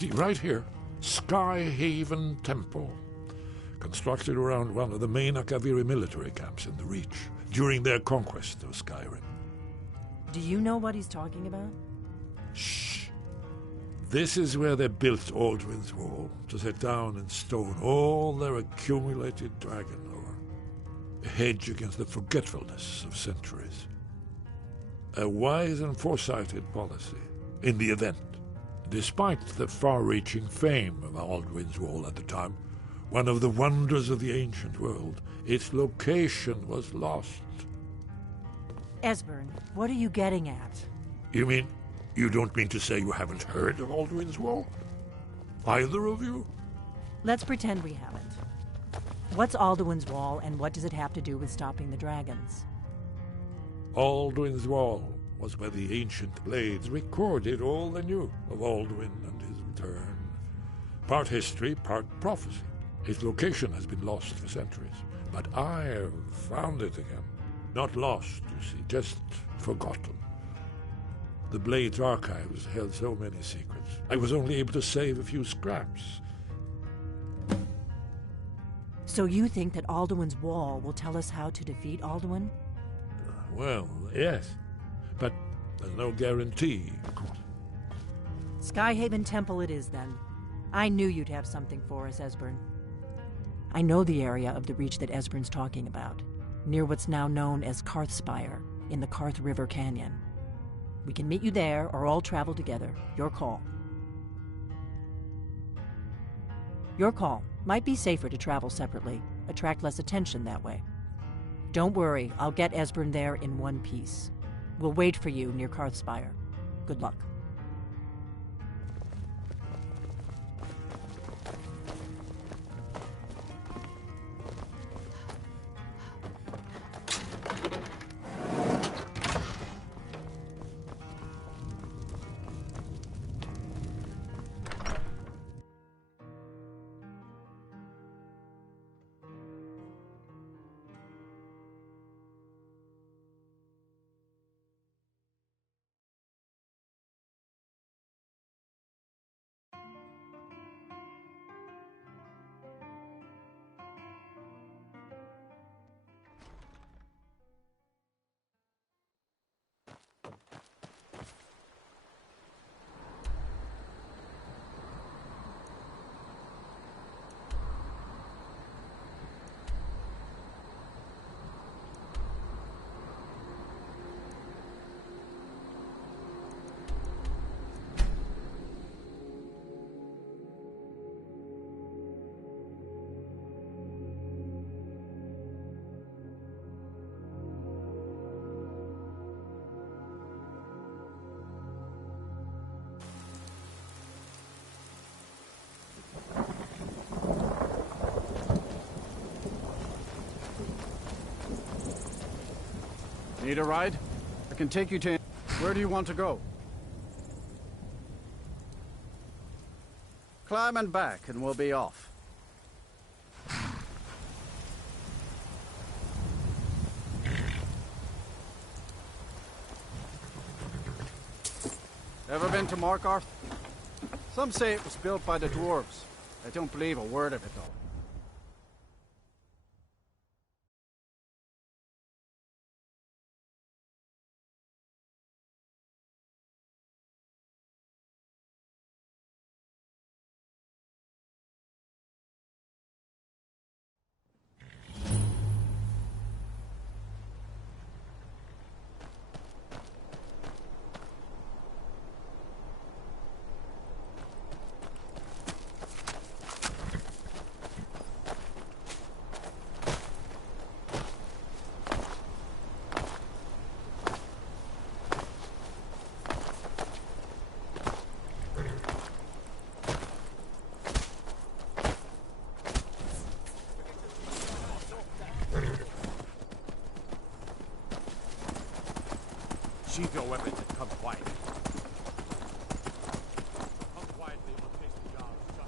See, right here, Skyhaven Temple. Constructed around one of the main Akaviri military camps in the Reach during their conquest of Skyrim. Do you know what he's talking about? Shh. This is where they built Alduin's Wall, to set down in stone all their accumulated dragon lore. A hedge against the forgetfulness of centuries. A wise and foresighted policy in the event. Despite the far-reaching fame of Alduin's Wall at the time, one of the wonders of the ancient world, its location was lost. Esbern, what are you getting at? You don't mean to say you haven't heard of Alduin's Wall? Either of you? Let's pretend we haven't. What's Alduin's Wall, and what does it have to do with stopping the dragons? Alduin's Wall was where the ancient blades recorded all they knew of Alduin and his return. Part history, part prophecy. Its location has been lost for centuries, but I have found it again. Not lost, you see, just forgotten. The Blade's archives held so many secrets. I was only able to save a few scraps. So you think that Alduin's Wall will tell us how to defeat Alduin? Well, yes, but there's no guarantee, of course. Skyhaven Temple it is, then. I knew you'd have something for us, Esbern. I know the area of the Reach that Esbern's talking about, near what's now known as Karthspire, in the Karth River Canyon. We can meet you there, or all travel together. Your call. Your call. Might be safer to travel separately, attract less attention that way. Don't worry, I'll get Esbern there in one piece. We'll wait for you near Karthspire. Good luck. Need a ride? I can take you to... Where do you want to go? Climb and back and we'll be off. Ever been to Markarth? Some say it was built by the dwarves. I don't believe a word of it though. Sheath your weapons and come quietly. Come quietly in case the jar is shut.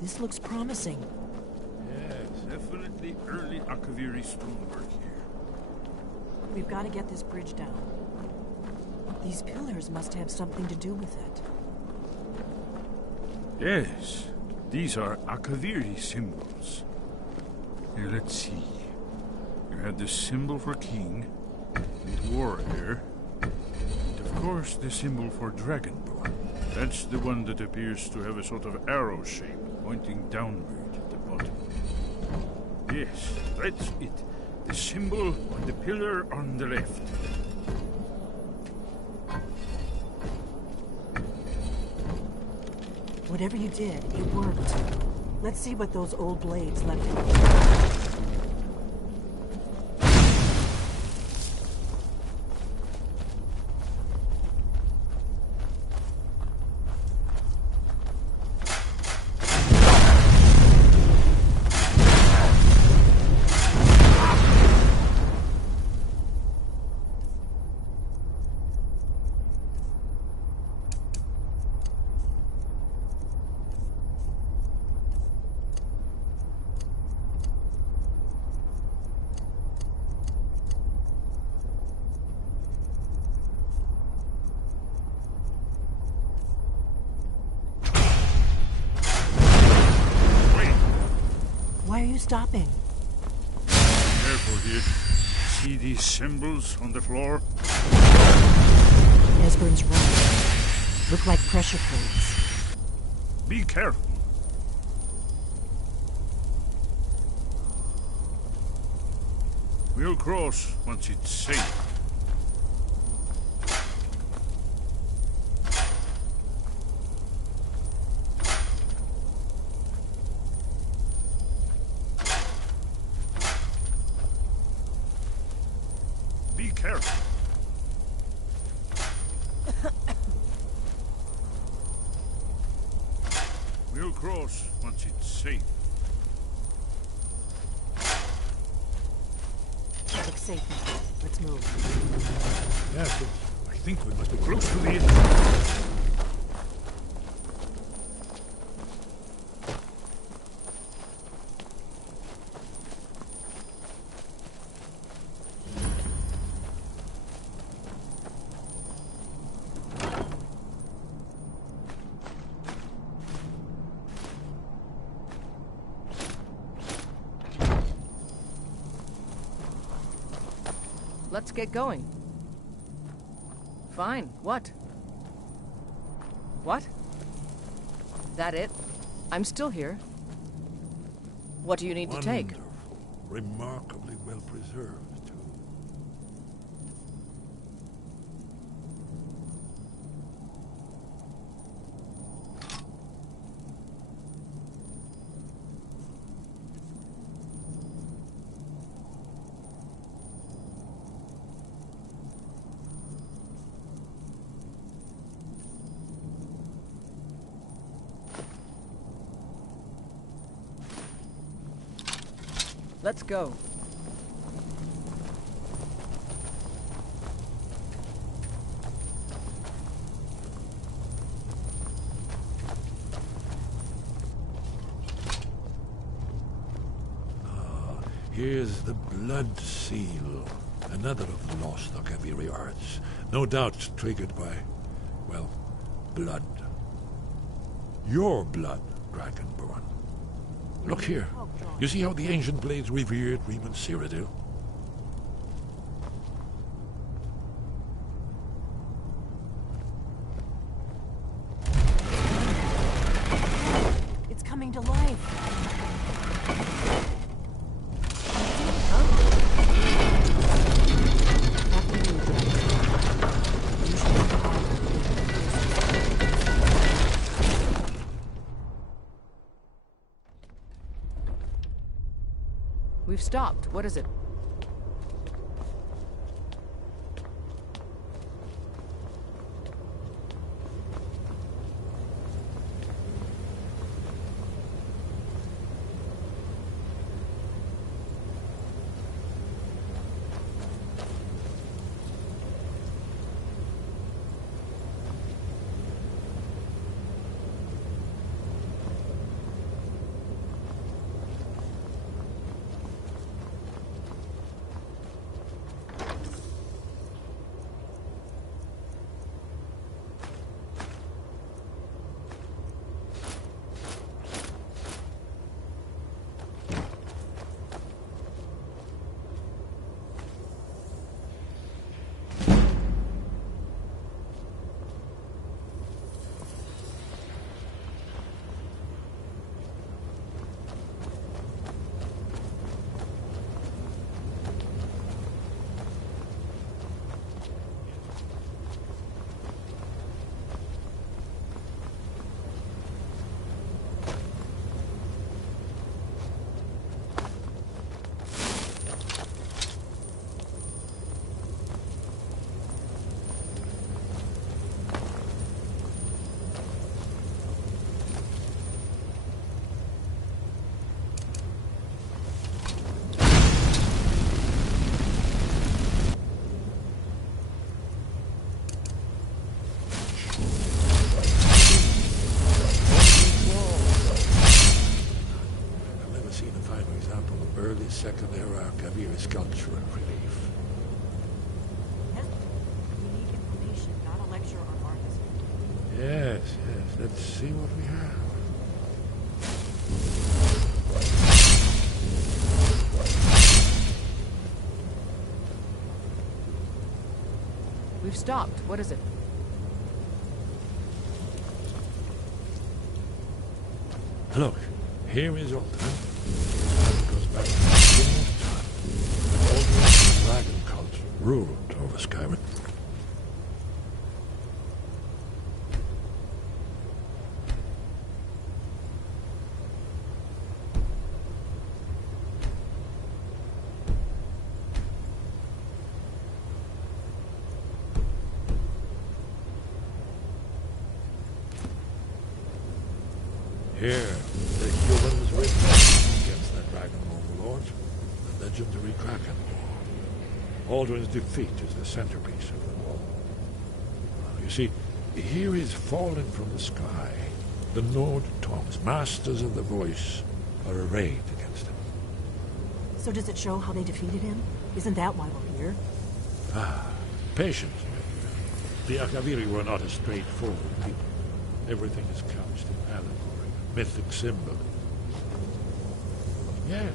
This looks promising. Yes, definitely early Akaviri stonework here. We've got to get this bridge down. These pillars must have something to do with it. Yes, these are Akaviri symbols. Here, let's see. You have the symbol for king, and warrior, and of course the symbol for dragonborn. That's the one that appears to have a sort of arrow shape pointing downward at the bottom. Yes, that's it. The symbol on the pillar on the left. Whatever you did, it worked. Let's see what those old blades left in. Why are you stopping? Careful here. See these symbols on the floor? Esbern's right. Look like pressure plates. Be careful. We'll cross once it's safe. Be careful. We'll cross once it's safe. Looks safe now. Let's move. Yes, but I think we must be close to the edge. Let's get going. Fine. What? What? That it? I'm still here. What do you need to take? Wonderful. Remarkably well preserved, too. Let's go. Here's the blood seal, another of the lost Akaviri arts. No doubt triggered by, well, blood. Your blood, Dragonborn. Look here. You see how the ancient blades revered Reman Cyrodiil? It's coming to life. We've stopped. What is it? the second era Kaviri sculpture in relief. We need information, not a lecture on art history. Yes, yes. Let's see what we have. We've stopped. What is it? Look, here is Alden. It goes back to the beginning of time. When Aldrin's dragon cult ruled over Skyrim. Here, the humans witness against the dragon overlord, the legendary Kraken War. Aldrin's defeat is the centerpiece of the war. You see, here is falling from the sky. The Nord Tongs, masters of the voice, are arrayed against him. So does it show how they defeated him? Isn't that why we're here? Patience, maybe. The Akaviri were not a straightforward people. Everything is couched in allegory, mythic symbol. Yes,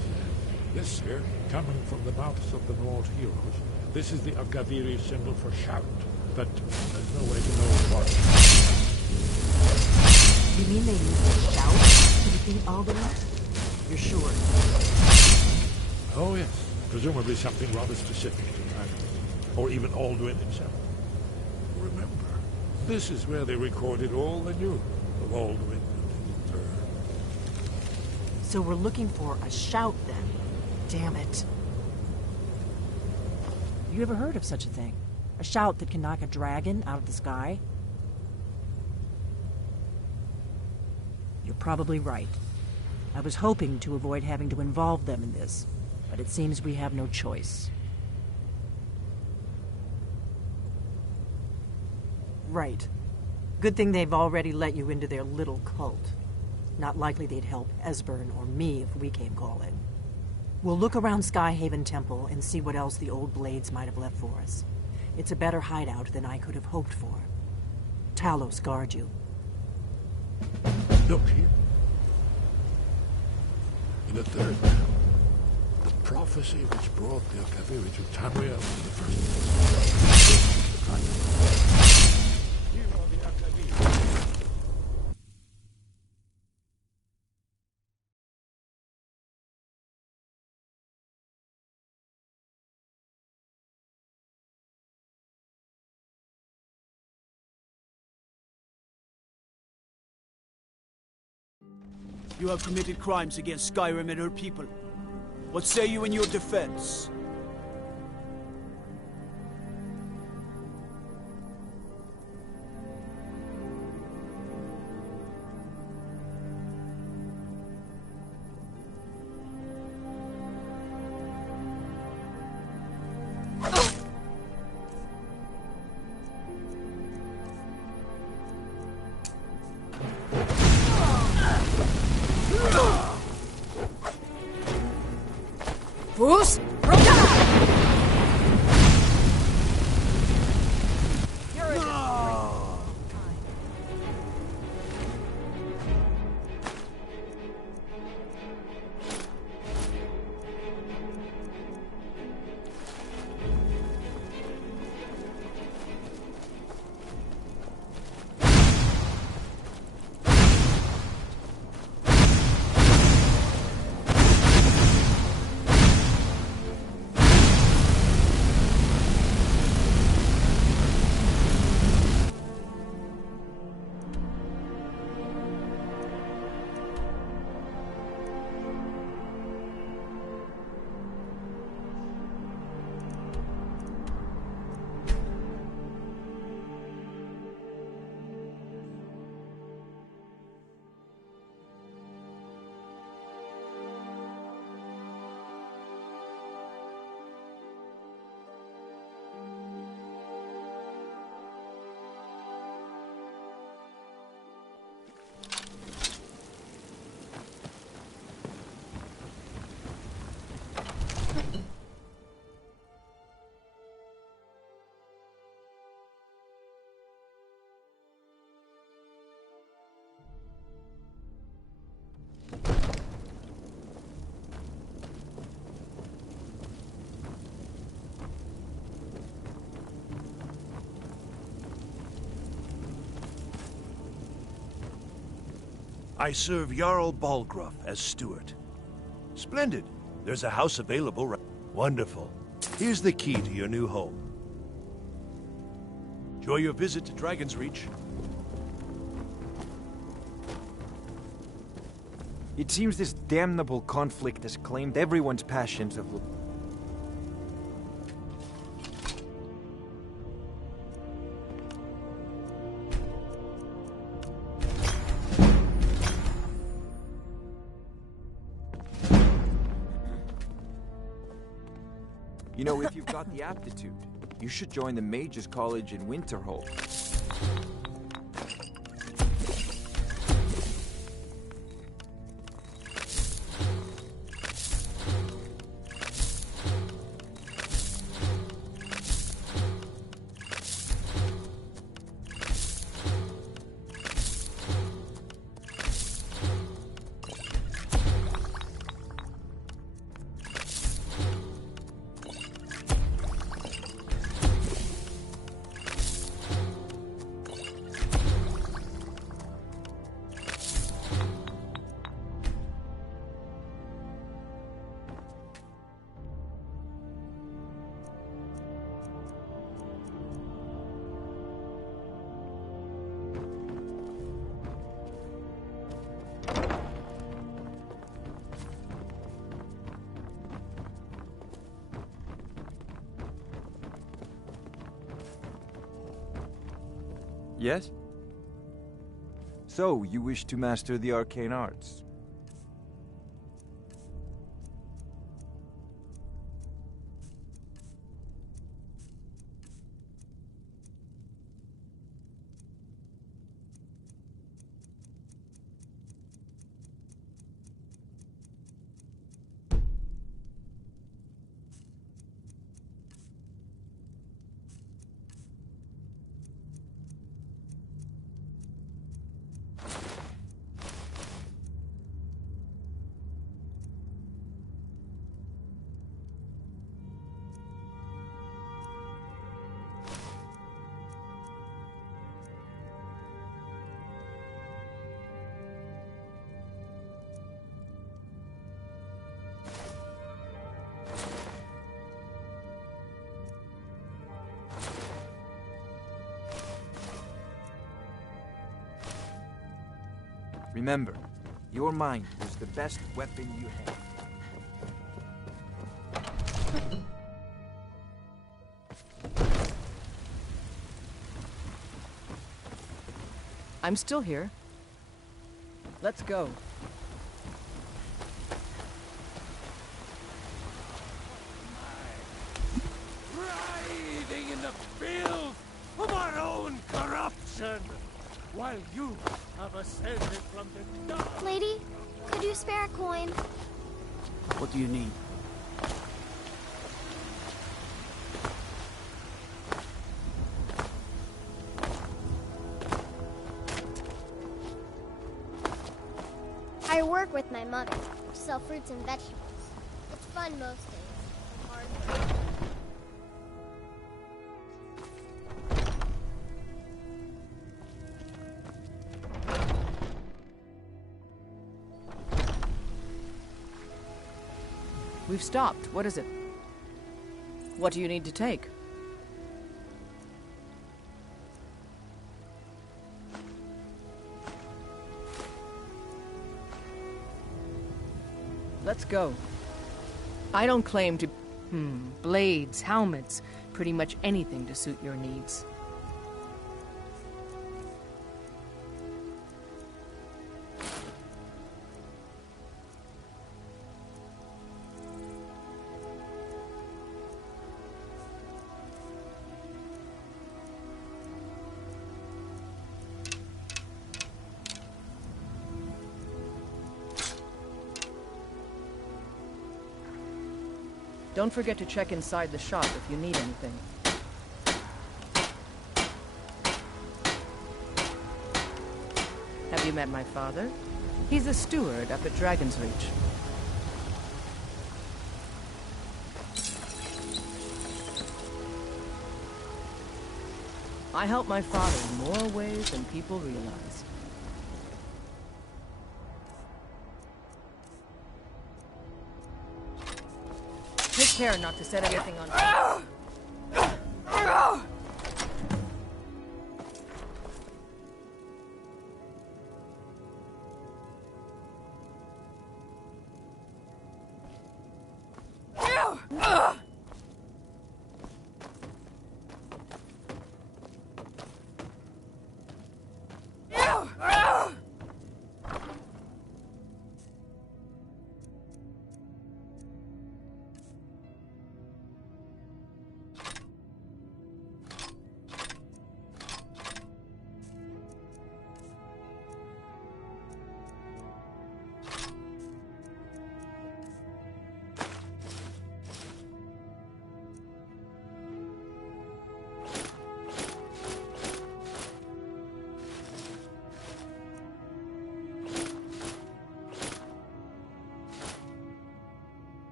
this here, coming from the mouths of the Nord heroes, this is the Akaviri symbol for shout, but there's no way to know what. You mean they used a shout to defeat Alderaan? You're sure? Oh yes, presumably something rather specific to Dragon, or even Alduin himself. Remember, this is where they recorded all they knew of Alduin and his turn. So we're looking for a shout then. Damn it. You ever heard of such a thing? A shout that can knock a dragon out of the sky? You're probably right. I was hoping to avoid having to involve them in this, but it seems we have no choice. Right. Good thing they've already let you into their little cult. Not likely they'd help Esbern or me if we came calling. We'll look around Skyhaven Temple and see what else the old blades might have left for us. It's a better hideout than I could have hoped for. Talos guard you. Look here. In the third panel, the prophecy which brought the Akaviri to Tamriel in the first place. Here are the Akaviri. You have committed crimes against Skyrim and her people. What say you in your defense? Bruce? I serve Jarl Balgruuf as steward. Splendid. There's a house available right... Wonderful. Here's the key to your new home. Enjoy your visit to Dragon's Reach. It seems this damnable conflict has claimed everyone's passions of... You know, if you've got the aptitude, you should join the Mages College in Winterhold. Yes? So, you wish to master the arcane arts? Remember, your mind was the best weapon you had. I'm still here. Let's go. Writhing in the filth of our own corruption, while you have ascended from the dark. Lady, could you spare a coin? What do you need? I work with my mother to sell fruits and vegetables. It's fun most days. Hard work. We've stopped. What is it? What do you need to take? Let's go. I don't claim to... blades, helmets, pretty much anything to suit your needs. Don't forget to check inside the shop if you need anything. Have you met my father? He's a steward up at Dragon's Reach. I help my father in more ways than people realize. Take care not to set anything on fire.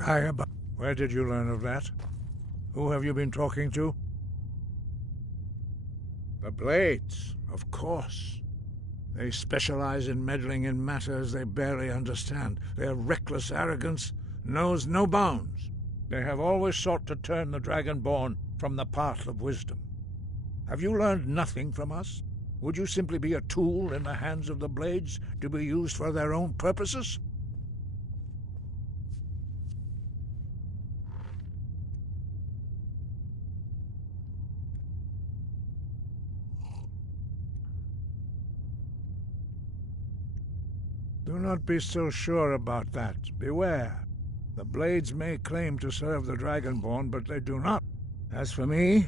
Skyrim. Where did you learn of that? Who have you been talking to? The Blades, of course. They specialize in meddling in matters they barely understand. Their reckless arrogance knows no bounds. They have always sought to turn the Dragonborn from the path of wisdom. Have you learned nothing from us? Would you simply be a tool in the hands of the Blades to be used for their own purposes? Do not be so sure about that. Beware. The Blades may claim to serve the Dragonborn, but they do not. As for me,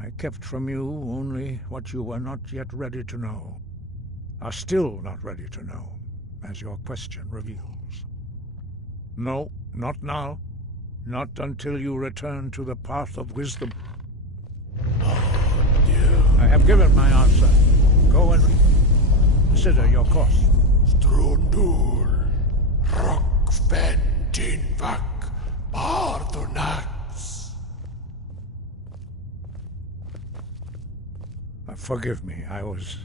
I kept from you only what you were not yet ready to know. Are still not ready to know, as your question reveals. No, not now. Not until you return to the path of wisdom. I have given my answer. Go and consider your course. Strundur, Rockventinvak, Bardonax. Forgive me, I was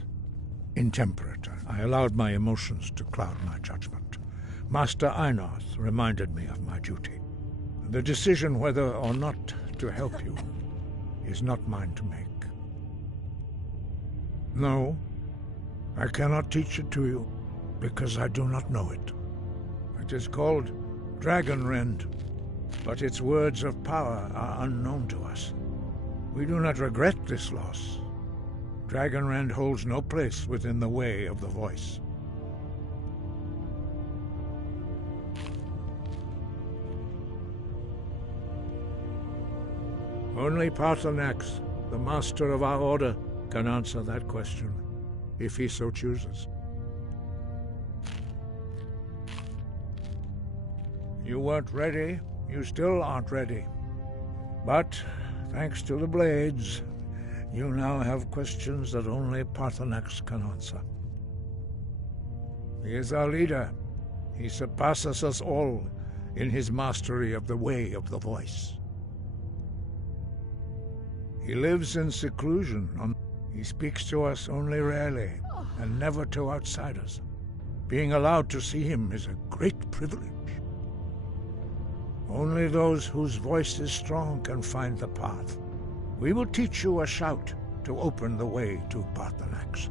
intemperate. I allowed my emotions to cloud my judgment. Master Einarth reminded me of my duty. The decision whether or not to help you is not mine to make. No, I cannot teach it to you, because I do not know it. It is called Dragon Rend, but its words of power are unknown to us. We do not regret this loss. Dragon Rend holds no place within the way of the voice. Only Paarthurnax, the master of our order, can answer that question, if he so chooses. You weren't ready. You still aren't ready. But, thanks to the blades, you now have questions that only Paarthurnax can answer. He is our leader. He surpasses us all in his mastery of the way of the voice. He lives in seclusion. He speaks to us only rarely, and never to outsiders. Being allowed to see him is a great privilege. Only those whose voice is strong can find the path. We will teach you a shout to open the way to Paarthurnax.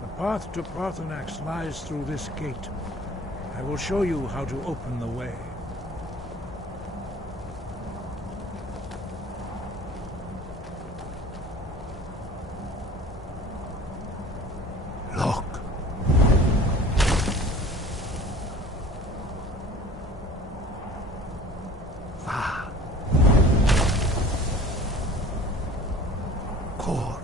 The path to Paarthurnax lies through this gate. I will show you how to open the way. Look. Va. Kor.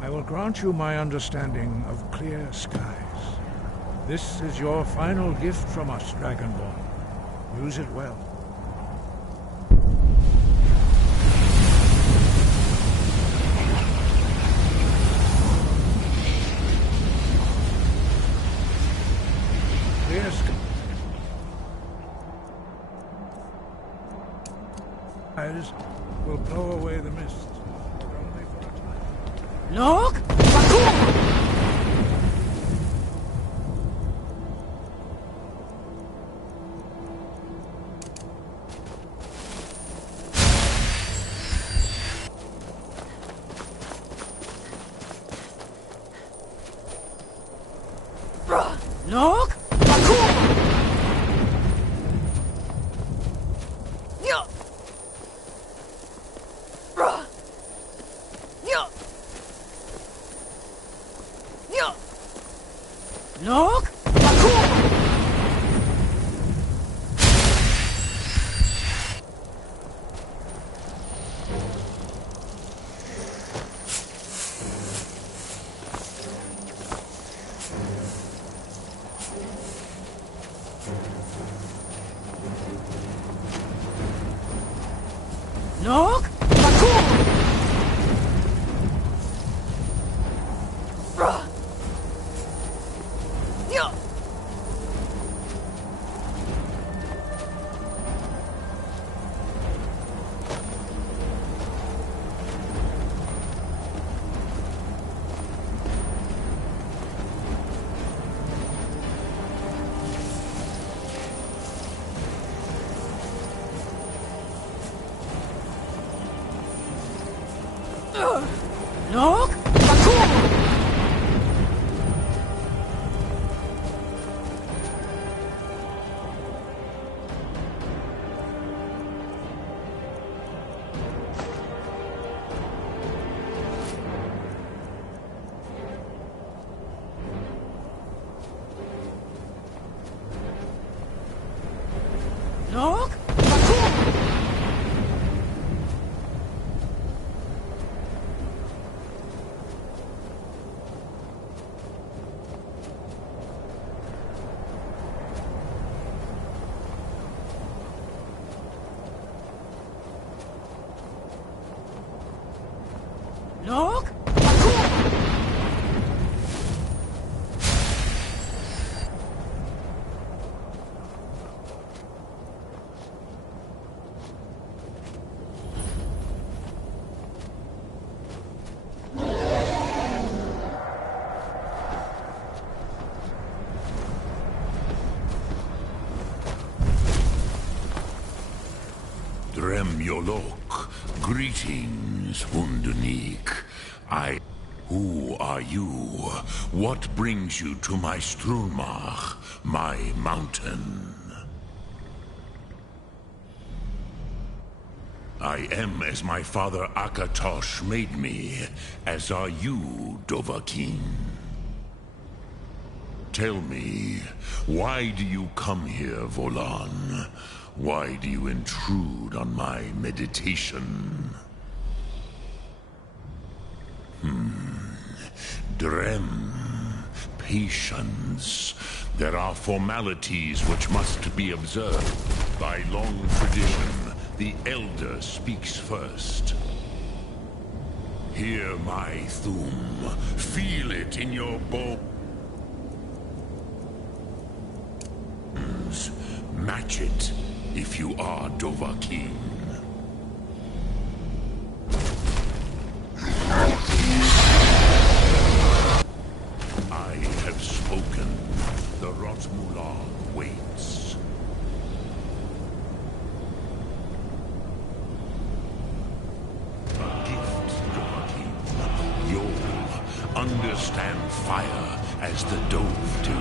I will grant you my understanding of clear skies. This is your final gift from us, Dragonborn. Use it well. Clear skies will blow away the mist. Look! Look! Look! Bakul! Look! Bakul! Look! Bakul! Look! Bakul! Dremyolok, greetings, Undunik. Who are you? What brings you to my Strunmach, my mountain? I am as my father Akatosh made me, as are you, Dovahkiin. Tell me, why do you come here, Volan? Why do you intrude on my meditation? Drem, patience. There are formalities which must be observed. By long tradition, the Elder speaks first. Hear my Thum. Feel it in your bones. Match it, if you are Dovahkiin. I have spoken. The Rotmular waits. A gift, Dovahkiin. You'll understand fire as the Dove do.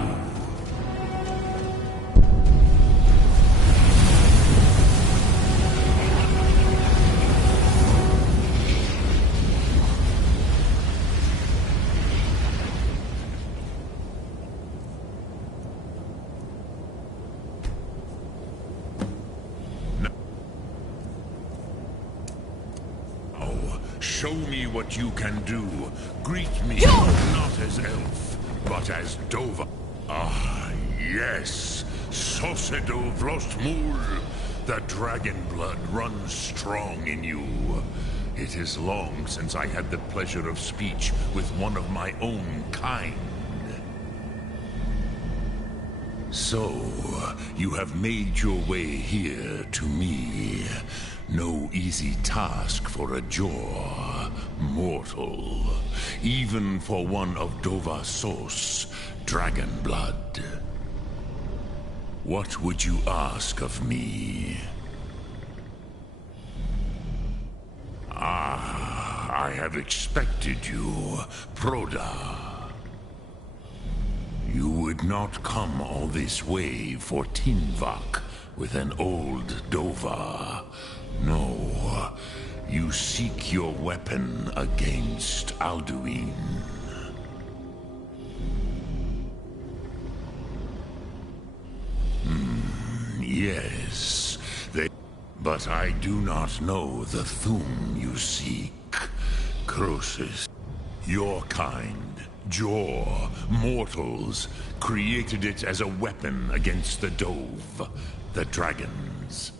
Show me what you can do. Greet me, not as elf, but as Dova. Ah, yes. Sosedo Vrostmul. The dragon blood runs strong in you. It is long since I had the pleasure of speech with one of my own kind. So, you have made your way here to me. No easy task for a Jor, mortal. Even for one of Dova Sos, dragon blood. What would you ask of me? Ah, I have expected you, Proda. You would not come all this way for Tinvak with an old Dova. No, you seek your weapon against Alduin. Yes, but I do not know the Thum you seek. Croesus, your kind, Jor, mortals, created it as a weapon against the Dove, the dragons.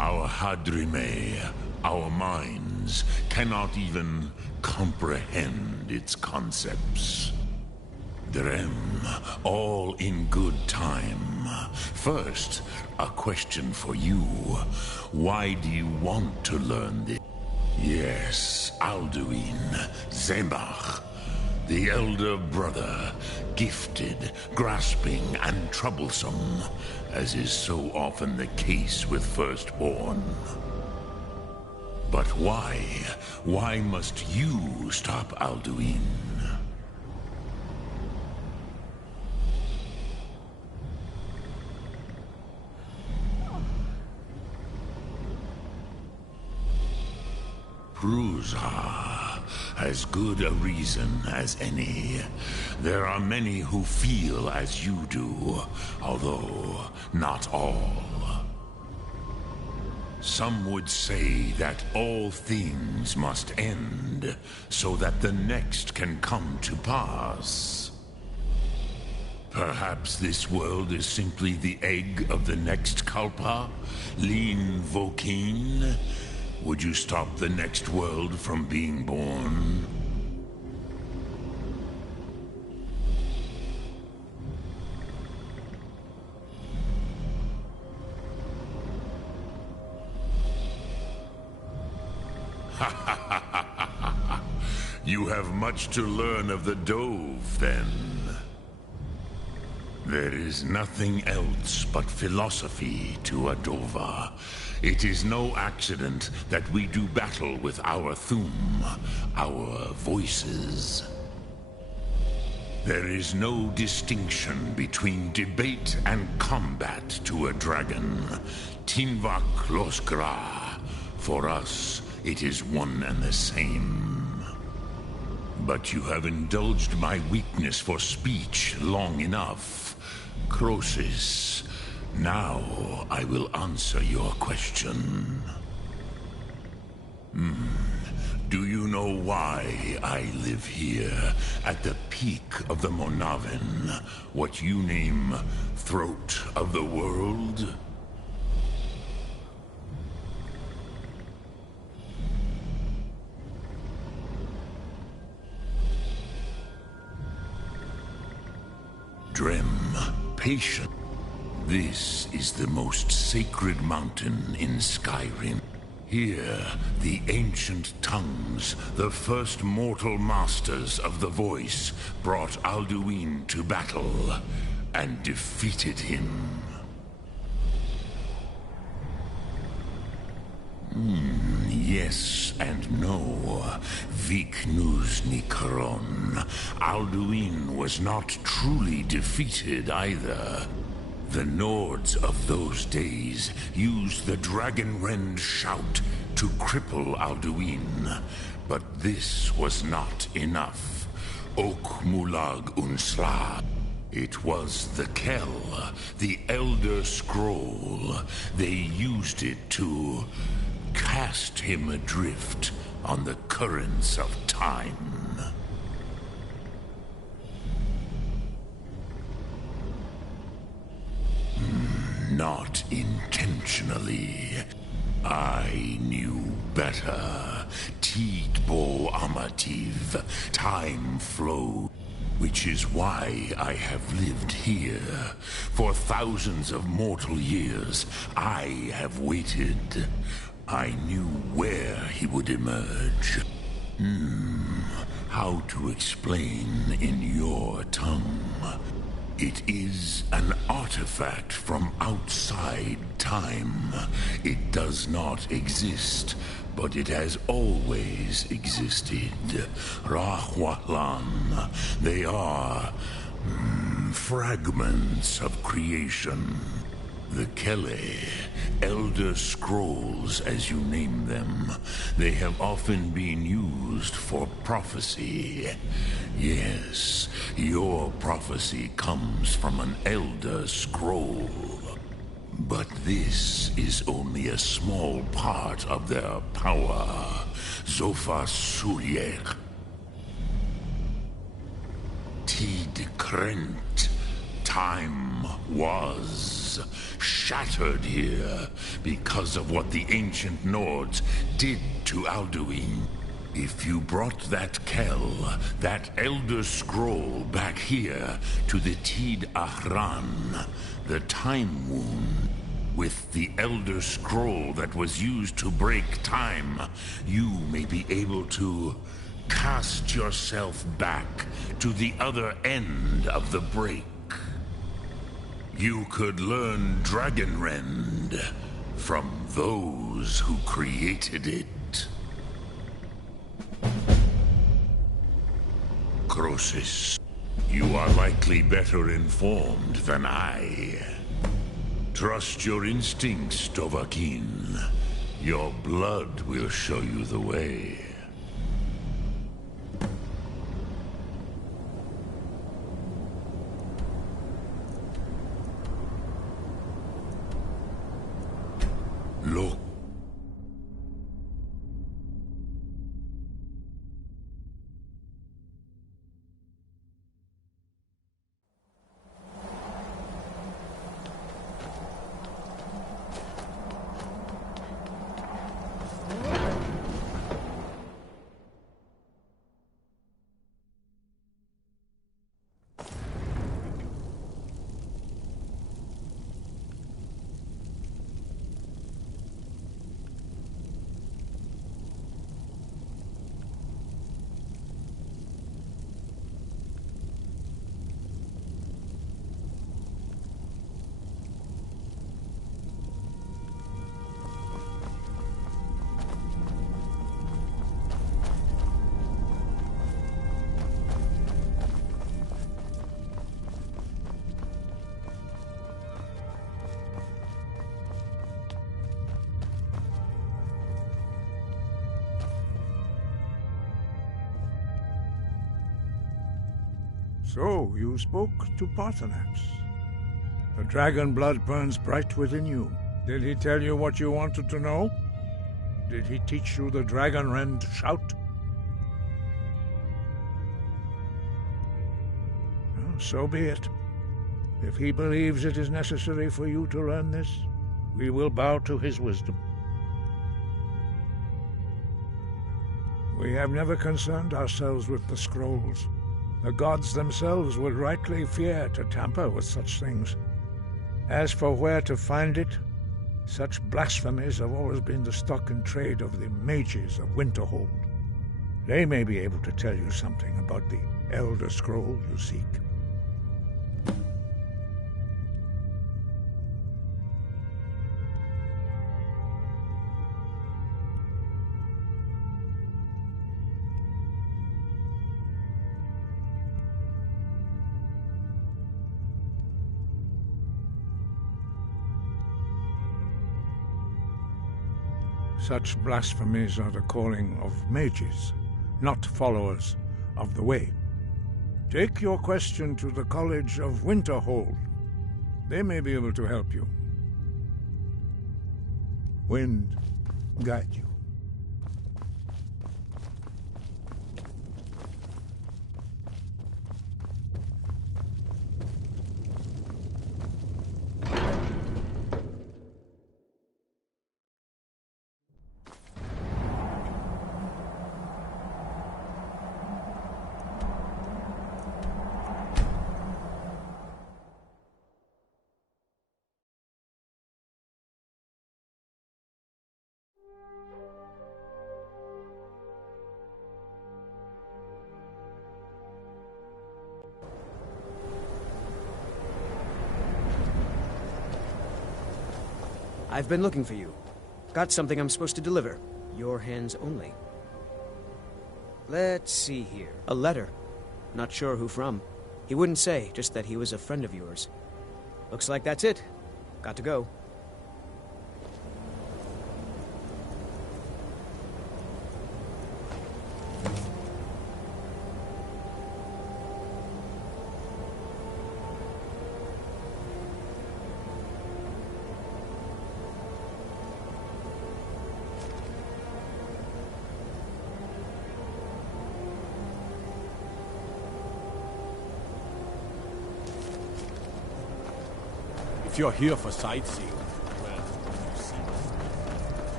Our Hadrime, our minds, cannot even comprehend its concepts. Drem, all in good time. First, a question for you. Why do you want to learn this? Yes, Alduin, Zebach, the elder brother, gifted, grasping, and troublesome, as is so often the case with firstborn. But why? Why must you stop Alduin? Prusa, as good a reason as any. There are many who feel as you do, although not all. Some would say that all things must end, so that the next can come to pass. Perhaps this world is simply the egg of the next Kalpa, Lin Vokin. Would you stop the next world from being born? You have much to learn of the Dove, then. There is nothing else but philosophy to a Dova. It is no accident that we do battle with our Thum, our voices. There is no distinction between debate and combat to a dragon. Tinvak Loskra. For us, it is one and the same. But you have indulged my weakness for speech long enough. Crosis, now I will answer your question. Do you know why I live here, at the peak of the Monaven, what you name throat of the world? Drem, patient. This is the most sacred mountain in Skyrim. Here, the ancient tongues, the first mortal masters of the voice, brought Alduin to battle and defeated him. Yes and no. Viknus Nikron. Alduin was not truly defeated either. The Nords of those days used the Dragonrend shout to cripple Alduin. But this was not enough. Ok Mulag Unsla. It was the Kell, the Elder Scroll. They used it to cast him adrift on the currents of time. Not intentionally. I knew better. Tidbo Amativ. Time flowed. Which is why I have lived here. For thousands of mortal years, I have waited. I knew where he would emerge. How to explain in your tongue? It is an artifact from outside time. It does not exist, but it has always existed. Rahwatlan. They are fragments of creation. The Kele, Elder Scrolls as you name them, they have often been used for prophecy. Yes, your prophecy comes from an Elder Scroll. But this is only a small part of their power. Zofa Suryek. Tid Krent. Time was. worlds, shattered here because of what the ancient Nords did to Alduin. If you brought that Kell, that Elder Scroll, back here to the Tid Ahran, the Time Wound, with the Elder Scroll that was used to break time, you may be able to cast yourself back to the other end of the break. You could learn Dragonrend from those who created it. Croesus, you are likely better informed than I. Trust your instincts, Dovahkiin. Your blood will show you the way. Look. So, you spoke to Paarthurnax. The dragon blood burns bright within you. Did he tell you what you wanted to know? Did he teach you the Dragonrend shout? Well, so be it. If he believes it is necessary for you to learn this, we will bow to his wisdom. We have never concerned ourselves with the scrolls. The gods themselves would rightly fear to tamper with such things. As for where to find it, such blasphemies have always been the stock and trade of the mages of Winterhold. They may be able to tell you something about the Elder Scroll you seek. Such blasphemies are the calling of mages, not followers of the Way. Take your question to the College of Winterhold. They may be able to help you. Wind guide you. I've been looking for you. Got something I'm supposed to deliver. Your hands only. Let's see here. A letter. Not sure who from. He wouldn't say, just that he was a friend of yours. Looks like that's it. Got to go. If you're here for sightseeing, well, you see.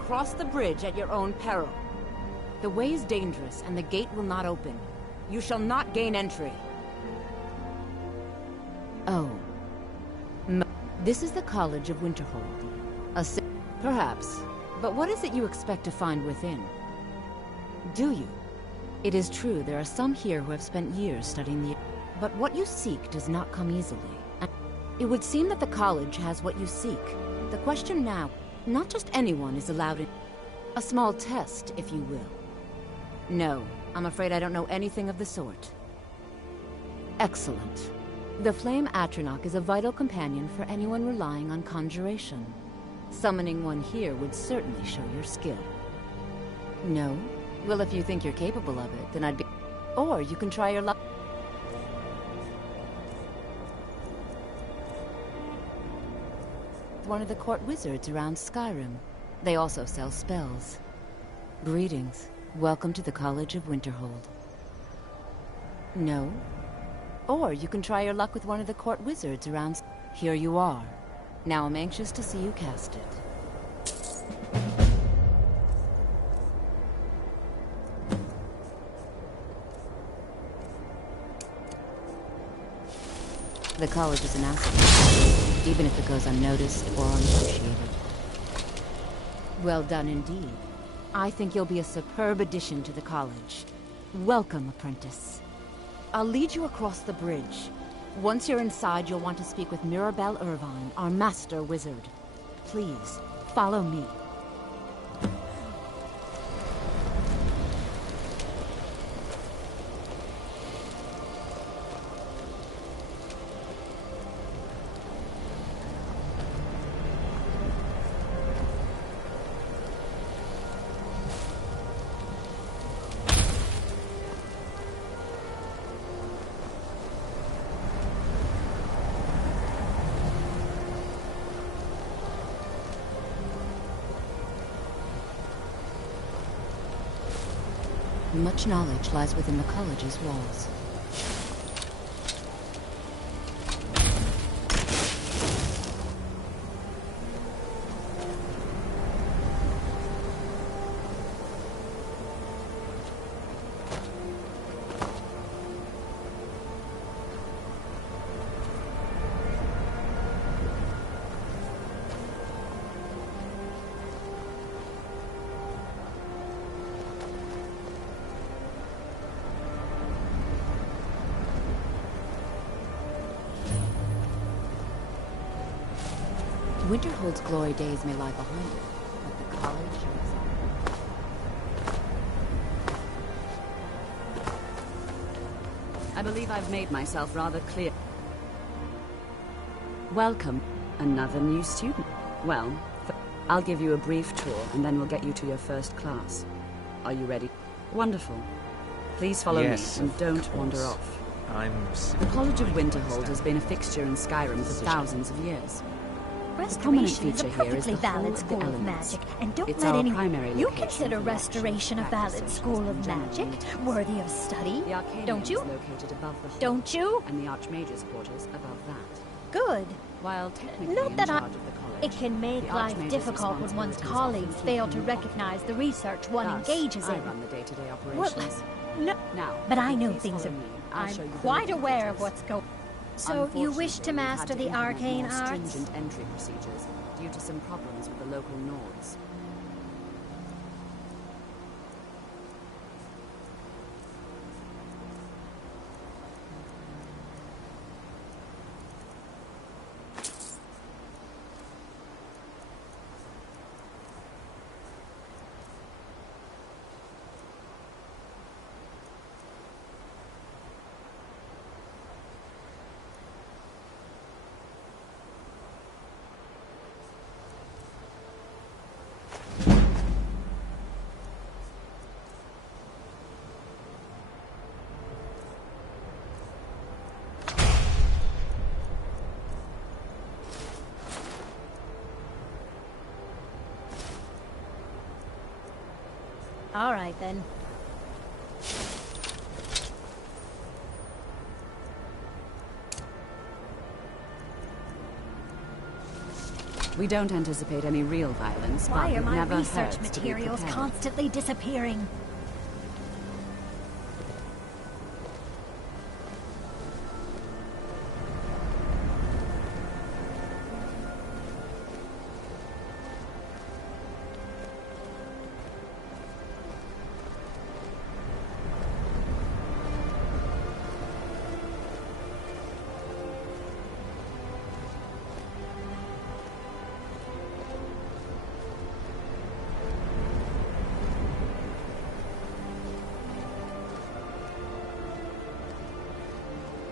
Cross the bridge at your own peril. The way is dangerous, and the gate will not open. You shall not gain entry. Oh. This is the College of Winterhold. Perhaps. But what is it you expect to find within? Do you? It is true, there are some here who have spent years studying the... But what you seek does not come easily. It would seem that the college has what you seek. The question now, not just anyone is allowed in... A small test, if you will. No, I'm afraid I don't know anything of the sort. Excellent. The Flame Atronach is a vital companion for anyone relying on conjuration. Summoning one here would certainly show your skill. No? Well, if you think you're capable of it, then I'd be... Or you can try your luck... One of the court wizards around Skyrim. They also sell spells. Greetings. Welcome to the College of Winterhold. No? Or you can try your luck with one of the court wizards around... Here you are. Now I'm anxious to see you cast it. The college is an asset, even if it goes unnoticed or unappreciated. Well done indeed. I think you'll be a superb addition to the college. Welcome, apprentice. I'll lead you across the bridge. Once you're inside, you'll want to speak with Mirabelle Irvine, our master wizard. Please, follow me. Much knowledge lies within the college's walls. Winterhold's glory days may lie behind it, but the college lives on. I believe I've made myself rather clear. Welcome, another new student. Well, I'll give you a brief tour, and then we'll get you to your first class. Are you ready? Wonderful. Please follow me, and don't wander off. The College of Winterhold has been a fixture in Skyrim for thousands of years. Restoration is a perfectly valid school of magic, and don't let anyone... You consider Restoration a valid school of magic, worthy of study, don't you? Don't you? And the Archmage's quarters above that. Good. While technically Not that in charge of the college, it can make life difficult when one's colleagues fail to recognize the research one engages in. I run the day-to-day operations. No, now, but I know things are... I'm quite aware of what's going... So you wish to master the arcane arts? Stringent entry procedures due to some problems with the local Nords. All right, then. We don't anticipate any real violence, but Why are it my never research hurts to be materials prepared. constantly disappearing?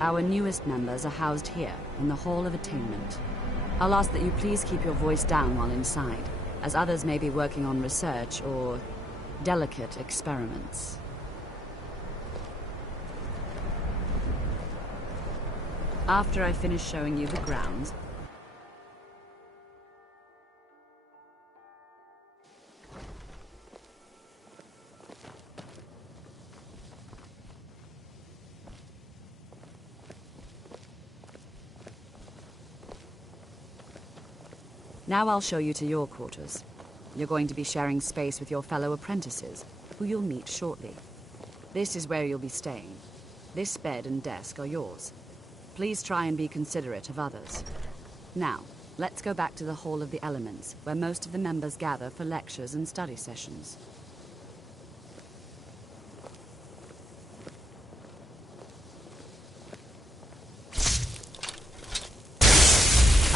Our newest members are housed here, in the Hall of Attainment. I'll ask that you please keep your voice down while inside, as others may be working on research or delicate experiments. After I finish showing you the grounds, now I'll show you to your quarters. You're going to be sharing space with your fellow apprentices, who you'll meet shortly. This is where you'll be staying. This bed and desk are yours. Please try and be considerate of others. Now, let's go back to the Hall of the Elements, where most of the members gather for lectures and study sessions.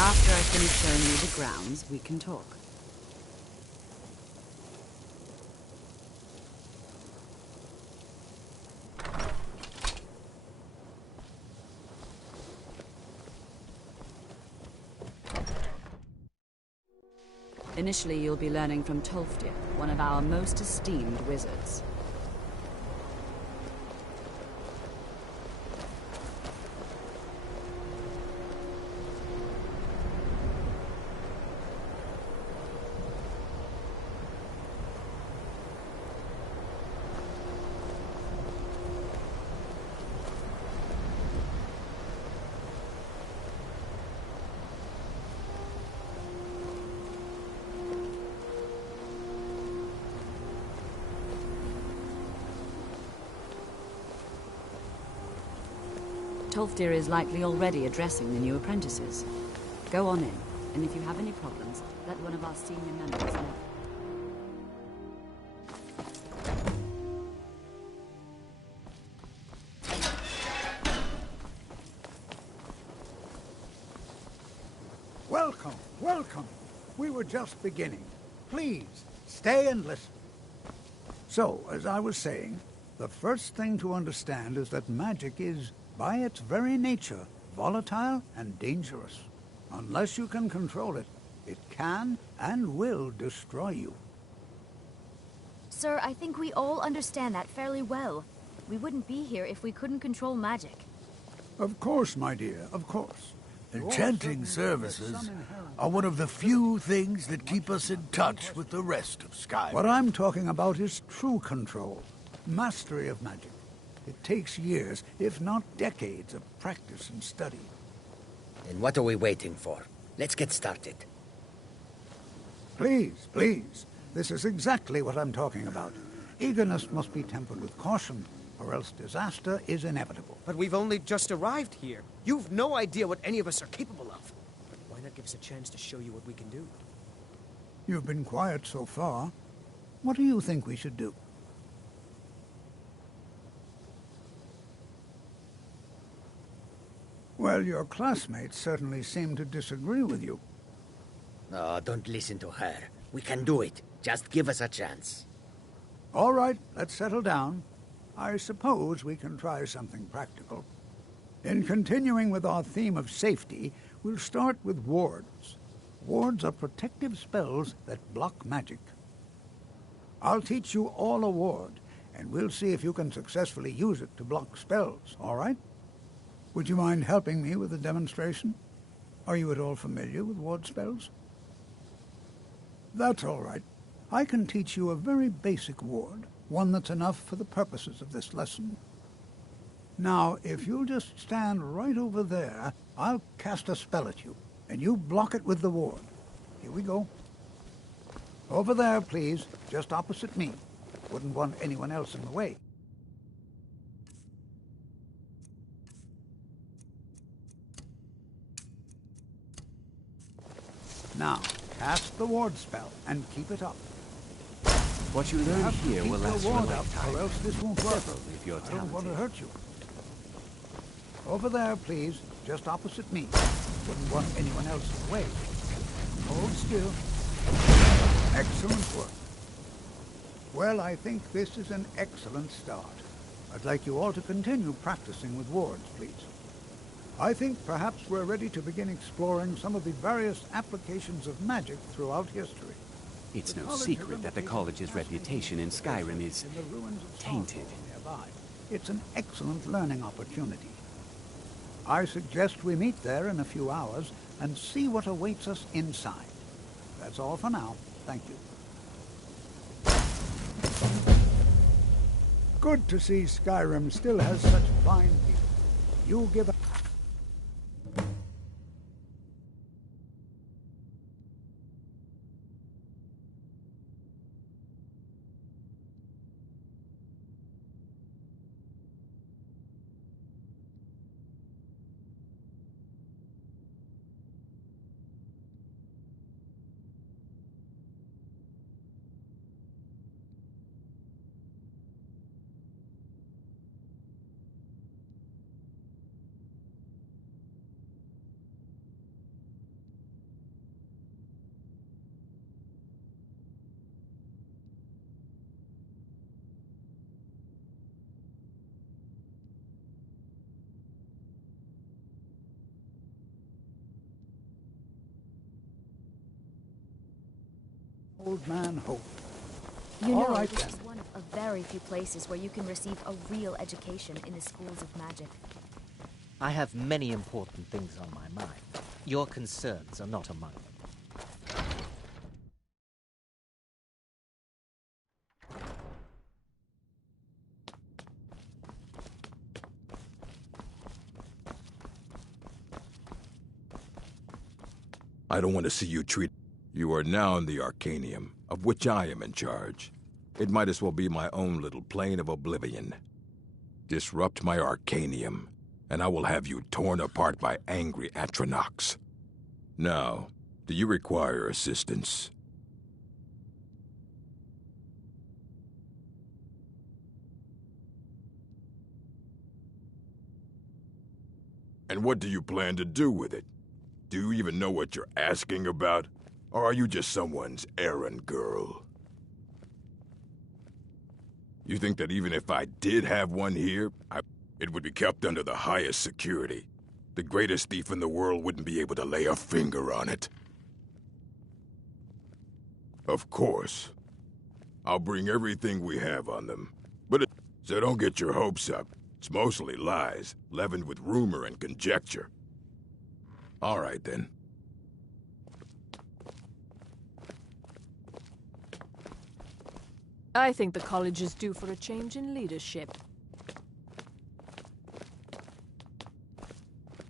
After I finish showing you the grounds, we can talk. Initially, you'll be learning from Tolfdir, one of our most esteemed wizards. Tolfdir is likely already addressing the new apprentices. Go on in, and if you have any problems, let one of our senior members know. Welcome, welcome. We were just beginning. Please, stay and listen. So, as I was saying, the first thing to understand is that magic is, by its very nature, volatile and dangerous. Unless you can control it, it can and will destroy you. Sir, I think we all understand that fairly well. We wouldn't be here if we couldn't control magic. Of course, my dear, of course. Enchanting services are one of the few things that keep us in touch with the rest of Skyrim. What I'm talking about is true control, mastery of magic. It takes years, if not decades, of practice and study. And what are we waiting for? Let's get started. Please, please. This is exactly what I'm talking about. Eagerness must be tempered with caution, or else disaster is inevitable. But we've only just arrived here. You've no idea what any of us are capable of. Why not give us a chance to show you what we can do? You've been quiet so far. What do you think we should do? Well, your classmates certainly seem to disagree with you. Oh, don't listen to her. We can do it. Just give us a chance. All right, let's settle down. I suppose we can try something practical. In continuing with our theme of safety, we'll start with wards. Wards are protective spells that block magic. I'll teach you all a ward, and we'll see if you can successfully use it to block spells, all right? Would you mind helping me with the demonstration? Are you at all familiar with ward spells? That's all right. I can teach you a very basic ward, one that's enough for the purposes of this lesson. Now, if you'll just stand right over there, I'll cast a spell at you, and you block it with the ward. Here we go. Over there, please. Just opposite me. Wouldn't want anyone else in the way. Now, cast the ward spell and keep it up. What you learn here will last for a lifetime. Or else this won't work. If you're I talented. don't want to hurt you. Over there, please. Just opposite me. Wouldn't want anyone else in the way. Hold still. Excellent work. Well, I think this is an excellent start. I'd like you all to continue practicing with wards, please. I think perhaps we're ready to begin exploring some of the various applications of magic throughout history. It's no secret that the college's reputation in Skyrim is tainted. It's an excellent learning opportunity. I suggest we meet there in a few hours and see what awaits us inside. That's all for now. Thank you. Good to see Skyrim still has such fine people. You give a... Old man Hope. You All know, right, this then. is one of very few places where you can receive a real education in the schools of magic. I have many important things on my mind. Your concerns are not among them. I don't want to see you treat... You are now in the Arcanium, of which I am in charge. It might as well be my own little plane of oblivion. Disrupt my Arcanium, and I will have you torn apart by angry Atronachs. Now, do you require assistance? And what do you plan to do with it? Do you even know what you're asking about? Or are you just someone's errand girl? You think that even if I did have one here, it would be kept under the highest security? The greatest thief in the world wouldn't be able to lay a finger on it. Of course. I'll bring everything we have on them. So don't get your hopes up. It's mostly lies, leavened with rumor and conjecture. All right, then. I think the college is due for a change in leadership.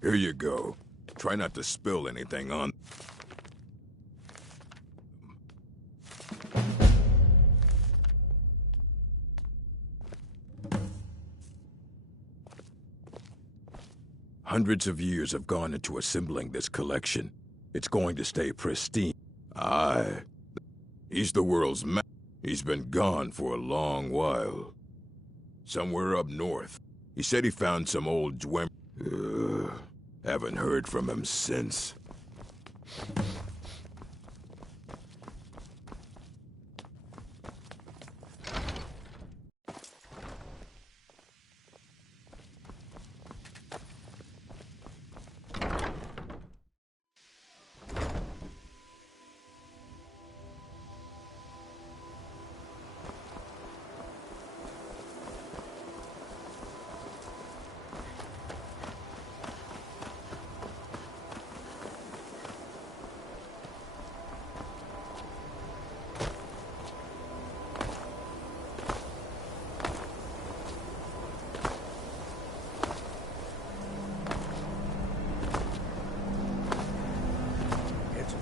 Here you go. Try not to spill anything on... Hundreds of years have gone into assembling this collection. It's going to stay pristine. Aye. He's the world's man. He's been gone for a long while. Somewhere up north. He said he found some old Dwem... haven't heard from him since.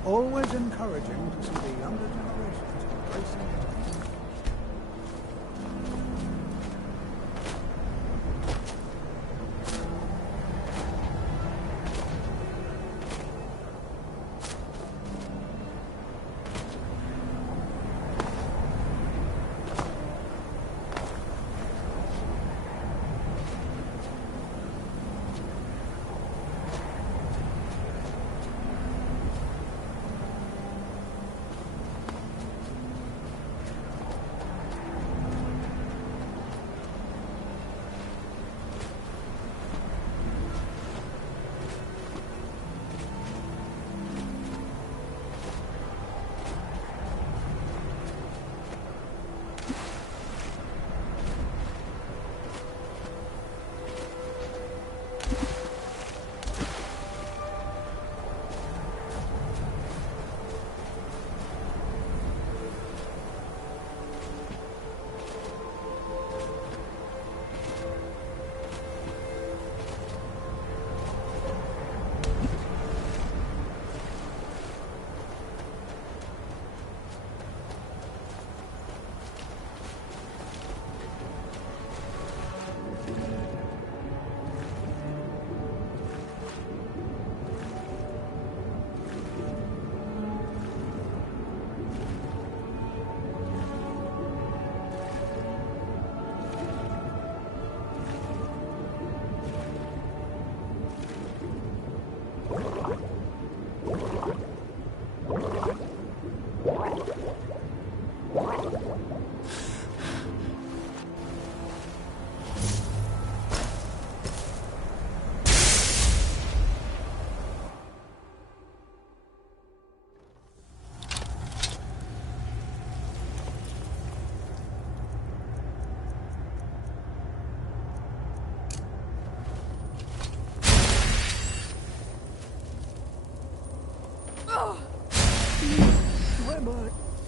always encouraging to see the younger generations embracing it.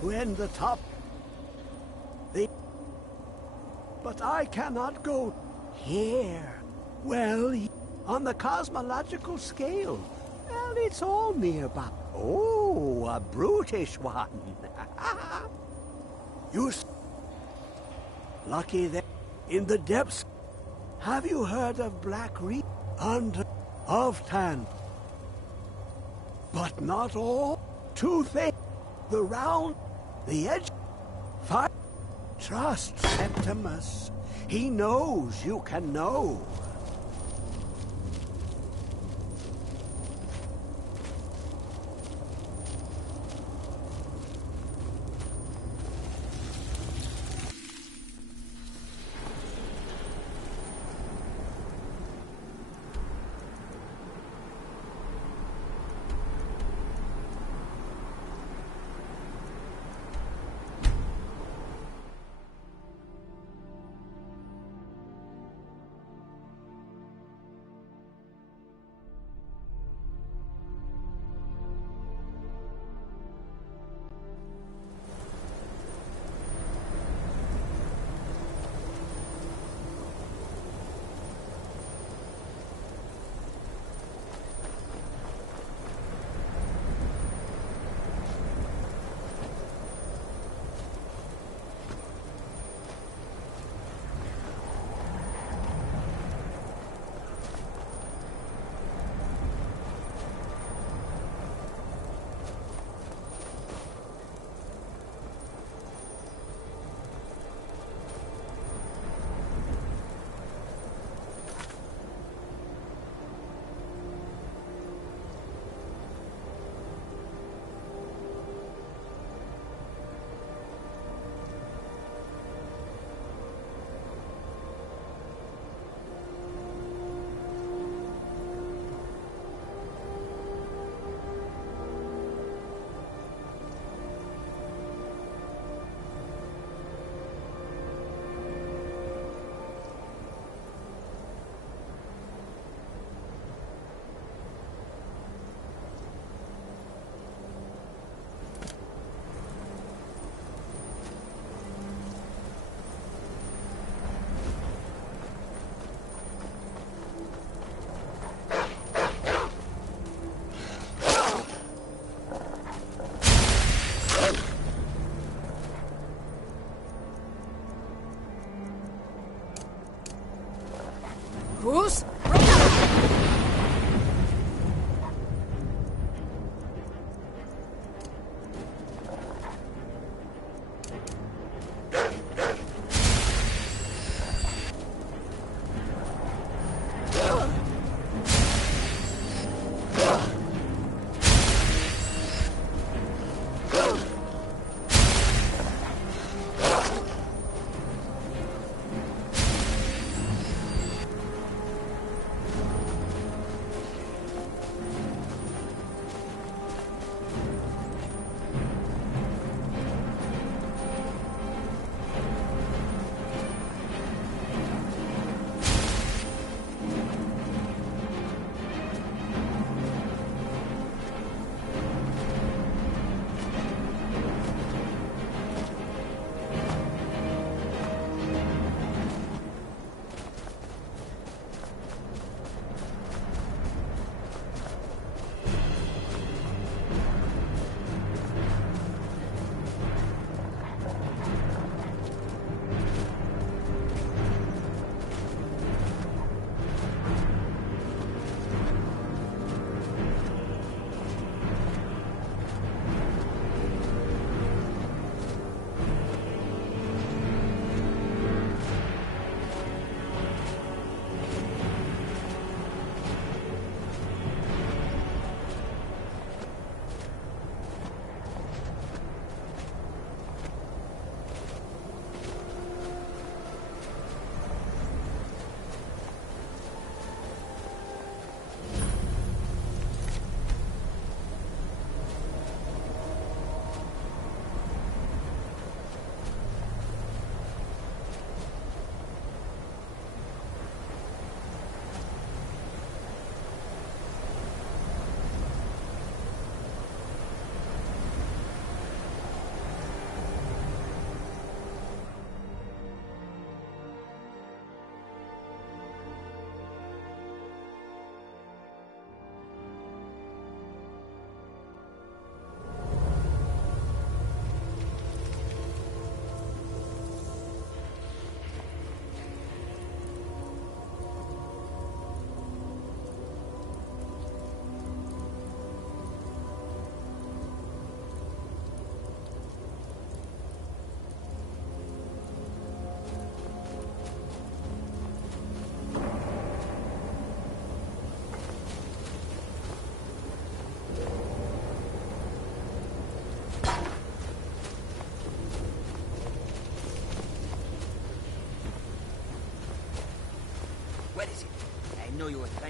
When the top... But I cannot go here. Well, on the cosmological scale, well, it's all nearby. Oh, a brutish one. Lucky that in the depths. Have you heard of Black Reef under of Tan? But not all. Two things. The round, the edge. Fire. Trust Septimus. He knows you can know.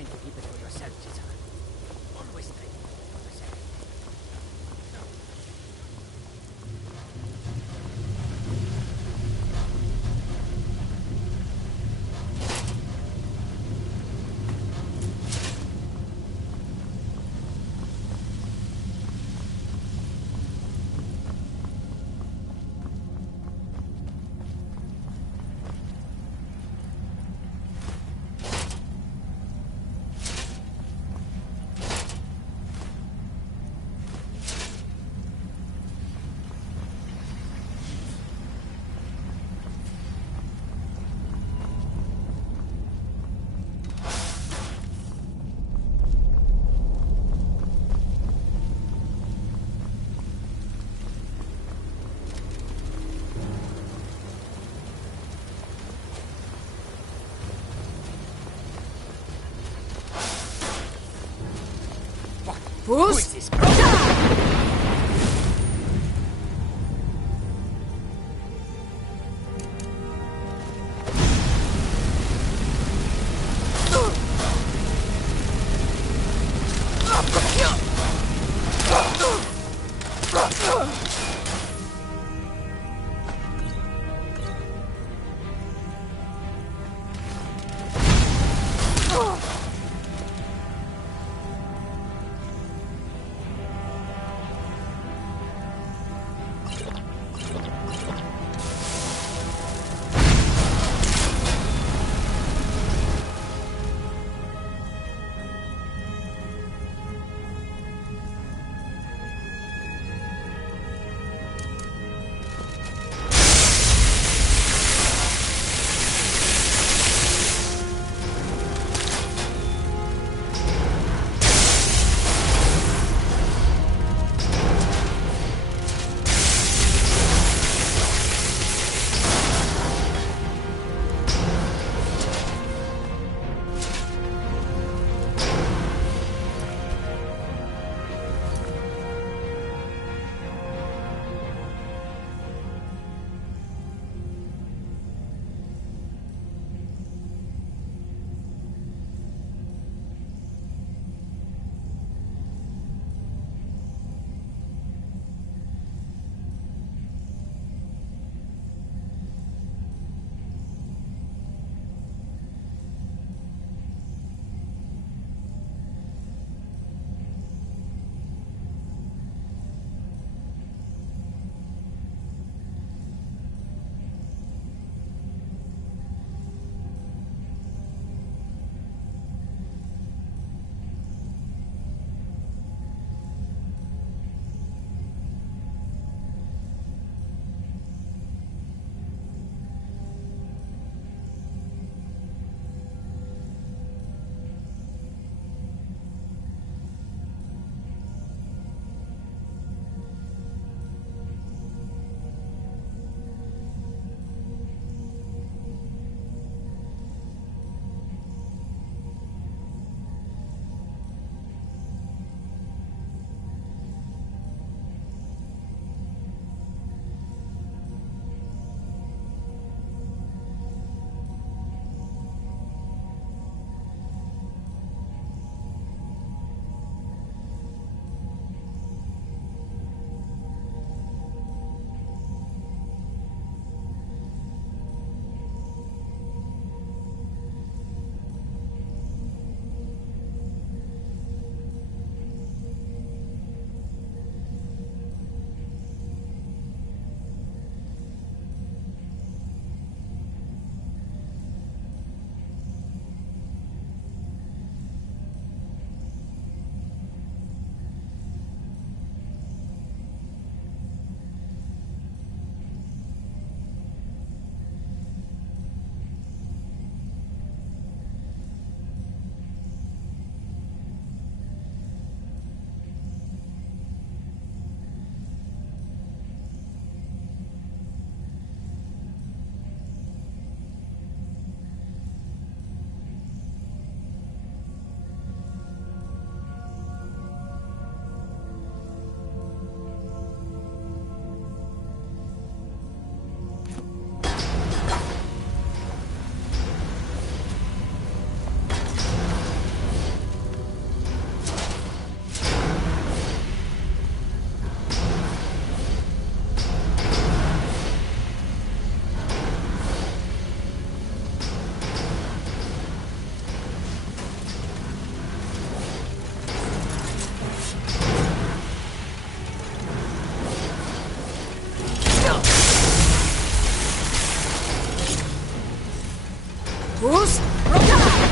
trying to keep it for yourself, Chisholm. Always try to keep it for yourself. Who is this? Who's Roga?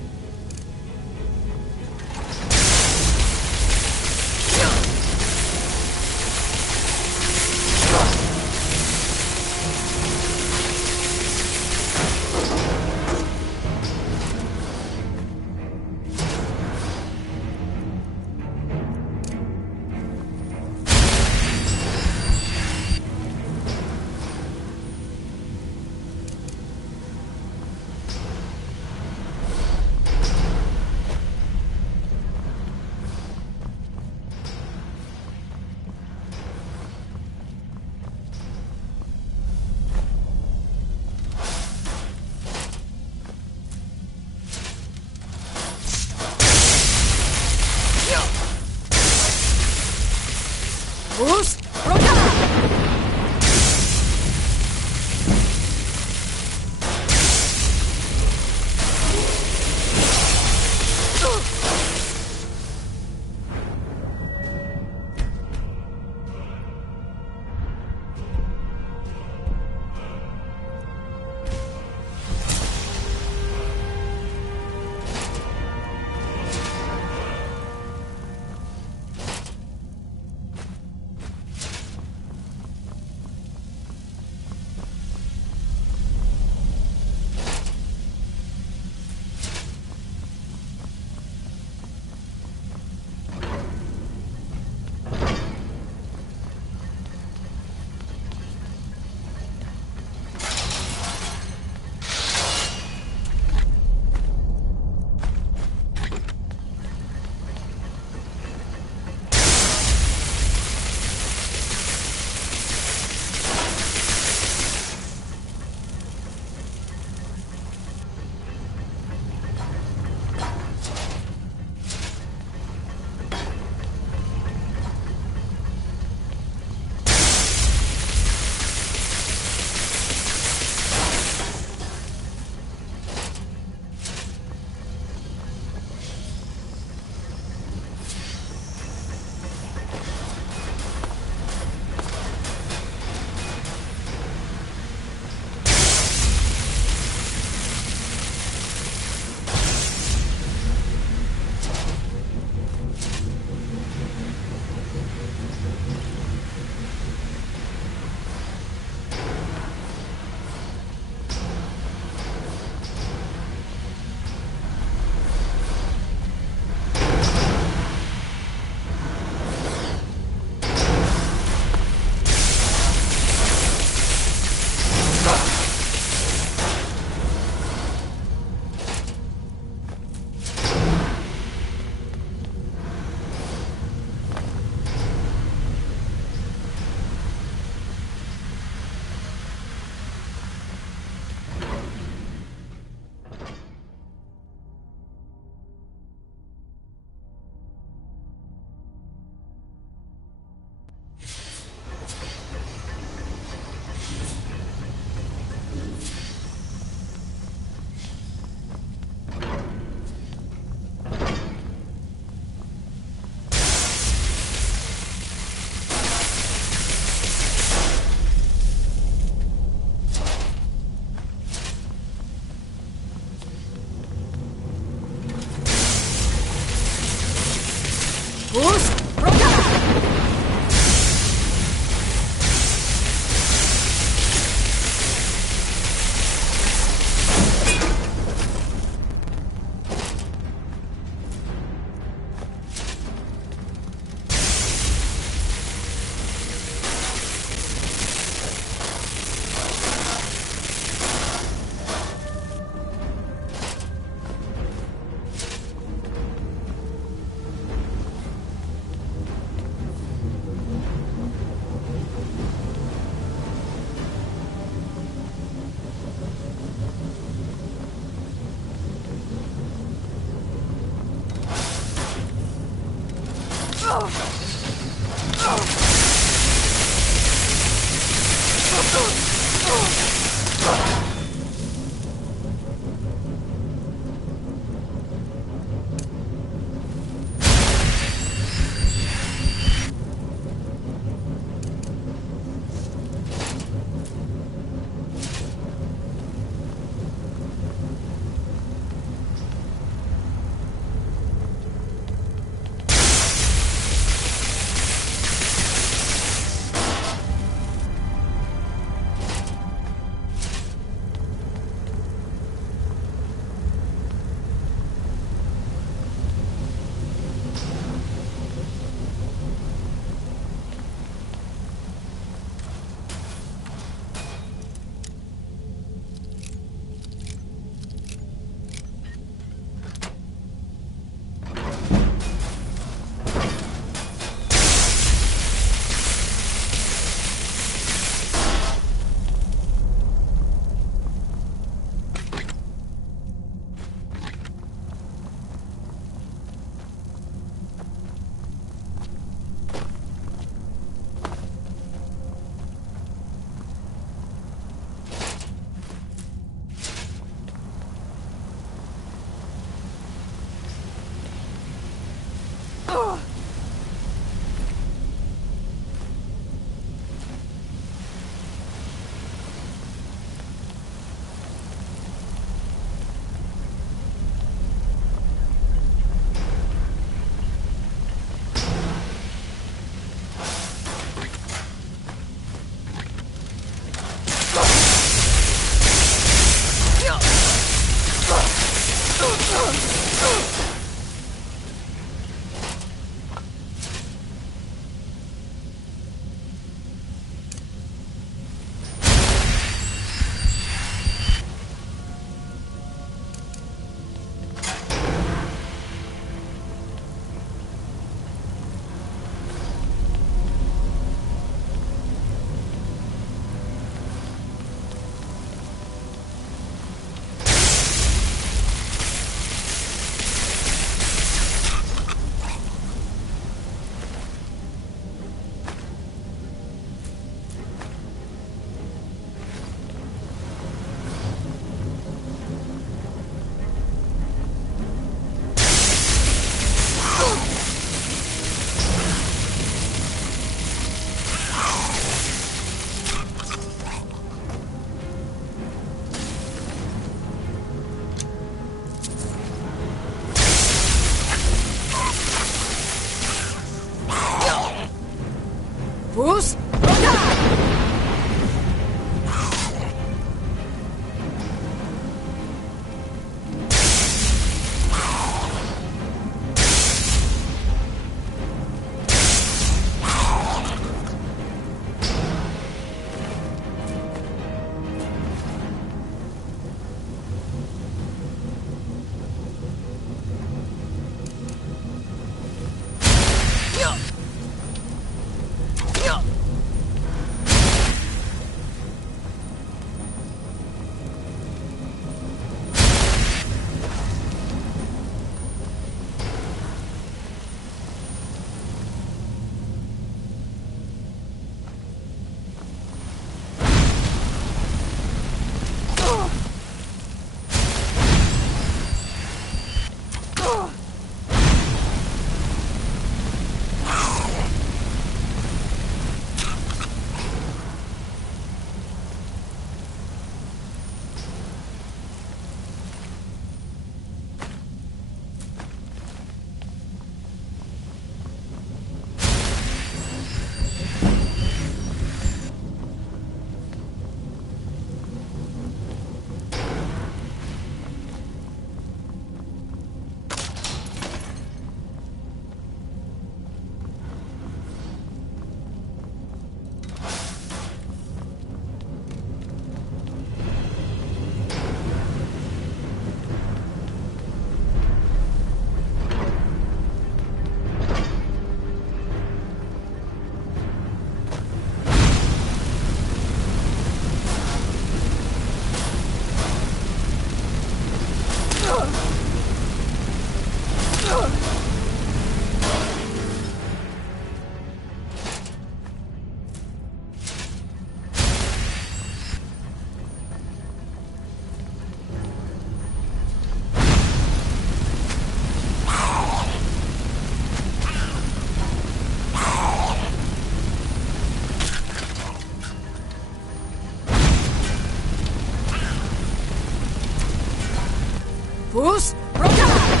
Fus Rota!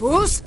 Bus,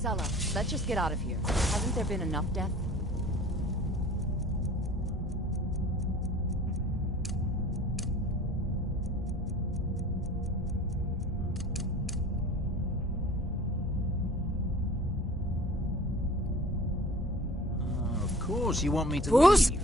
Sella, let's just get out of here. Hasn't there been enough death? Of course, you want me to Bruce? leave.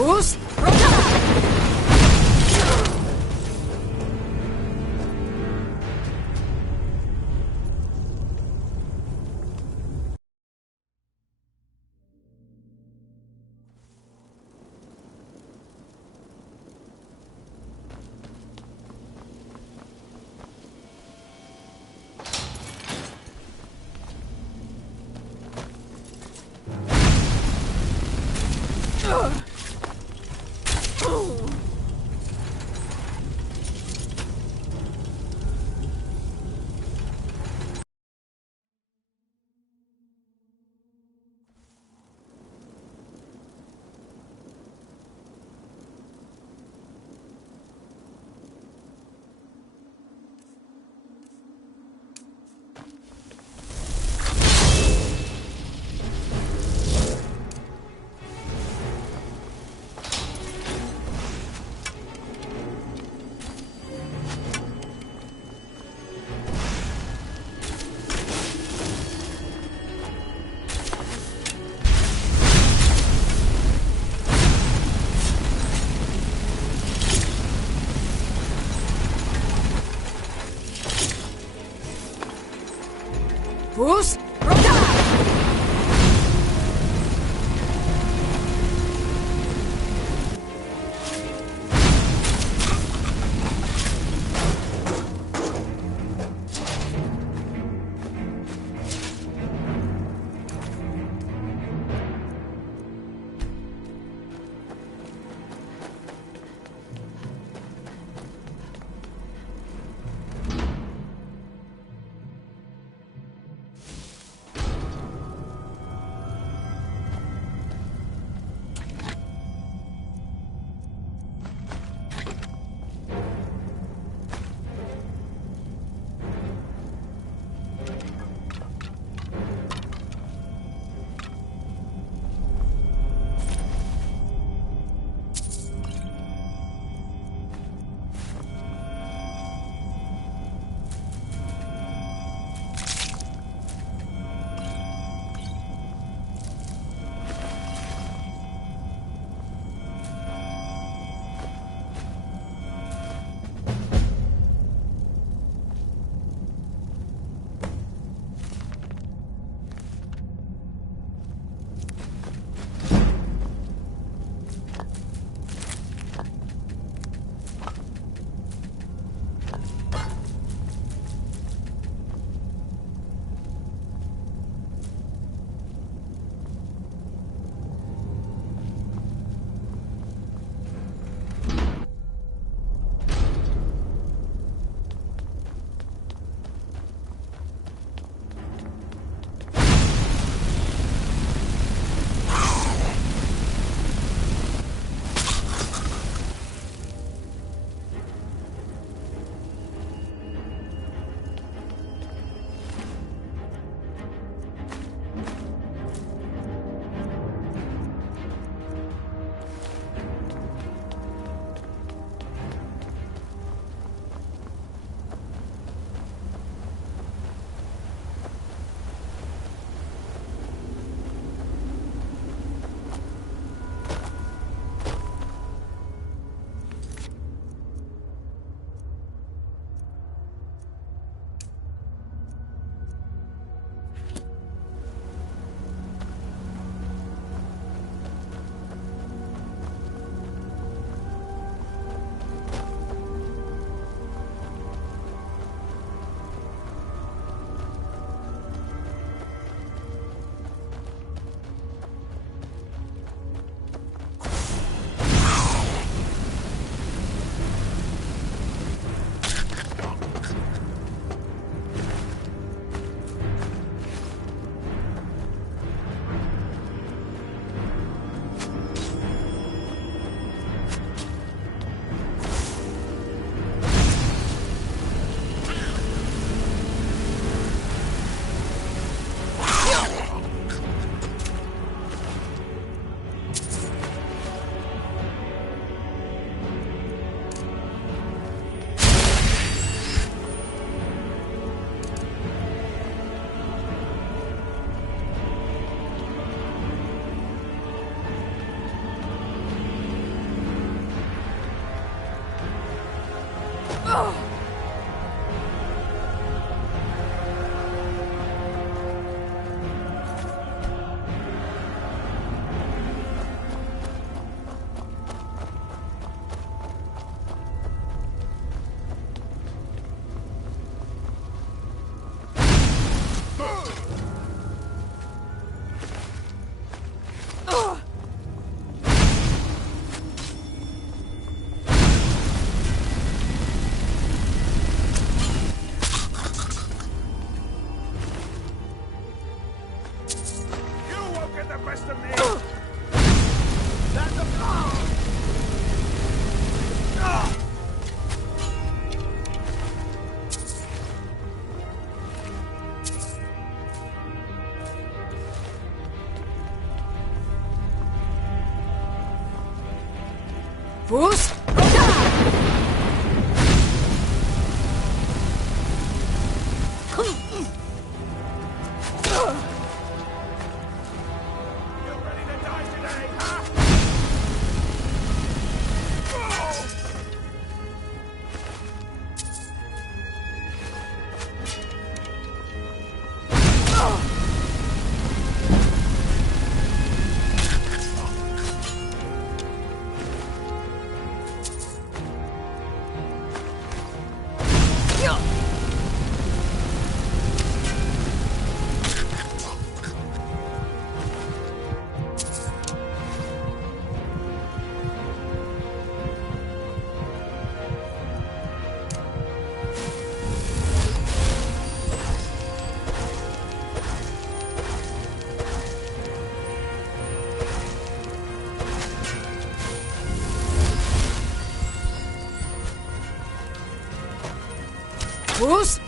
Bruce? Bruce? Bruce? Bruce?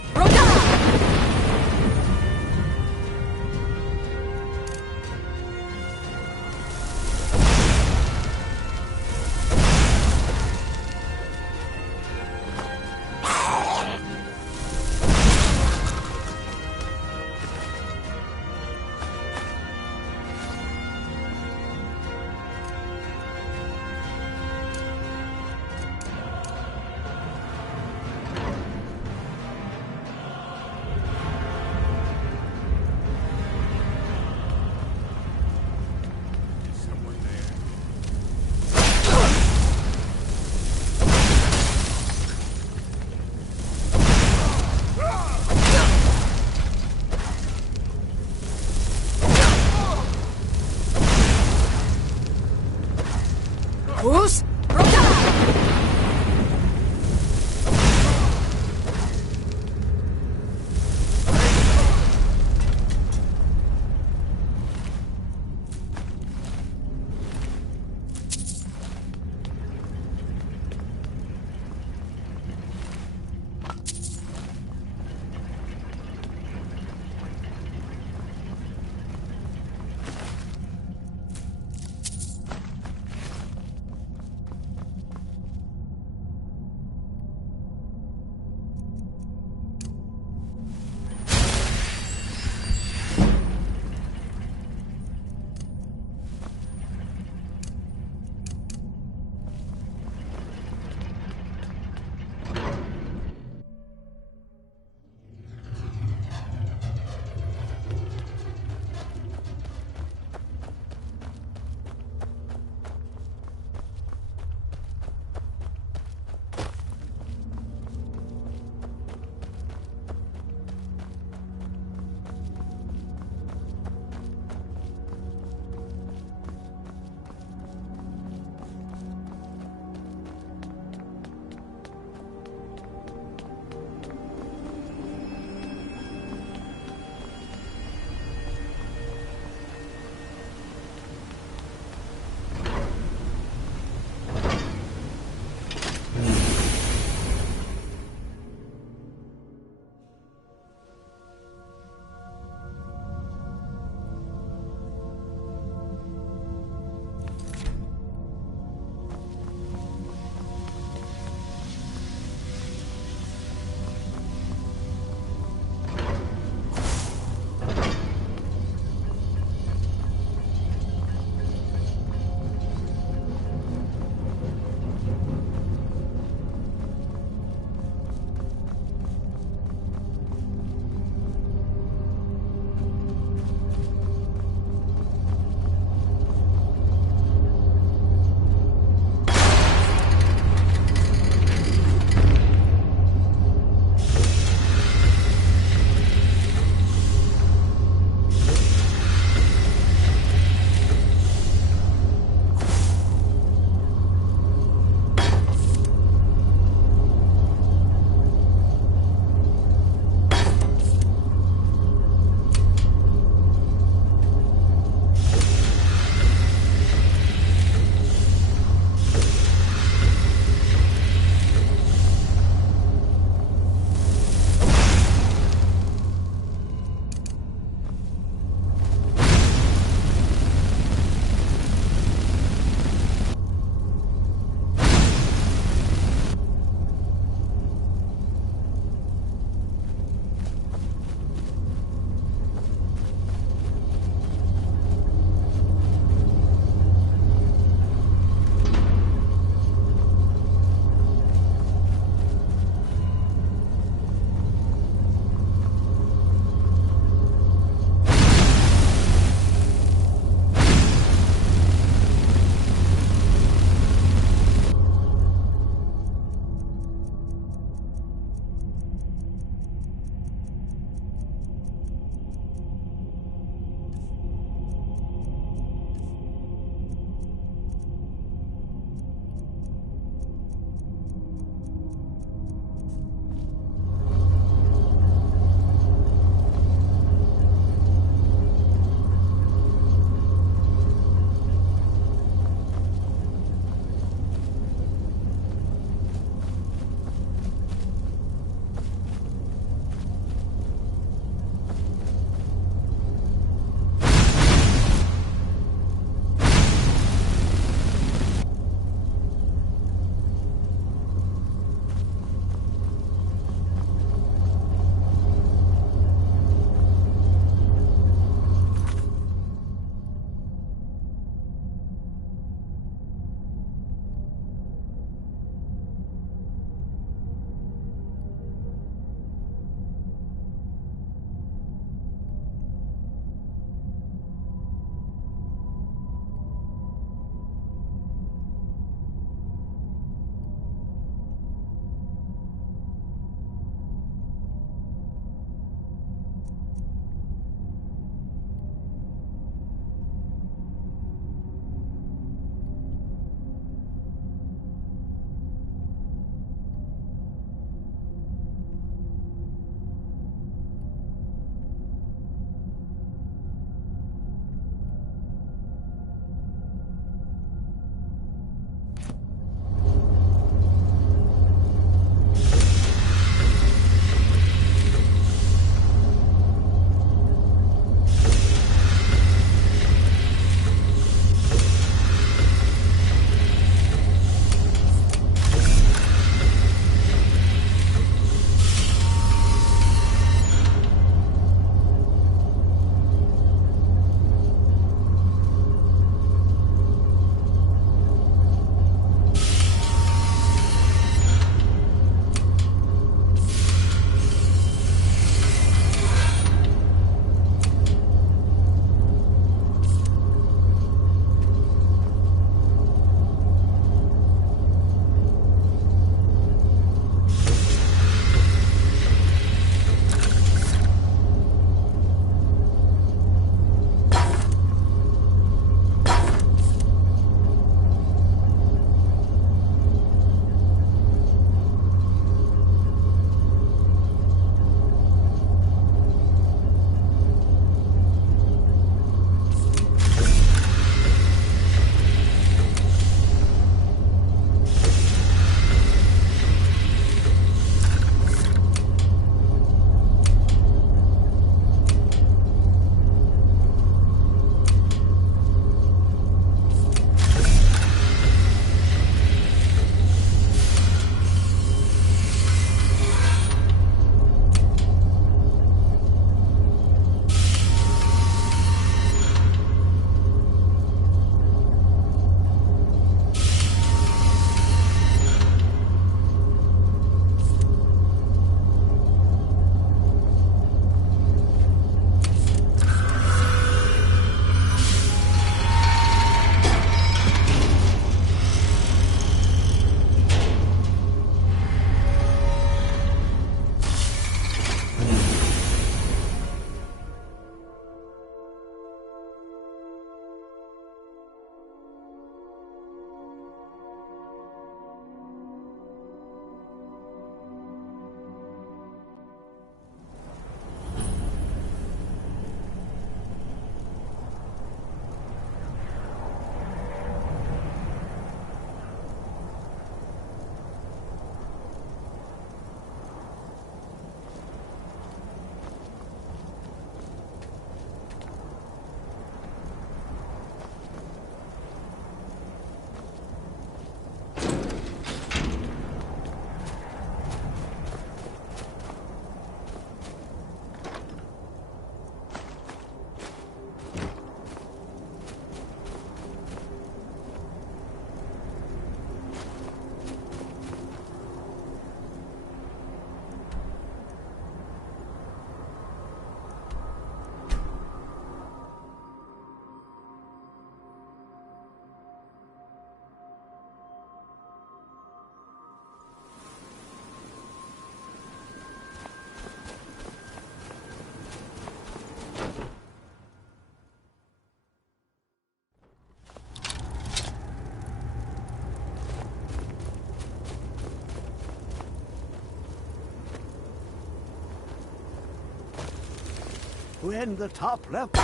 when the top left...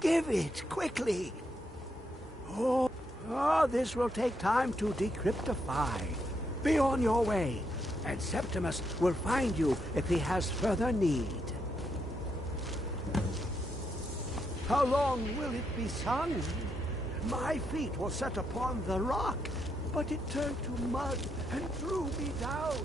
Give it, quickly! Oh, this will take time to decryptify. Be on your way, and Septimus will find you if he has further need. How long will it be sung? My feet were set upon the rock, but it turned to mud and threw me down.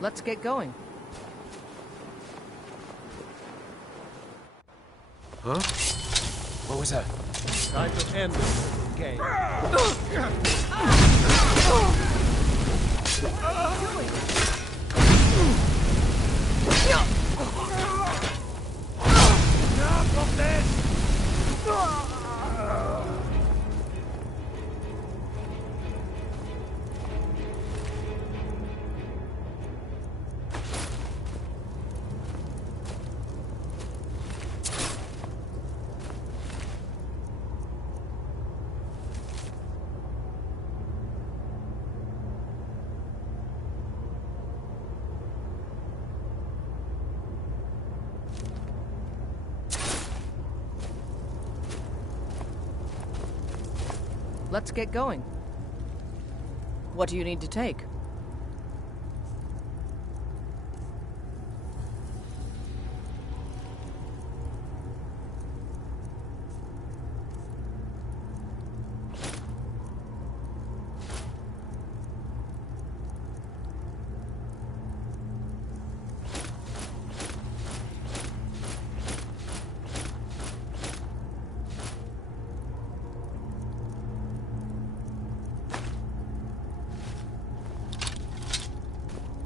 Let's get going. Huh? What was that? Time to end this little game. Enough of this! Let's get going. What do you need to take?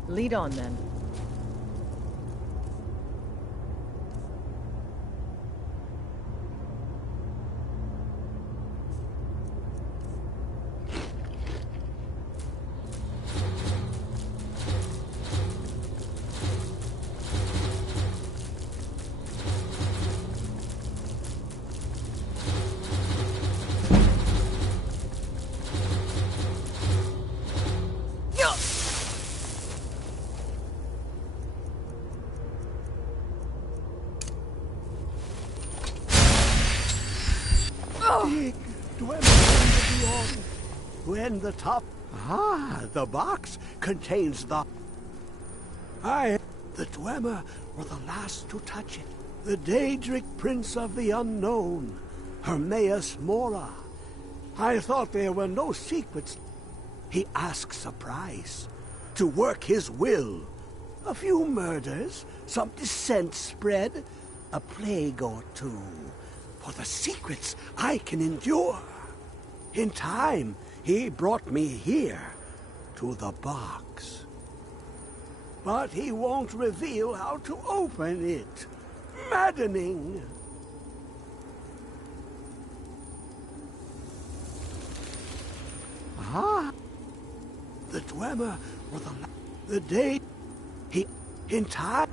Lead on, then. When the top... the box contains the... The Dwemer were the last to touch it. The Daedric Prince of the Unknown, Hermaeus Mora. I thought there were no secrets. He asks a price, to work his will. A few murders, some dissent spread, a plague or two. For the secrets I can endure. In time, he brought me here, to the box. But he won't reveal how to open it. Maddening! The Dwemer were the day he in time,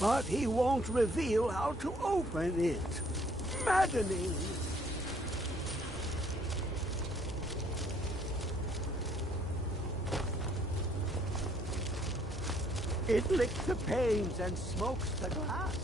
but he won't reveal how to open it. Maddening! It licks the panes and smokes the glass.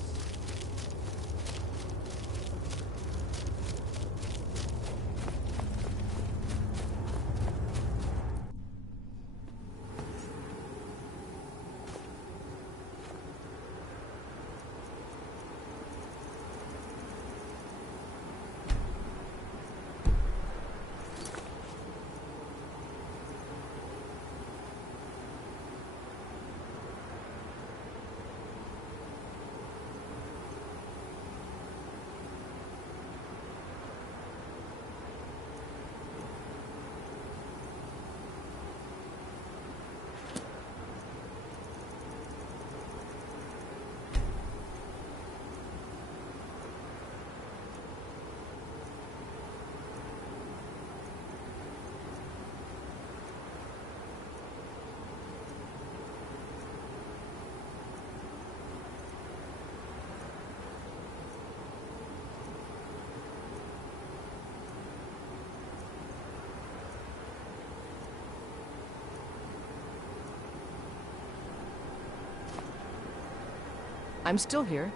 I'm still here.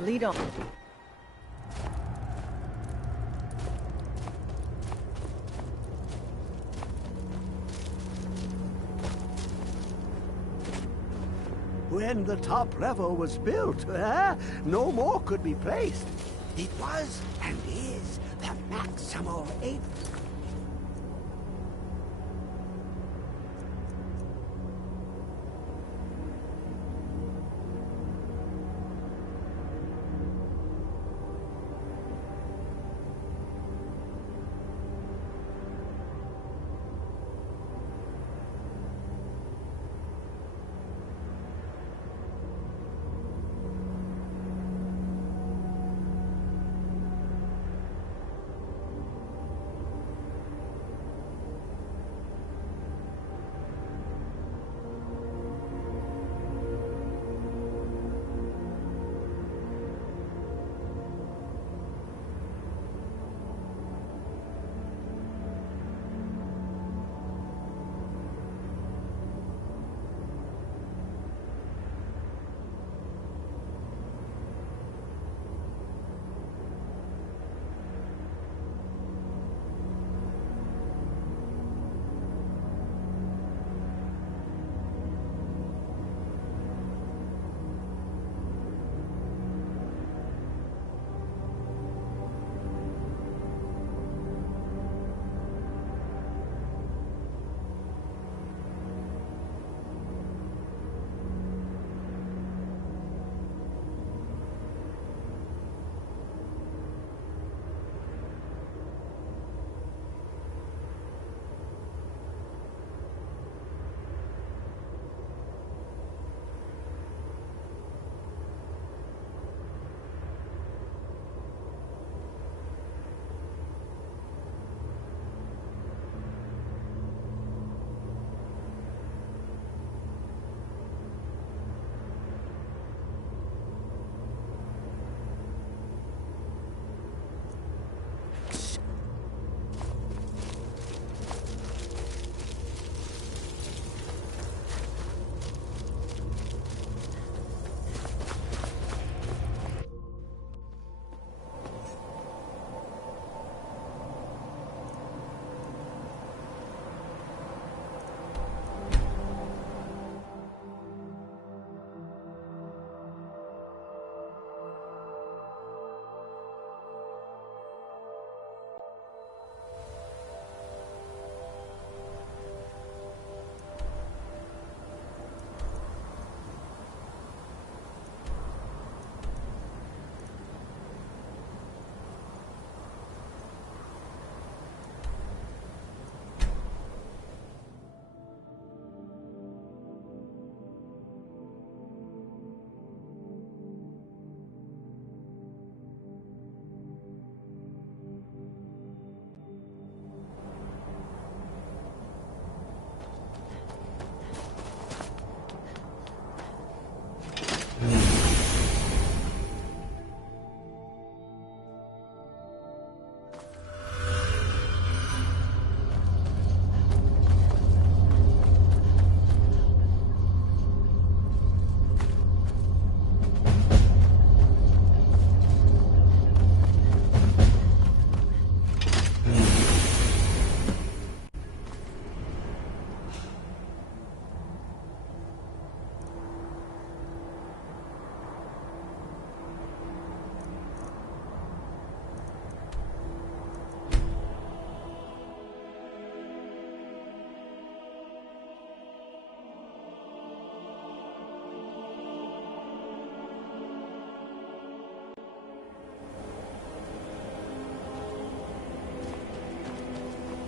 Lead on. When the top level was built, no more could be placed. It was and is the maximal 8.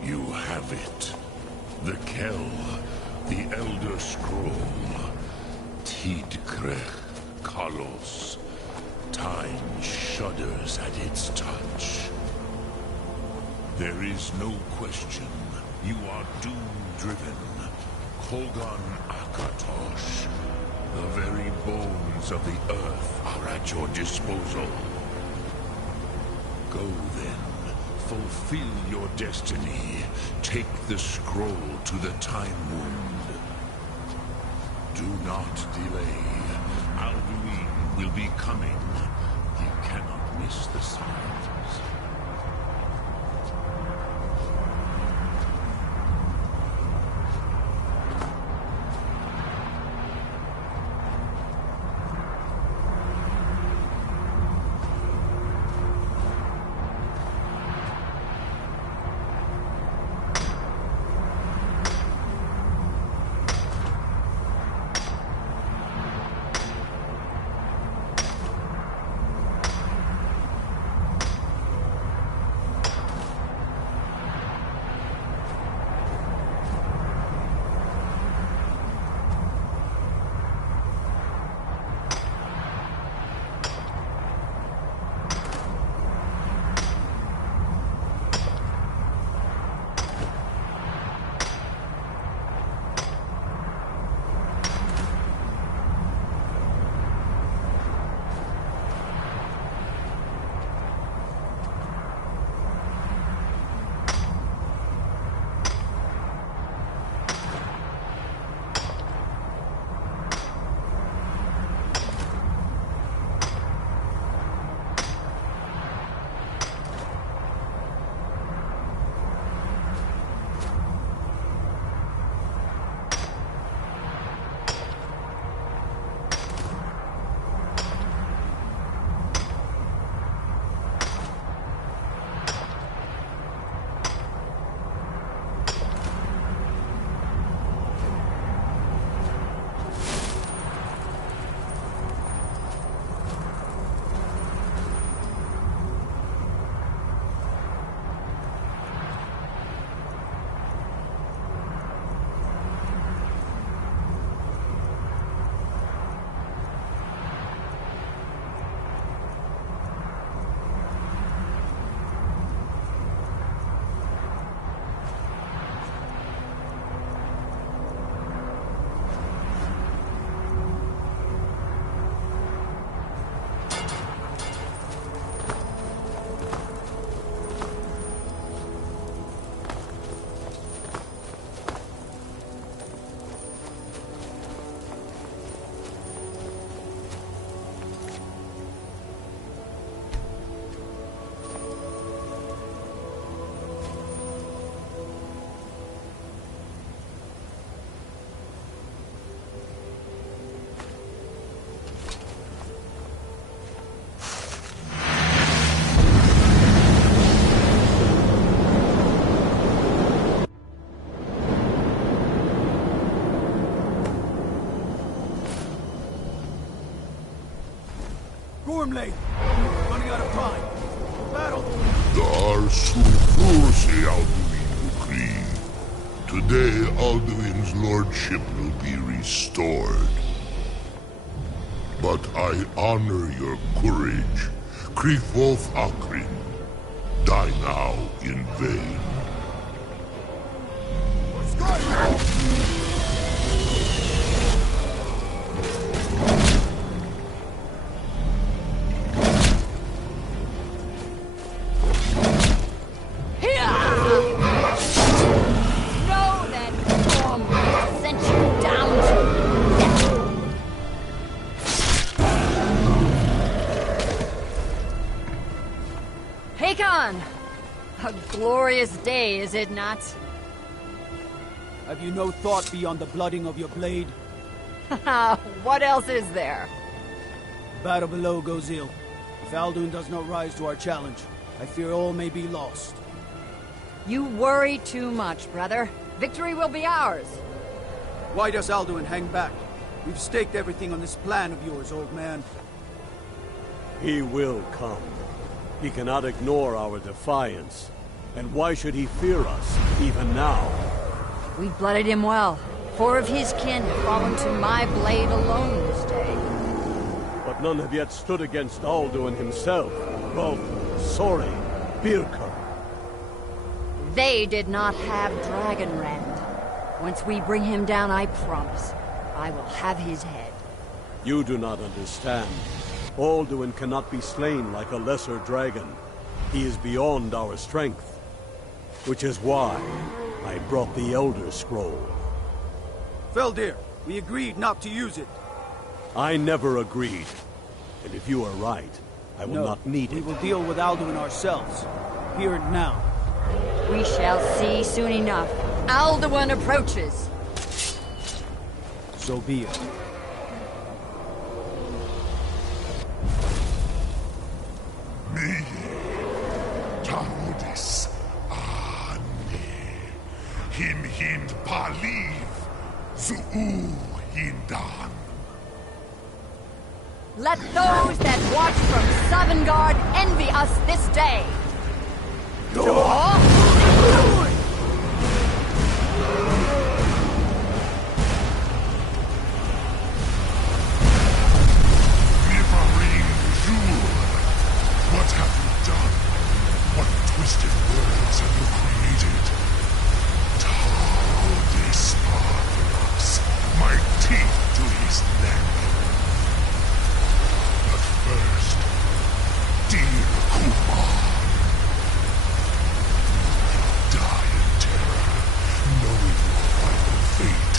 You have it. The Kell, the Elder Scroll. Tidkrech Kalos. Time shudders at its touch. There is no question. You are doom-driven. Kogan Akatosh. The very bones of the earth are at your disposal. Go then. Fulfill your destiny. Take the scroll to the Time Wound. Do not delay. Alduin will be coming. He cannot miss the signs. Gormley! Running out of time. Battle! Dar Sulfursi Alduin Ukri. Today Alduin's lordship will be restored. But I honor your courage. Kriegwolf Akrin. Die now in vain. A glorious day, is it not? Have you no thought beyond the blooding of your blade? What else is there? Battle below goes ill. If Alduin does not rise to our challenge, I fear all may be lost. You worry too much, brother. Victory will be ours. Why does Alduin hang back? We've staked everything on this plan of yours, old man. He will come. He cannot ignore our defiance. And why should he fear us, even now? We've blooded him well. 4 of his kin have fallen to my blade alone this day. But none have yet stood against Alduin himself. Rolf, Sori, Birka. They did not have Dragonrend. Once we bring him down, I promise, I will have his head. You do not understand. Alduin cannot be slain like a lesser dragon. He is beyond our strength. Which is why I brought the Elder Scroll. Feldir, we agreed not to use it. I never agreed. And if you are right, I will not need it. We will deal with Alduin ourselves. Here and now. We shall see soon enough. Alduin approaches. So be it. Me, Tarudis, Him hind paliv, Zuu hindan. Let those that watch from Sovngarde envy us this day. What have you done? What twisted worlds have you created? Tarudis Parthenos, my teeth to his neck. But first, dear Kumar, die in terror, knowing your final fate.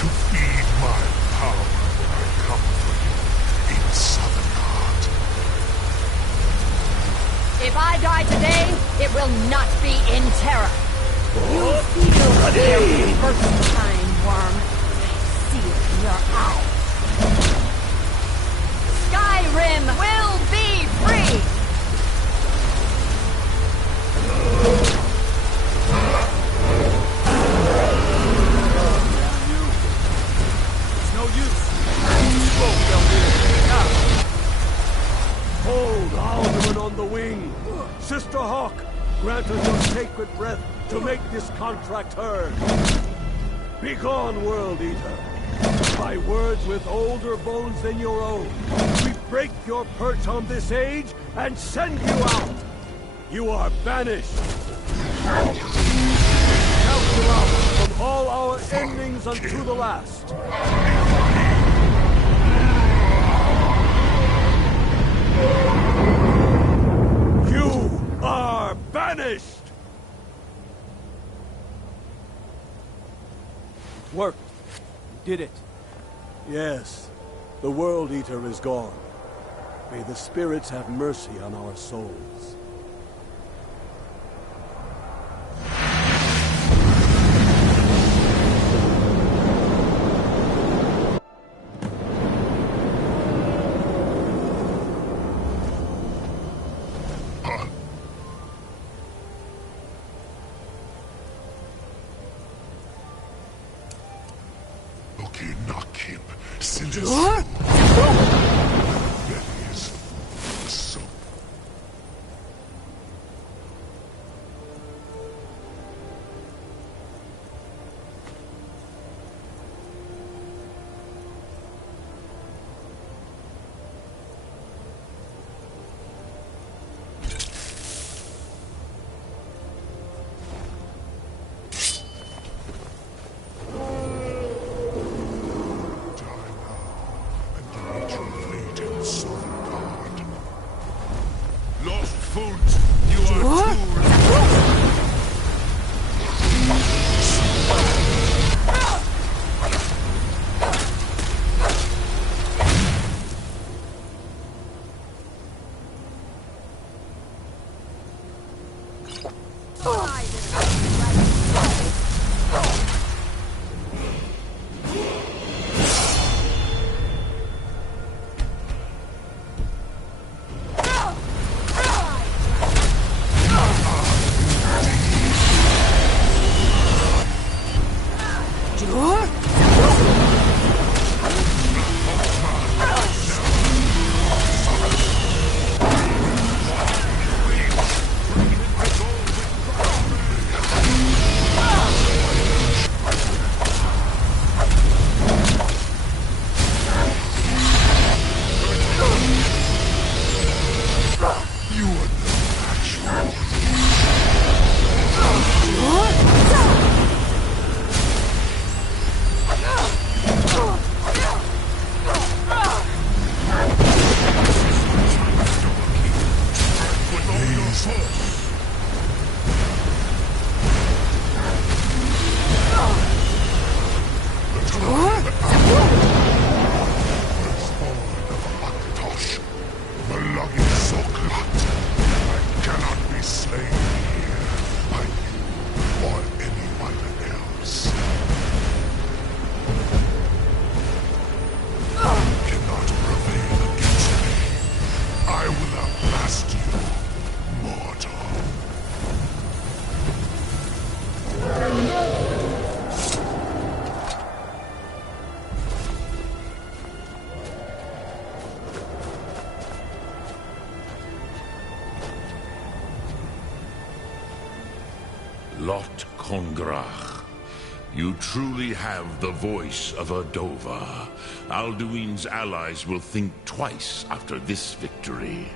To feed my power when I come for you in Sovngarde. If I die today, it will not be in terror. You feel the first time, worm. I see it in your eye. Skyrim will be free! It's no use. Smoke down here. Now. Hold Alduin on the wing. Sister Hawk, grant us your sacred breath to make this contract heard. Begone, World Eater. By words with older bones than your own, we break your perch on this age and send you out. You are banished. Count you out from all our endings unto the last. You are banished! It worked. You did it. Yes, the World Eater is gone. May the spirits have mercy on our souls. Lot Kongrach. You truly have the voice of a Dova. Alduin's allies will think twice after this victory.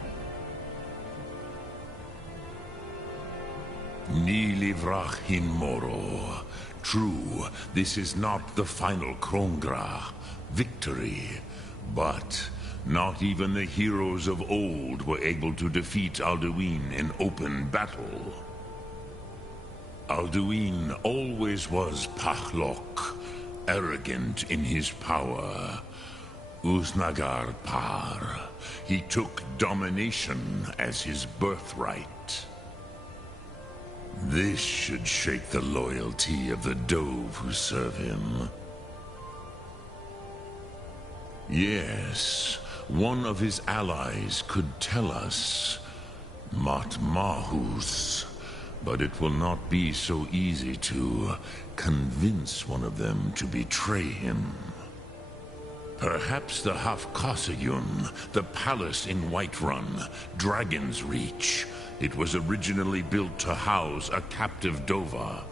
Ni livrach hin moro. True, this is not the final Krongra victory, but not even the heroes of old were able to defeat Alduin in open battle. Alduin always was Pachlok, arrogant in his power. Uznagar Par. He took domination as his birthright. This should shake the loyalty of the Dove who serve him. Yes, one of his allies could tell us. Matmahus. But it will not be so easy to convince one of them to betray him. Perhaps the Hafkasayun, the palace in Whiterun, Dragon's Reach. It was originally built to house a captive Dova.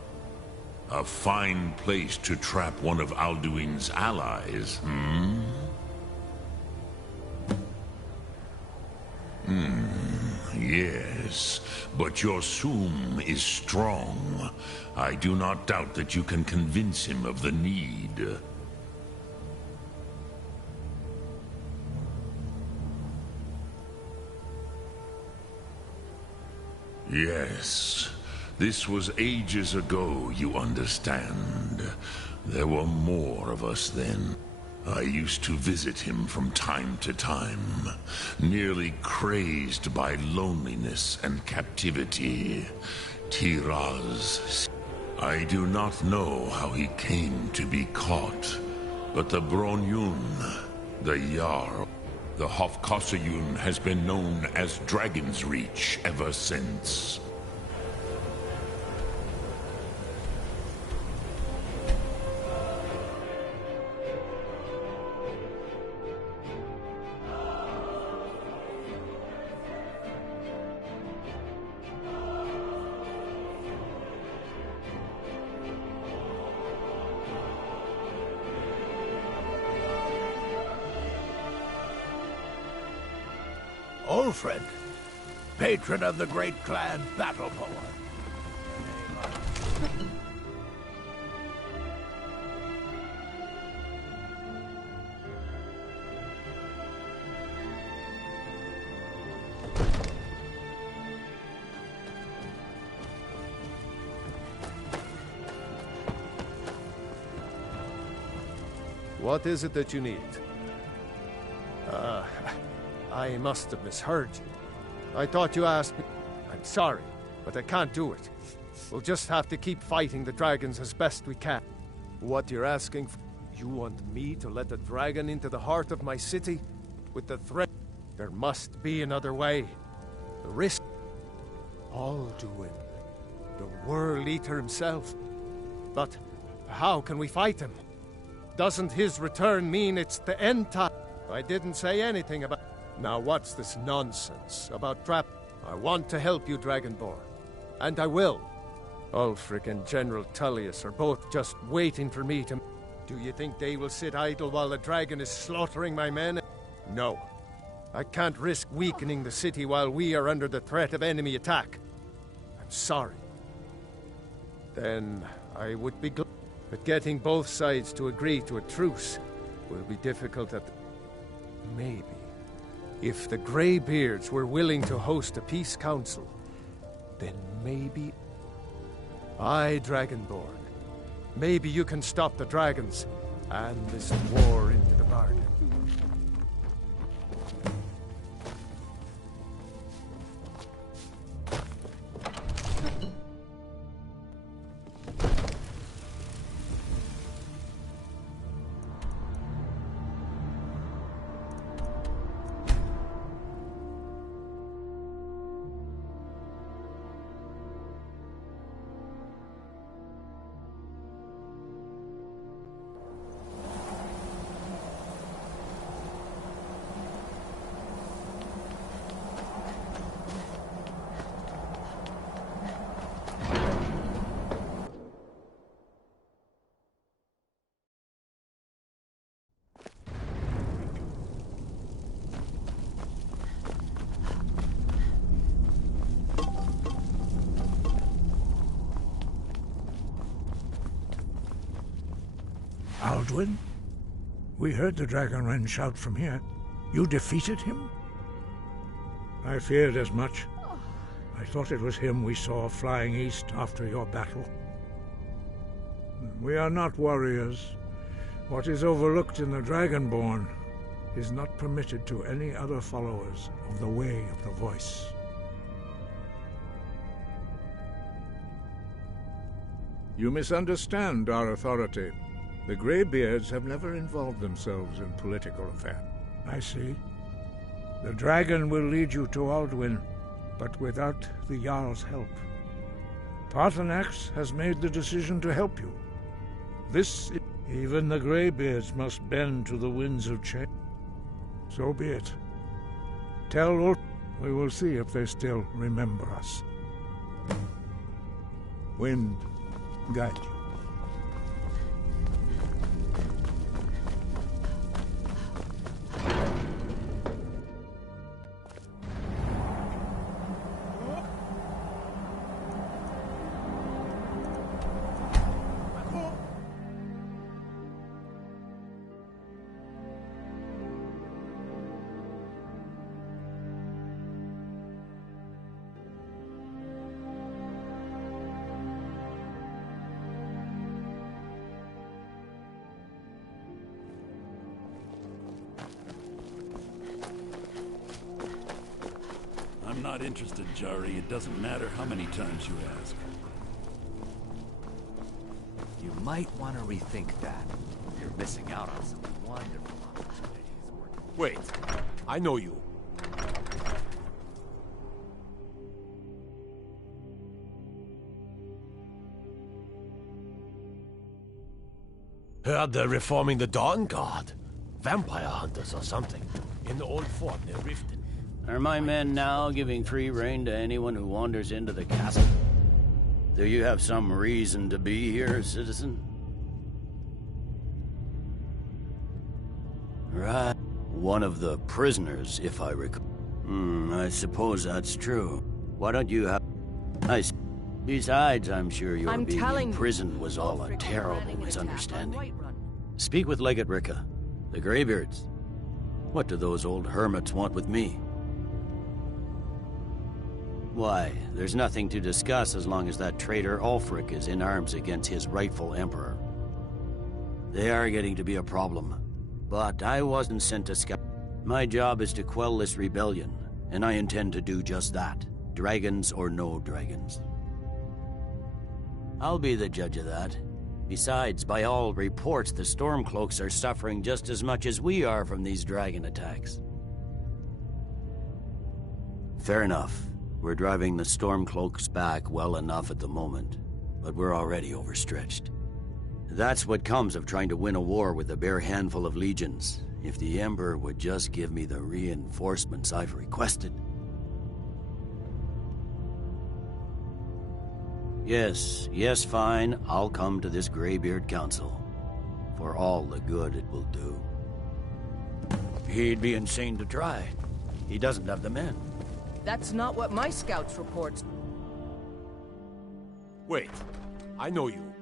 A fine place to trap one of Alduin's allies, Yes, but your Sum is strong. I do not doubt that you can convince him of the need. Yes, this was ages ago, you understand. There were more of us then. I used to visit him from time to time, nearly crazed by loneliness and captivity. Tiraz. I do not know how he came to be caught, but the Bronyun, the Jarl, the Hofkasayun has been known as Dragon's Reach ever since. Old friend, patron of the great clan battle poem. What is it that you need? I must have misheard you. I thought you asked me. I'm sorry, but I can't do it. We'll just have to keep fighting the dragons as best we can. What you're asking for? You want me to let a dragon into the heart of my city? With the threat? There must be another way. The risk. Alduin. The World Eater himself. But how can we fight him? Doesn't his return mean it's the end time? I didn't say anything about... Now what's this nonsense about trap? I want to help you, Dragonborn. And I will. Ulfric and General Tullius are both just waiting for me to... Do you think they will sit idle while the dragon is slaughtering my men? No. I can't risk weakening the city while we are under the threat of enemy attack. I'm sorry. Then I would be glad. But getting both sides to agree to a truce will be difficult at the... Maybe. If the Greybeards were willing to host a peace council, then maybe... Aye, Dragonborn. Maybe you can stop the dragons and this war into the bargain. Aldwin? We heard the Dragon Wren shout from here. You defeated him? I feared as much. I thought it was him we saw flying east after your battle. We are not warriors. What is overlooked in the Dragonborn is not permitted to any other followers of the Way of the Voice. You misunderstand our authority. The Greybeards have never involved themselves in political affairs. I see. The dragon will lead you to Aldwin, but without the Jarl's help. Paarthurnax has made the decision to help you. Even the Greybeards must bend to the winds of change. So be it. Tell Ulf, we will see if they still remember us. Wind, guide you. I'm not interested, Jari. It doesn't matter how many times you ask. You might want to rethink that. You're missing out on some wonderful opportunities. Wait, I know you. Heard they're reforming the Dawn Guard. Vampire hunters or something. In the old fort near Riften. Are my men now giving free rein to anyone who wanders into the castle? Do you have some reason to be here, citizen? Right. One of the prisoners, if I recall. I suppose that's true. Why don't you have... Besides, I'm sure your being in prison was all a terrible misunderstanding. Speak with Legate Ricka. The Greybeards. What do those old hermits want with me? Why, there's nothing to discuss as long as that traitor Ulfric is in arms against his rightful emperor. They are getting to be a problem. But I wasn't sent to Sky. My job is to quell this rebellion, and I intend to do just that. Dragons or no dragons. I'll be the judge of that. Besides, by all reports, the Stormcloaks are suffering just as much as we are from these dragon attacks. Fair enough. We're driving the Stormcloaks back well enough at the moment, but we're already overstretched. That's what comes of trying to win a war with a bare handful of legions. If the Emperor would just give me the reinforcements I've requested. Yes, fine. I'll come to this Greybeard Council. For all the good it will do. He'd be insane to try. He doesn't have the men. That's not what my scouts reports. Wait, I know you.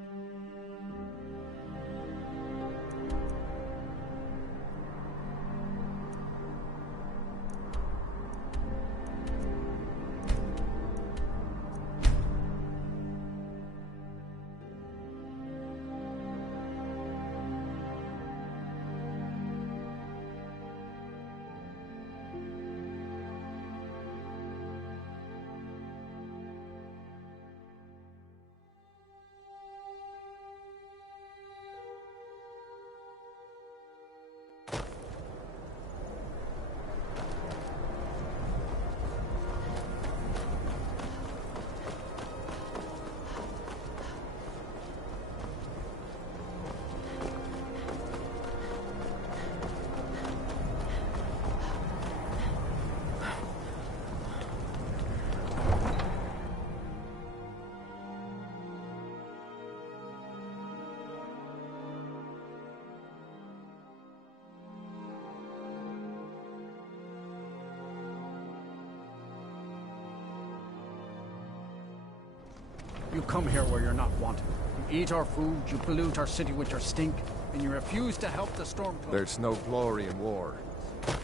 You come here where you're not wanted. You eat our food, you pollute our city with your stink. and you refuse to help the Stormcloak. There's no glory in war.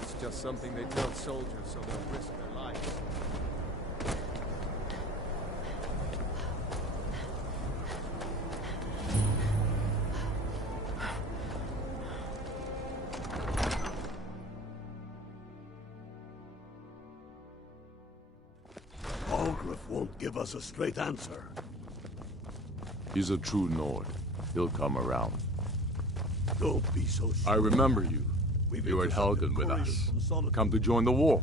It's just something they tell soldiers so they'll risk their lives. Balgruuf won't give us a straight answer. He's a true Nord. He'll come around. Don't be so sure. I remember you. You were at Helgen with us. Come to join the war.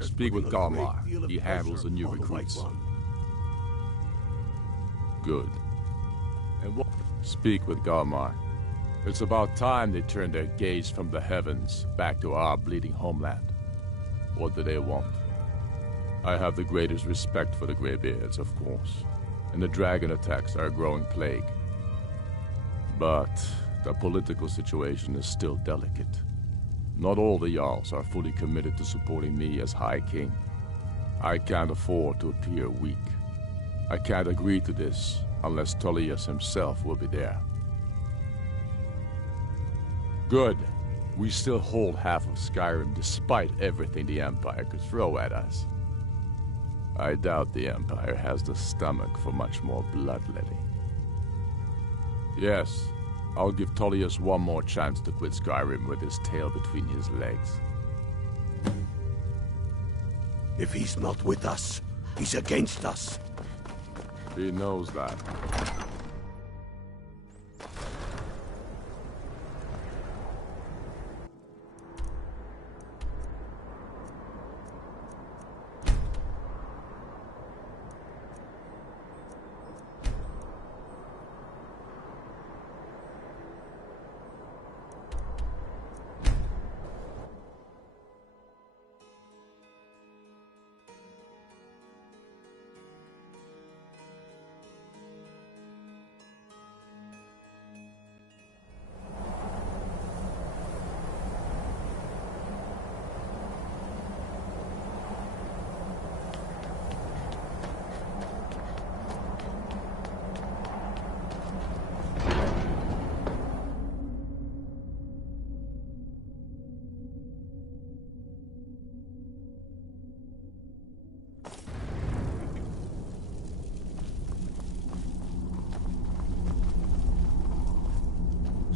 Speak with Galmar. He handles the new recruits. Good. And what? Speak with Galmar. It's about time they turned their gaze from the heavens back to our bleeding homeland. What do they want? I have the greatest respect for the Greybeards, of course, and the dragon attacks are a growing plague. But the political situation is still delicate. Not all the Jarls are fully committed to supporting me as High King. I can't afford to appear weak. I can't agree to this unless Tullius himself will be there. Good. We still hold half of Skyrim despite everything the Empire could throw at us. I doubt the Empire has the stomach for much more bloodletting. Yes, I'll give Tullius one more chance to quit Skyrim with his tail between his legs. If he's not with us, he's against us. He knows that.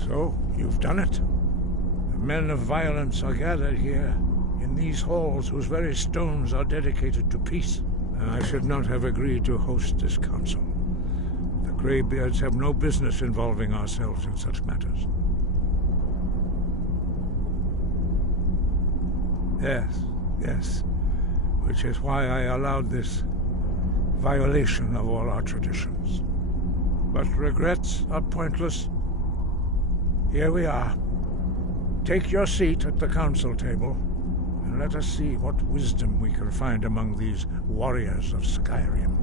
So, you've done it. The men of violence are gathered here, in these halls whose very stones are dedicated to peace. And I should not have agreed to host this council. The Greybeards have no business involving ourselves in such matters. Yes. Which is why I allowed this violation of all our traditions. But regrets are pointless. Here we are. Take your seat at the council table, and let us see what wisdom we can find among these warriors of Skyrim.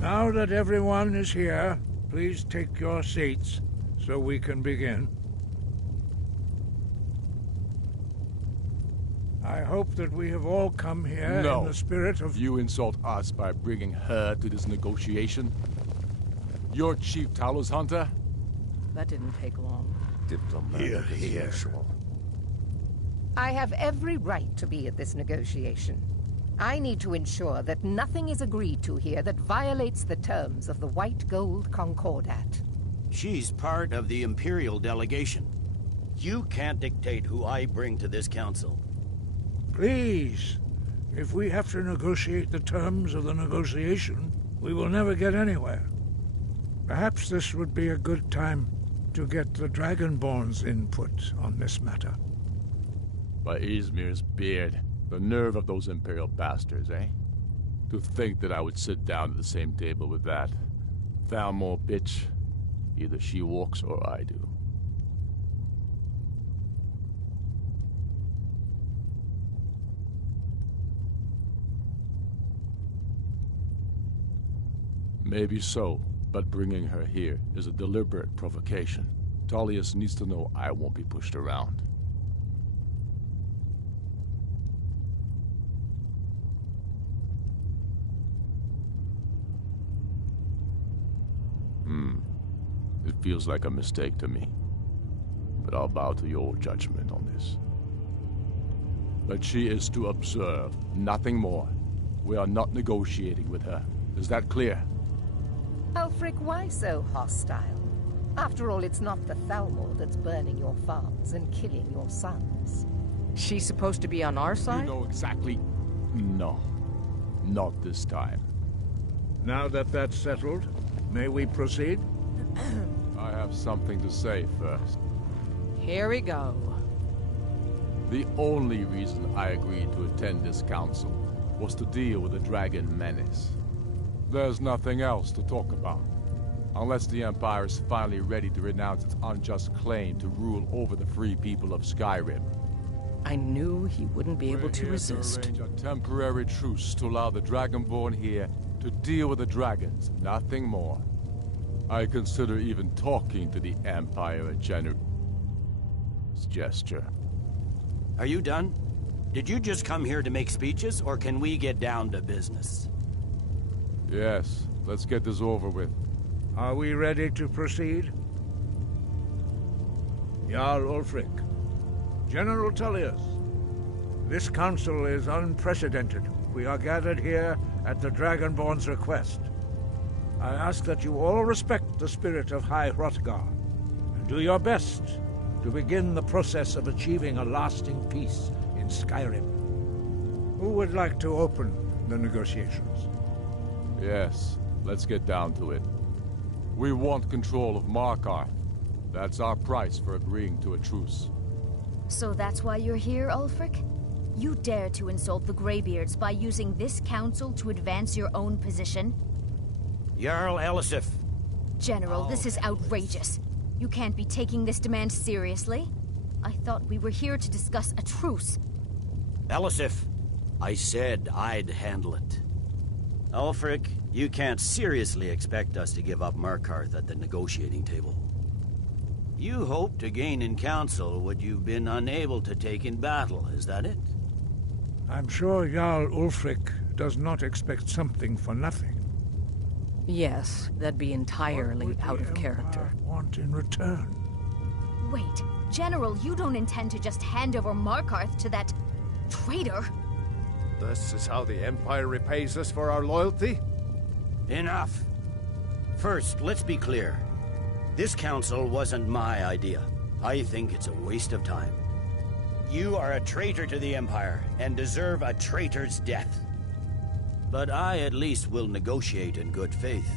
Now that everyone is here, please take your seats so we can begin. I hope that we have all come here in the spirit of... You insult us by bringing her to this negotiation? You're Chief Talos Hunter? That didn't take long. Diplomatic as usual. I have every right to be at this negotiation. I need to ensure that nothing is agreed to here that violates the terms of the White Gold Concordat. She's part of the Imperial delegation. You can't dictate who I bring to this council. Please, If we have to negotiate the terms of the negotiation, we will never get anywhere. Perhaps this would be a good time to get the Dragonborn's input on this matter. By Izmir's beard, the nerve of those Imperial bastards, eh? To think that I would sit down at the same table with that Thalmor bitch. Either she walks or I do. Maybe so, but bringing her here is a deliberate provocation. Tullius needs to know I won't be pushed around. It feels like a mistake to me, but I'll bow to your judgment on this. But she is to observe, nothing more. We are not negotiating with her. Is that clear? Ulfric, why so hostile? After all, it's not the Thalmor that's burning your farms and killing your sons. She's supposed to be on our side? You know exactly... No. Not this time. Now that that's settled, may we proceed? I have something to say first. Here we go. The only reason I agreed to attend this council was to deal with the dragon menace. There's nothing else to talk about. Unless the Empire is finally ready to renounce its unjust claim to rule over the free people of Skyrim. I knew he wouldn't be able to resist. To arrange a temporary truce to allow the Dragonborn here to deal with the dragons, nothing more. I consider even talking to the Empire a generous gesture. Are you done? Did you just come here to make speeches, or can we get down to business? Yes, let's get this over with. Are we ready to proceed? Jarl Ulfric, General Tullius, this council is unprecedented. We are gathered here at the Dragonborn's request. I ask that you all respect the spirit of High Hrothgar, and do your best to begin the process of achieving a lasting peace in Skyrim. Who would like to open the negotiations? Yes, let's get down to it. We want control of Markarth. That's our price for agreeing to a truce. So that's why you're here, Ulfric? You dare to insult the Greybeards by using this council to advance your own position? Jarl Elisif. General, this is outrageous. You can't be taking this demand seriously. I thought we were here to discuss a truce. Elisif, I said I'd handle it. Ulfric, you can't seriously expect us to give up Markarth at the negotiating table. You hope to gain in council what you've been unable to take in battle, is that it? I'm sure Jarl Ulfric does not expect something for nothing. Yes, that'd be entirely out of character. Want in return? Wait, General, you don't intend to just hand over Markarth to that traitor? This is how the Empire repays us for our loyalty? Enough. First, let's be clear. This council wasn't my idea. I think it's a waste of time. You are a traitor to the Empire, and deserve a traitor's death. But I at least will negotiate in good faith.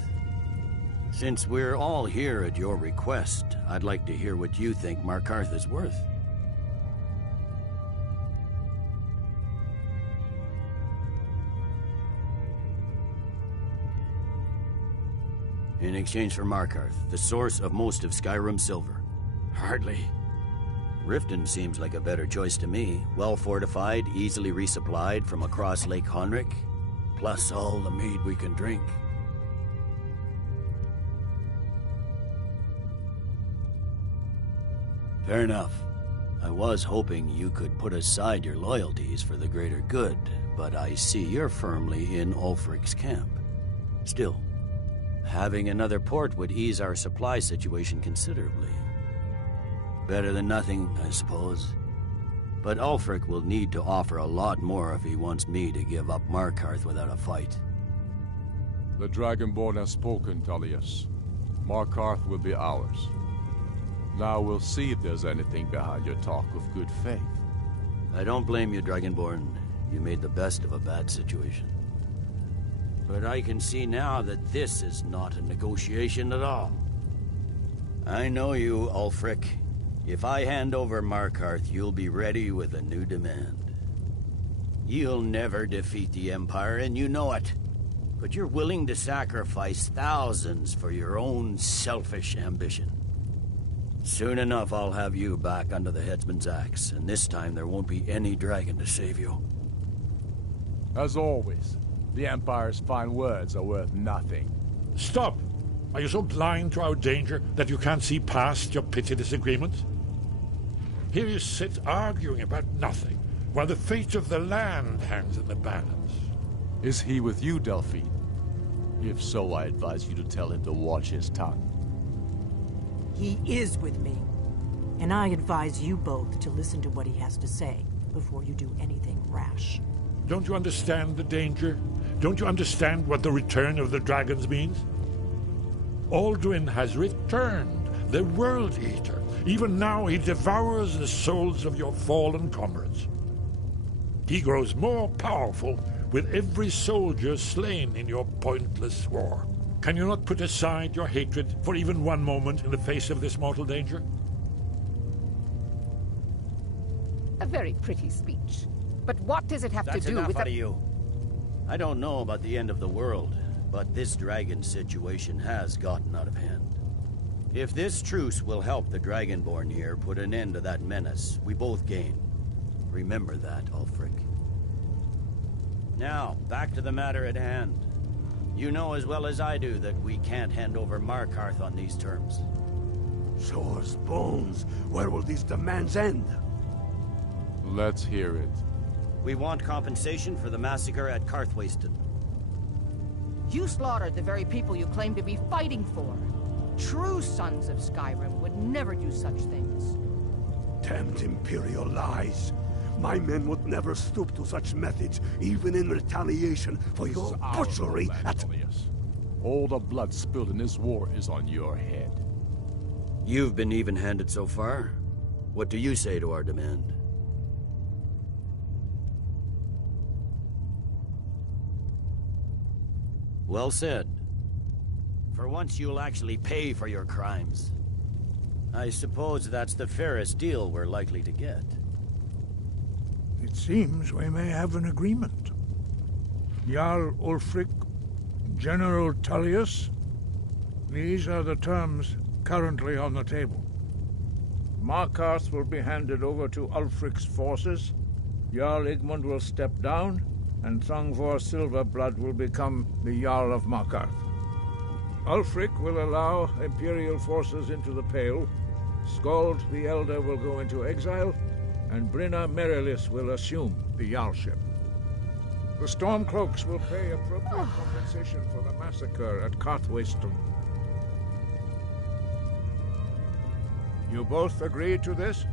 Since we're all here at your request, I'd like to hear what you think Markarth is worth. In exchange for Markarth, the source of most of Skyrim's silver. Hardly. Riften seems like a better choice to me. Well fortified, easily resupplied from across Lake Honric, plus all the mead we can drink. Fair enough. I was hoping you could put aside your loyalties for the greater good, but I see you're firmly in Ulfric's camp. Still, having another port would ease our supply situation considerably. Better than nothing, I suppose. But Ulfric will need to offer a lot more if he wants me to give up Markarth without a fight. The Dragonborn has spoken, Tullius. Markarth will be ours. Now we'll see if there's anything behind your talk of good faith. I don't blame you, Dragonborn. You made the best of a bad situation. But I can see now that this is not a negotiation at all. I know you, Ulfric. If I hand over Markarth, you'll be ready with a new demand. You'll never defeat the Empire, and you know it. But you're willing to sacrifice thousands for your own selfish ambition. Soon enough, I'll have you back under the headsman's axe, and this time there won't be any dragon to save you. As always, the Empire's fine words are worth nothing. Stop! Are you so blind to our danger that you can't see past your petty disagreements? Here you sit arguing about nothing, while the fate of the land hangs in the balance. Is he with you, Delphine? If so, I advise you to tell him to watch his tongue. He is with me. And I advise you both to listen to what he has to say before you do anything rash. Don't you understand the danger? Don't you understand what the return of the dragons means? Alduin has returned, the World Eater. Even now he devours the souls of your fallen comrades. He grows more powerful with every soldier slain in your pointless war. Can you not put aside your hatred for even one moment in the face of this mortal danger? A very pretty speech. But what does it have to do with... That's enough out of you. I don't know about the end of the world, but this dragon situation has gotten out of hand. If this truce will help the Dragonborn here put an end to that menace, we both gain. Remember that, Ulfric. Now, back to the matter at hand. You know as well as I do that we can't hand over Markarth on these terms. Show us bones. Where will these demands end? Let's hear it. We want compensation for the massacre at Karthwasten. You slaughtered the very people you claim to be fighting for. True sons of Skyrim would never do such things. Damned Imperial lies. My men would never stoop to such methods, even in retaliation for your butchery at... All the blood spilled in this war is on your head. You've been even-handed so far. What do you say to our demand? Well said. For once you'll actually pay for your crimes. I suppose that's the fairest deal we're likely to get. It seems we may have an agreement. Jarl Ulfric, General Tullius, these are the terms currently on the table. Markarth will be handed over to Ulfric's forces, Jarl Igmund will step down, and Thongvor Silverblood will become the Jarl of Markarth. Ulfric will allow Imperial forces into the Pale, Skald the Elder will go into exile, and Brinna Merilis will assume the Jarlship. The Stormcloaks will pay appropriate compensation for the massacre at Karthwasten. You both agree to this?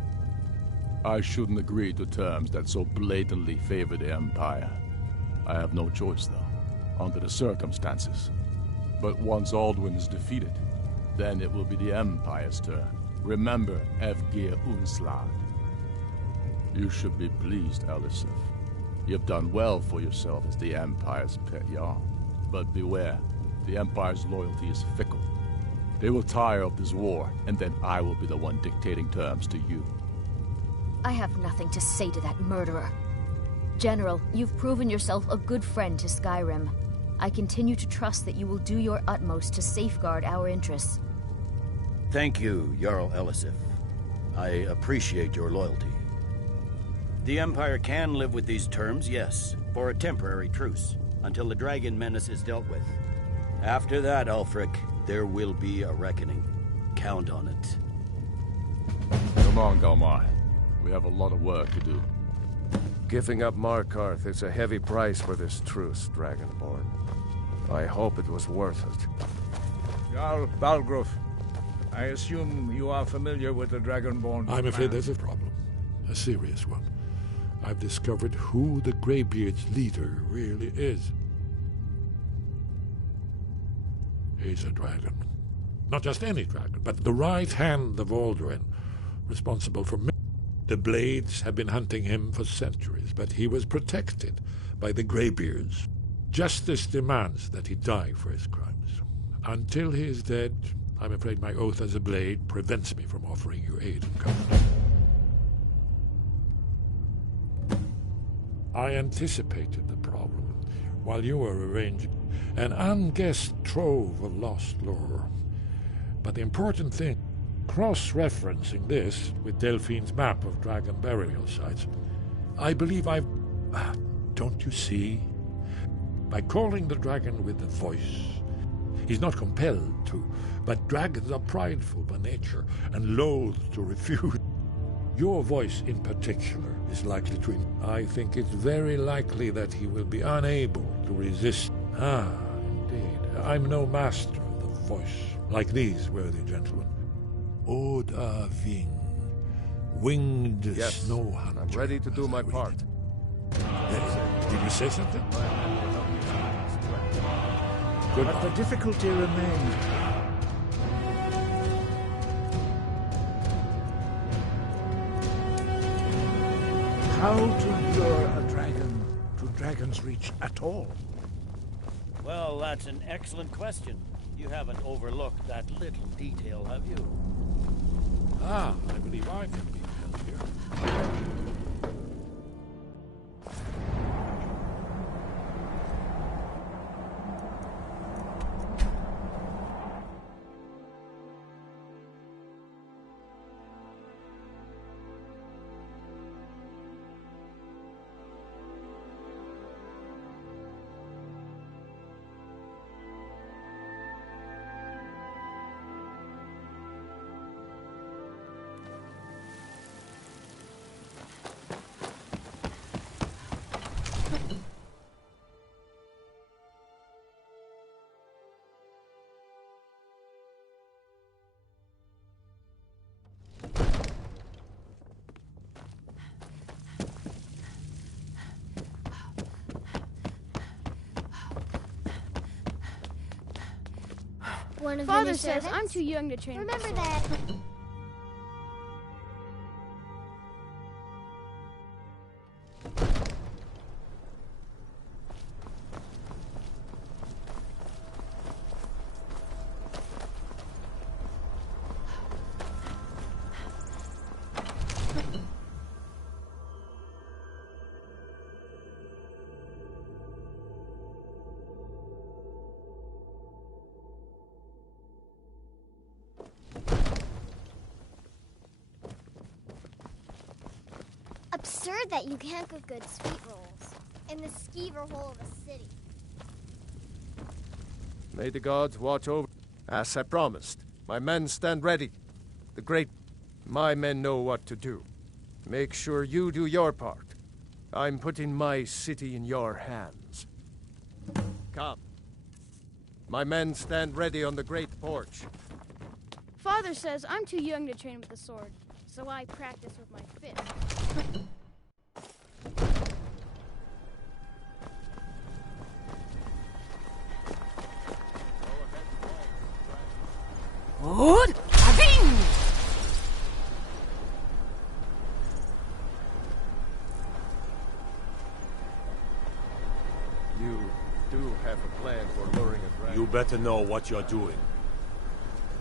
I shouldn't agree to terms that so blatantly favor the Empire. I have no choice, though, under the circumstances. But once Alduin is defeated, then it will be the Empire's turn. Remember Evgir Unslag. You should be pleased, Elisif. You've done well for yourself as the Empire's pet Jarl. But beware, the Empire's loyalty is fickle. They will tire of this war, and then I will be the one dictating terms to you. I have nothing to say to that murderer. General, you've proven yourself a good friend to Skyrim. I continue to trust that you will do your utmost to safeguard our interests. Thank you, Jarl Elisif. I appreciate your loyalty. The Empire can live with these terms, yes, for a temporary truce, until the dragon menace is dealt with. After that, Ulfric, there will be a reckoning. Count on it. Come on, Galmar. We have a lot of work to do. Giving up Markarth is a heavy price for this truce, Dragonborn. I hope it was worth it. Jarl Balgruf, I assume you are familiar with the Dragonborn. I'm afraid there's a problem. A serious one. I've discovered who the Greybeard's leader really is. He's a dragon. Not just any dragon, but the right hand of Alduin, responsible for The Blades have been hunting him for centuries, but he was protected by the Greybeards. Justice demands that he die for his crimes. Until he is dead, I'm afraid my oath as a Blade prevents me from offering you aid and comfort. I anticipated the problem while you were arranging an unguessed trove of lost lore. But the important thing, cross-referencing this with Delphine's map of dragon burial sites, I believe I've... don't you see? By calling the dragon with the voice, he's not compelled to, but dragons are prideful by nature and loath to refuse. Your voice in particular is likely to... I think it's very likely that he will be unable to resist. Ah, indeed. I'm no master of the voice, like these worthy gentlemen. Oda Ving, winged snow hunter. I'm ready to do my part. Did you say something? Good. But the difficulty remains. How to lure a dragon to Dragon's Reach at all? Well, that's an excellent question. You haven't overlooked that little detail, have you? Ah, I believe I can be of help here. Father says I'm too young to train. Remember that. Absurd that you can't cook good sweet rolls in the skeever hole of a city. May the gods watch over. As I promised, my men stand ready. My men know what to do. Make sure you do your part. I'm putting my city in your hands. Come. My men stand ready on the great porch. Father says I'm too young to train with the sword, so I practice with my fist. Good. Aving! You do have a plan for luring a dragon. You better know what you're doing.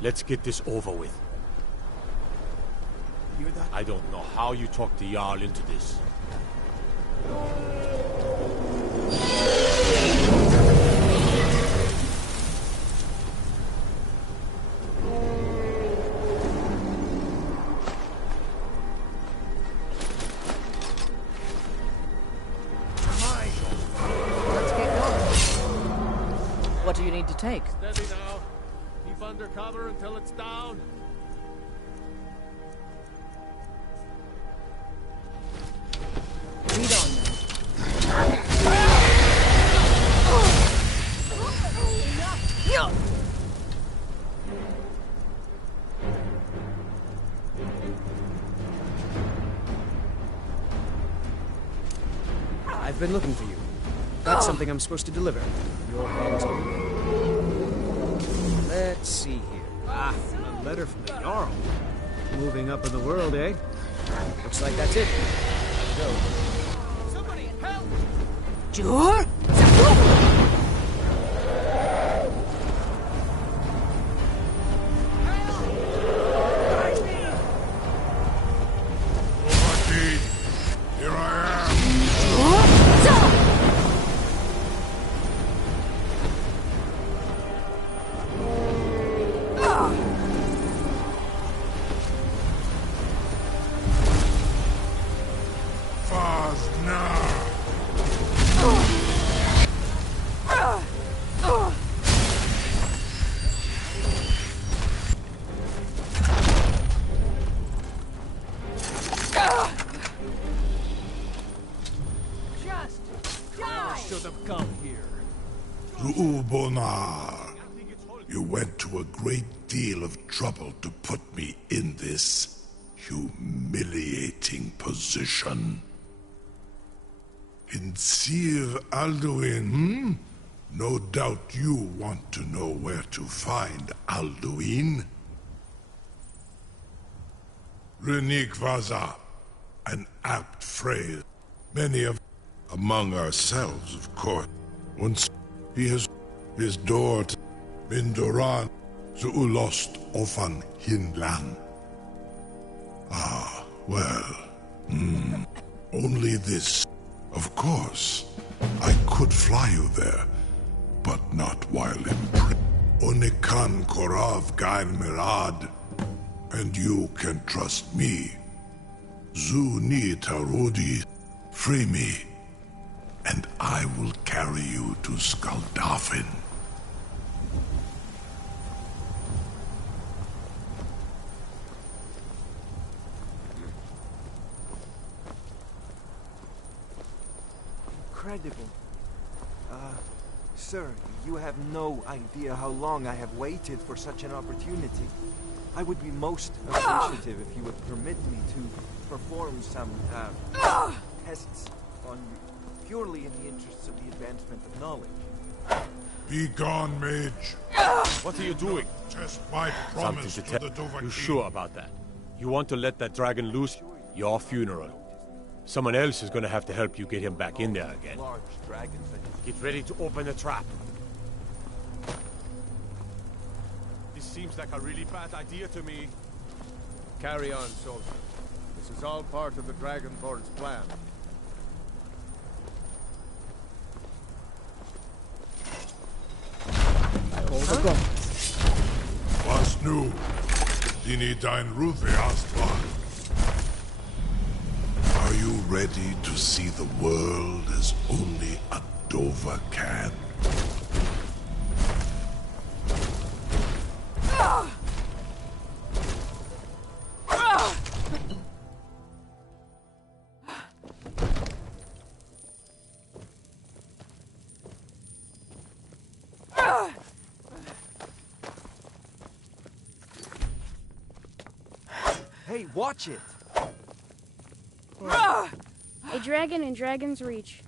Let's get this over with. Hear that? I don't know how you talked the Jarl into this. Let's get going. What do you need to take? Steady now. Keep under cover until it's down. Lead on then. I've been looking for you. Got something I'm supposed to deliver. Your hands on. Let's see here. Ah, a letter from the Jarl. Moving up in the world, eh? Looks like that's it. Go. Somebody help! Jur? Here I am! Ru'ubonar, you went to a great deal of trouble to put me in this humiliating position. In Sir Alduin, No doubt you want to know where to find Alduin. Renikvaza, an apt phrase. Many of among ourselves, of course. Once he has his door to Mindoran, Zuulost Ofan Hinlan. Ah, well, only this. Of course, I could fly you there, but not while in prison. Onikan Korav Gain Mirad, and you can trust me. Zuni Tarudi, free me, and I will carry you to Skaldafin. Incredible. Sir, you have no idea how long I have waited for such an opportunity. I would be most appreciative if you would permit me to perform some tests on you, purely in the interests of the advancement of knowledge. Be gone, mage. What are you doing? Test my promise to the Dovahkiin. You sure about that? You want to let that dragon loose? Your funeral. Someone else is gonna have to help you get him back in there again. Large dragons. Get ready to open the trap. This seems like a really bad idea to me. Carry on, soldier. This is all part of the Dragonborn's plan. Was nu? Dini dein Rufe Astral. Are you ready to see the world as only a Dova can? Hey, watch it! A dragon in Dragon's Reach.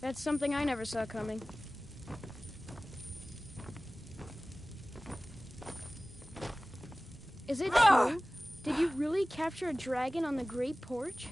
That's something I never saw coming. Is it true? Did you really capture a dragon on the Great Porch?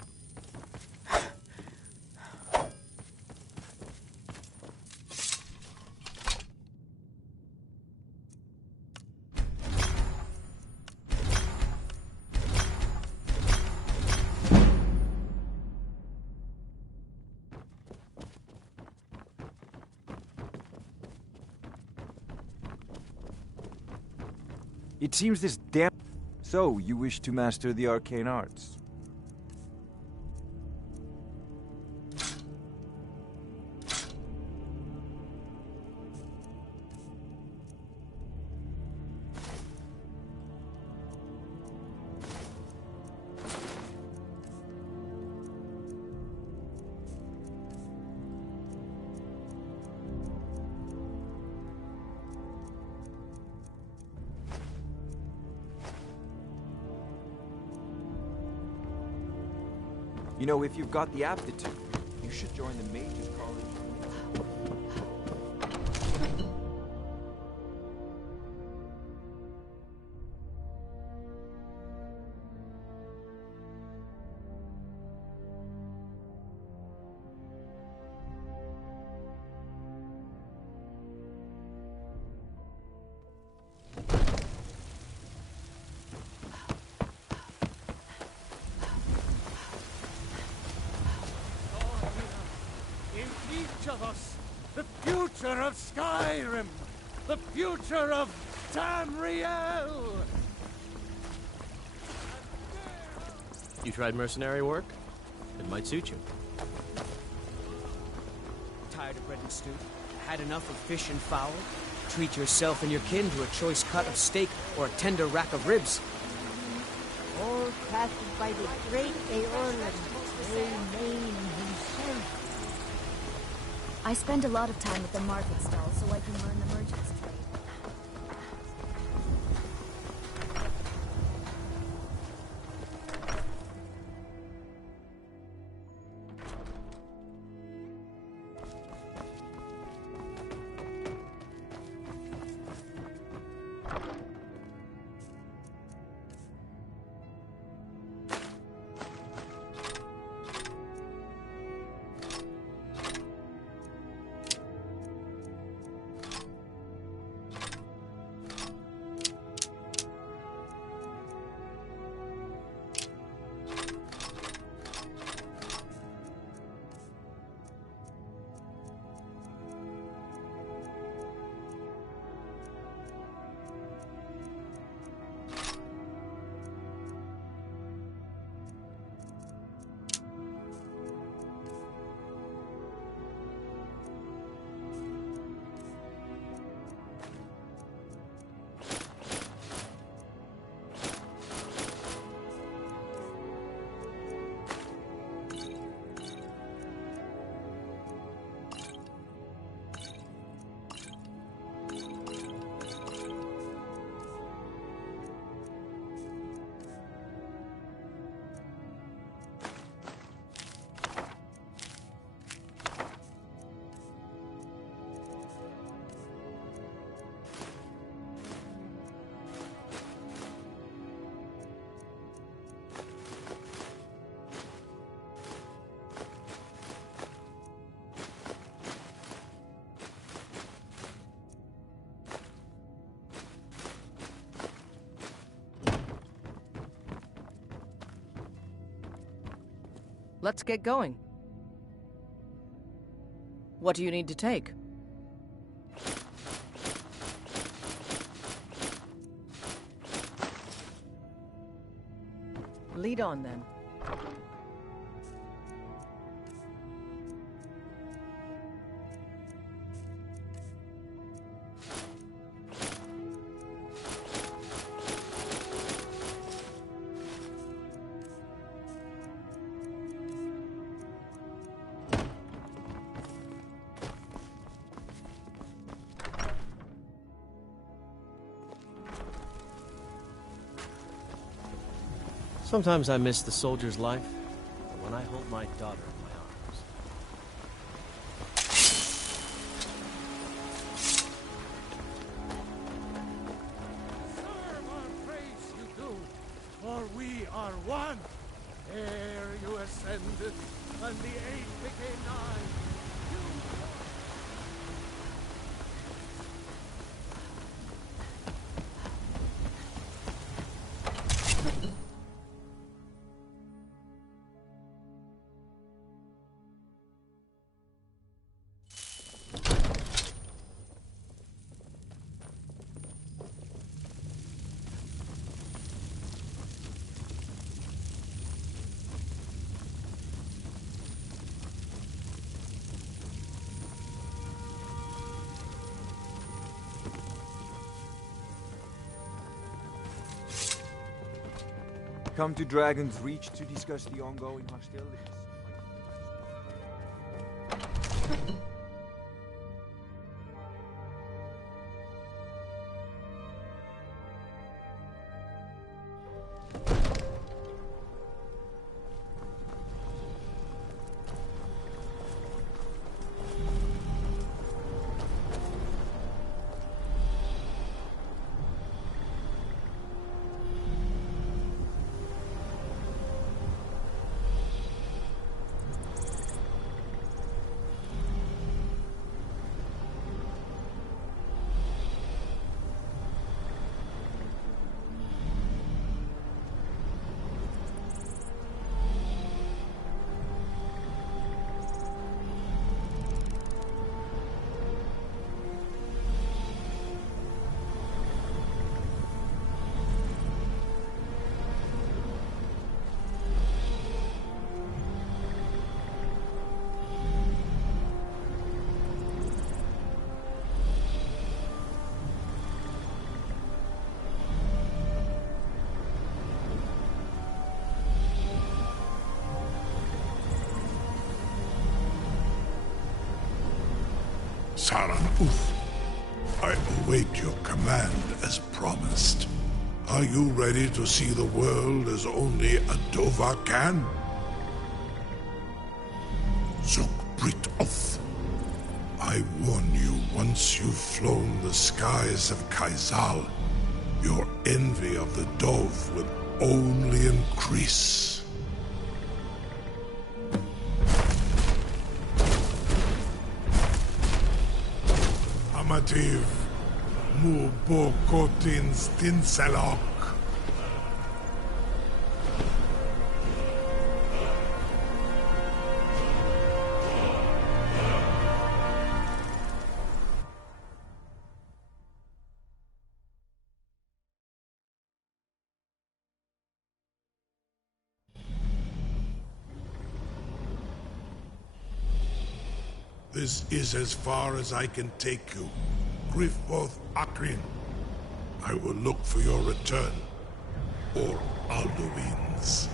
It seems this damn... So, you wish to master the arcane arts? You know, if you've got the aptitude, you should join the Mages College. each of us. The future of Skyrim. The future of Tamriel. You tried mercenary work? It might suit you. Tired of bread and stew? Had enough of fish and fowl? Treat yourself and your kin to a choice cut of steak or a tender rack of ribs. All crafted by the great Aorlan, Main himself. I spend a lot of time at the market stall so I can learn the merchant's trade. Let's get going. What do you need to take? Lead on, then. Sometimes I miss the soldier's life, but when I hold my daughter in my arms. Serve our praise you do, for we are one. Ere you ascended, and the age became nine. Come to Dragon's Reach to discuss the ongoing hostilities. Taran Uth. I await your command as promised. Are you ready to see the world as only a Dova can? Zuk Brit Oth. I warn you, once you've flown the skies of Kaizal, your envy of the Dove will only increase. Amativ, mu bokotin stinselok. This is as far as I can take you. Grifoth Akrin. I will look for your return. Or Alduin's.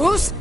Who's?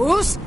Who's?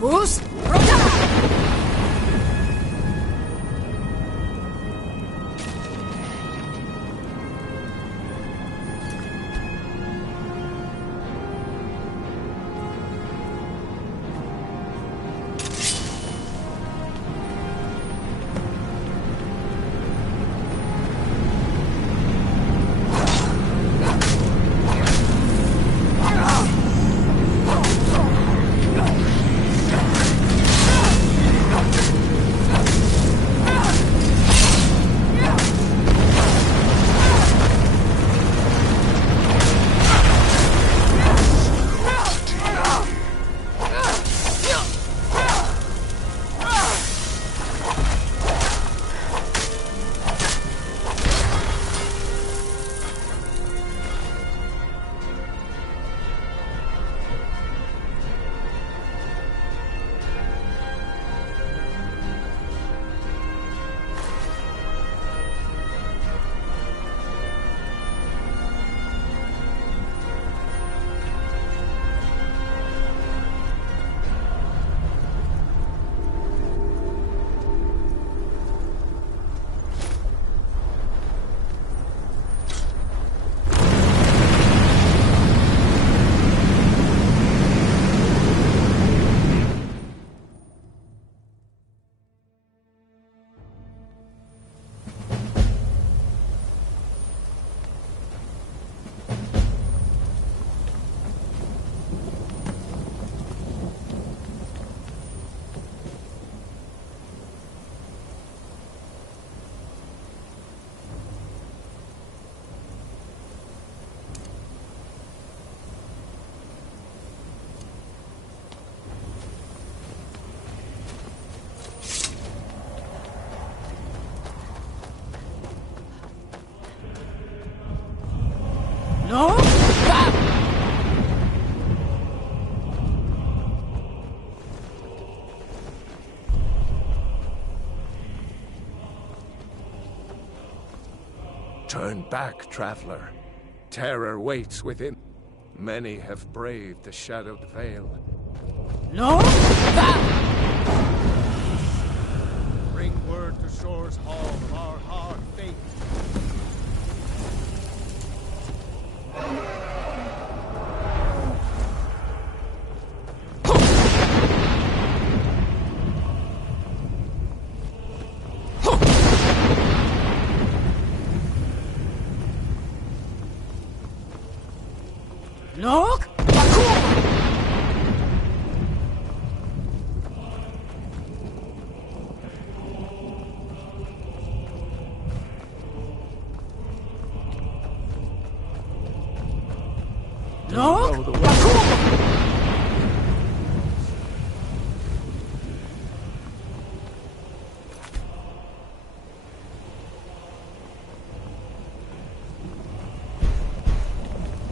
Boost! Roda! No? Turn back, traveler. Terror waits within. Many have braved the shadowed veil. No? Bring word to Shore's Hall of our hard fate. Look! Look!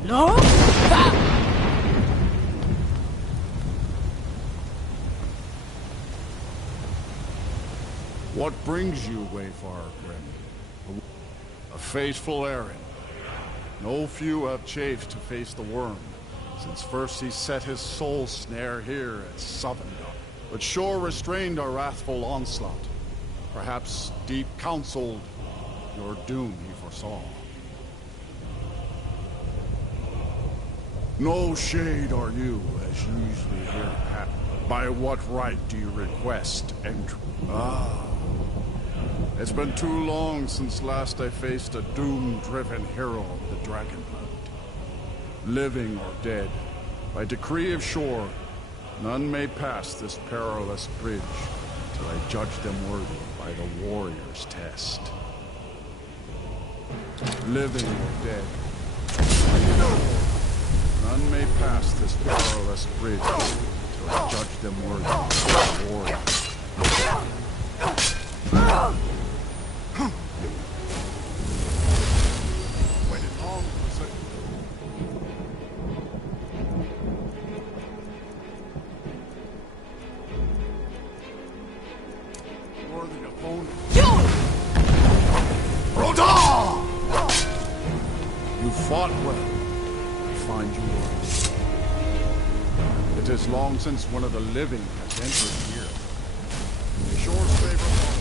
Look! What brings you, Wayfarer Grim? A faithful errand. No few have chafed to face the worm, since first he set his soul snare here at Southern. But Shore restrained our wrathful onslaught. Perhaps deep counseled your doom he foresaw. No shade are you, as usually here at. By what right do you request entry? It's been too long since last I faced a doom-driven hero of the Dragonblood. Living or dead, by decree of Shore, none may pass this perilous bridge till I judge them worthy by the warrior's test. Living or dead, none may pass this perilous bridge till I judge them worthy by the warrior's test. Waited long for such. Worthy opponent. Roda! You fought well. I find you worthy. It is long since one of the living has entered here. The shore's favorable.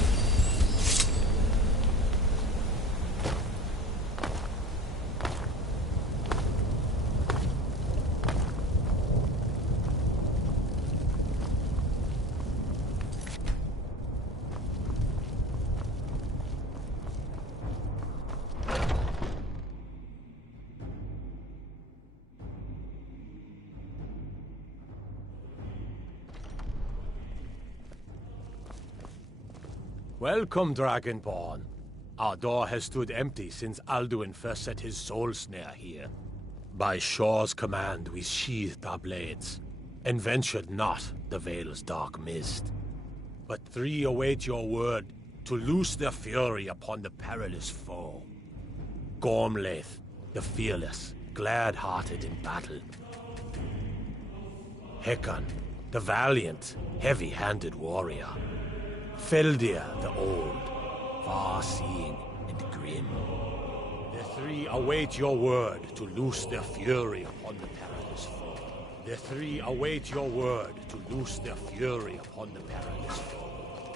Welcome, Dragonborn. Our door has stood empty since Alduin first set his soul snare here. By Shaw's command, we sheathed our blades, and ventured not the Vale's dark mist. But three await your word to loose their fury upon the perilous foe. Gormlaith, the fearless, glad-hearted in battle. Hekon, the valiant, heavy-handed warrior. Feldir, the old, far-seeing and grim. The three await your word to loose their fury upon the perilous foe. The three await your word to loose their fury upon the perilous foe.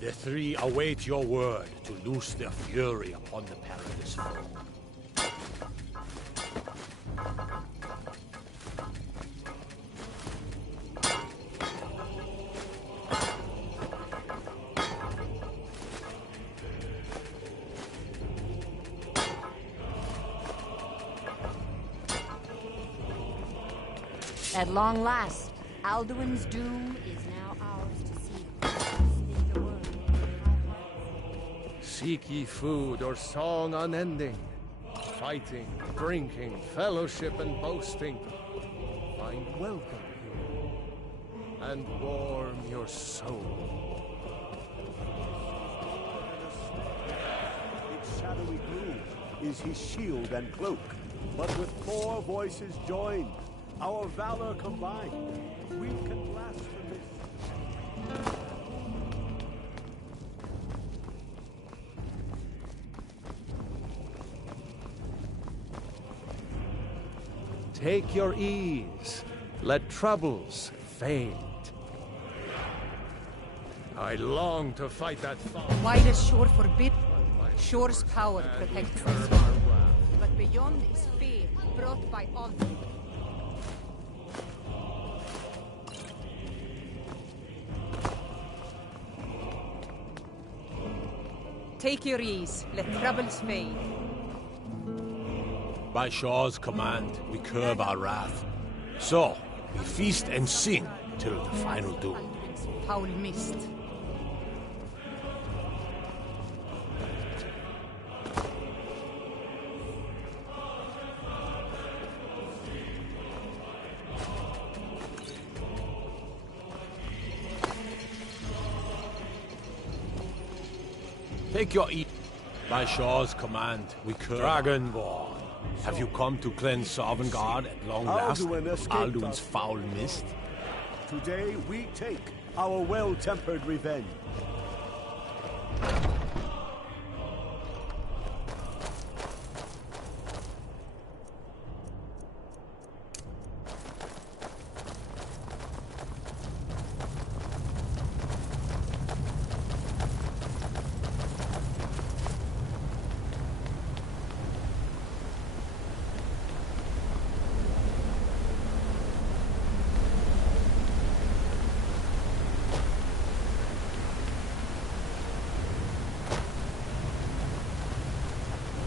The three await your word to loose their fury upon the perilous foe. At long last, Alduin's doom is now ours to seek. Seek ye food or song unending, fighting, drinking, fellowship and boasting. Find welcome here, and warm your soul. Its shadowy gloom is his shield and cloak, but with 4 voices joined, our valor combined, we can blast the mist. Take your ease. Let troubles fade. I long to fight that foe. Why does Shore forbid? Shore's power protects us. But beyond is fear brought by all. Take your ease, let troubles fade. By Shaw's command, we curb our wrath. So, we feast and sing till the final doom. Foul mist. Take your eat. By Shaw's command, we curb. Dragonborn, have you come to cleanse Sovngarde at long last? Alduin's foul mist? Today we take our well-tempered revenge.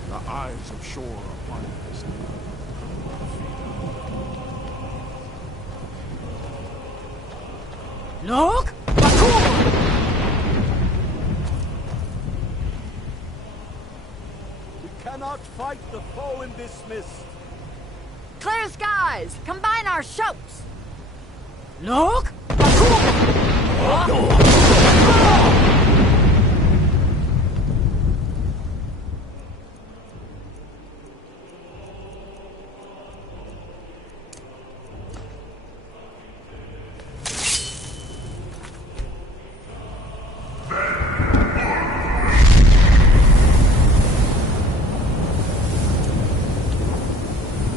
The eyes of Shore upon this. Look! We cannot fight the foe in this mist. Clear skies! Combine our shouts! Look!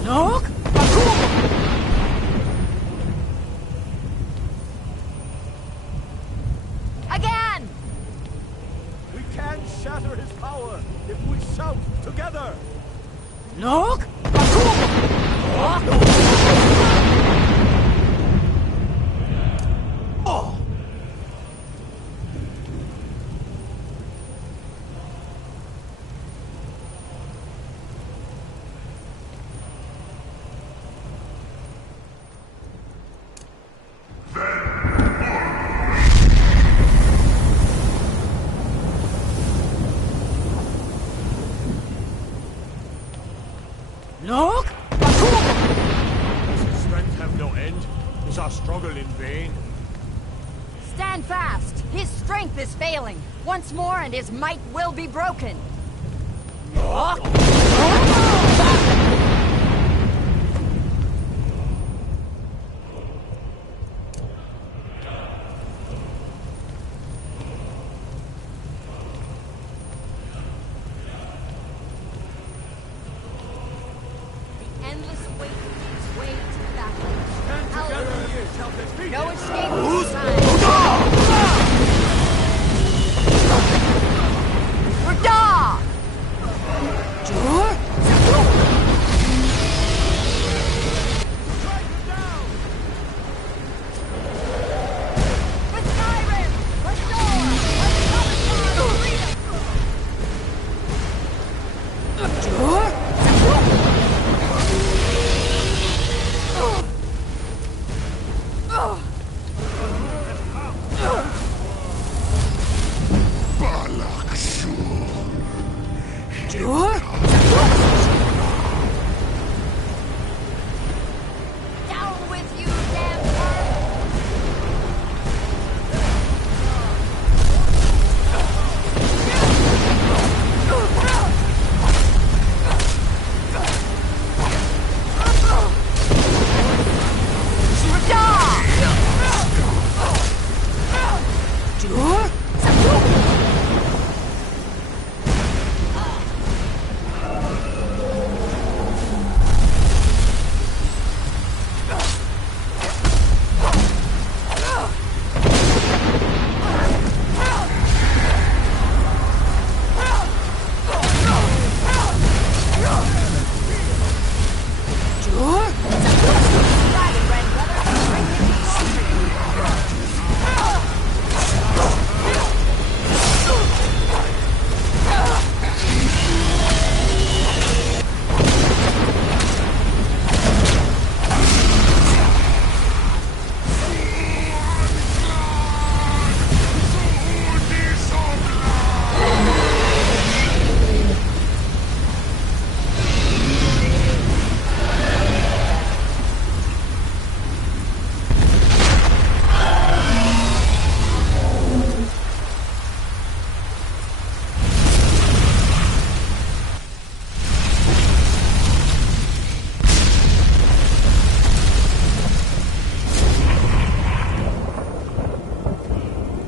Look! Look! Look! Does his strength have no end? Is our struggle in vain? Stand fast! His strength is failing. Once more and his might will be broken. No escape this time. Rada! With Skyrim! Restore! Down with you, damn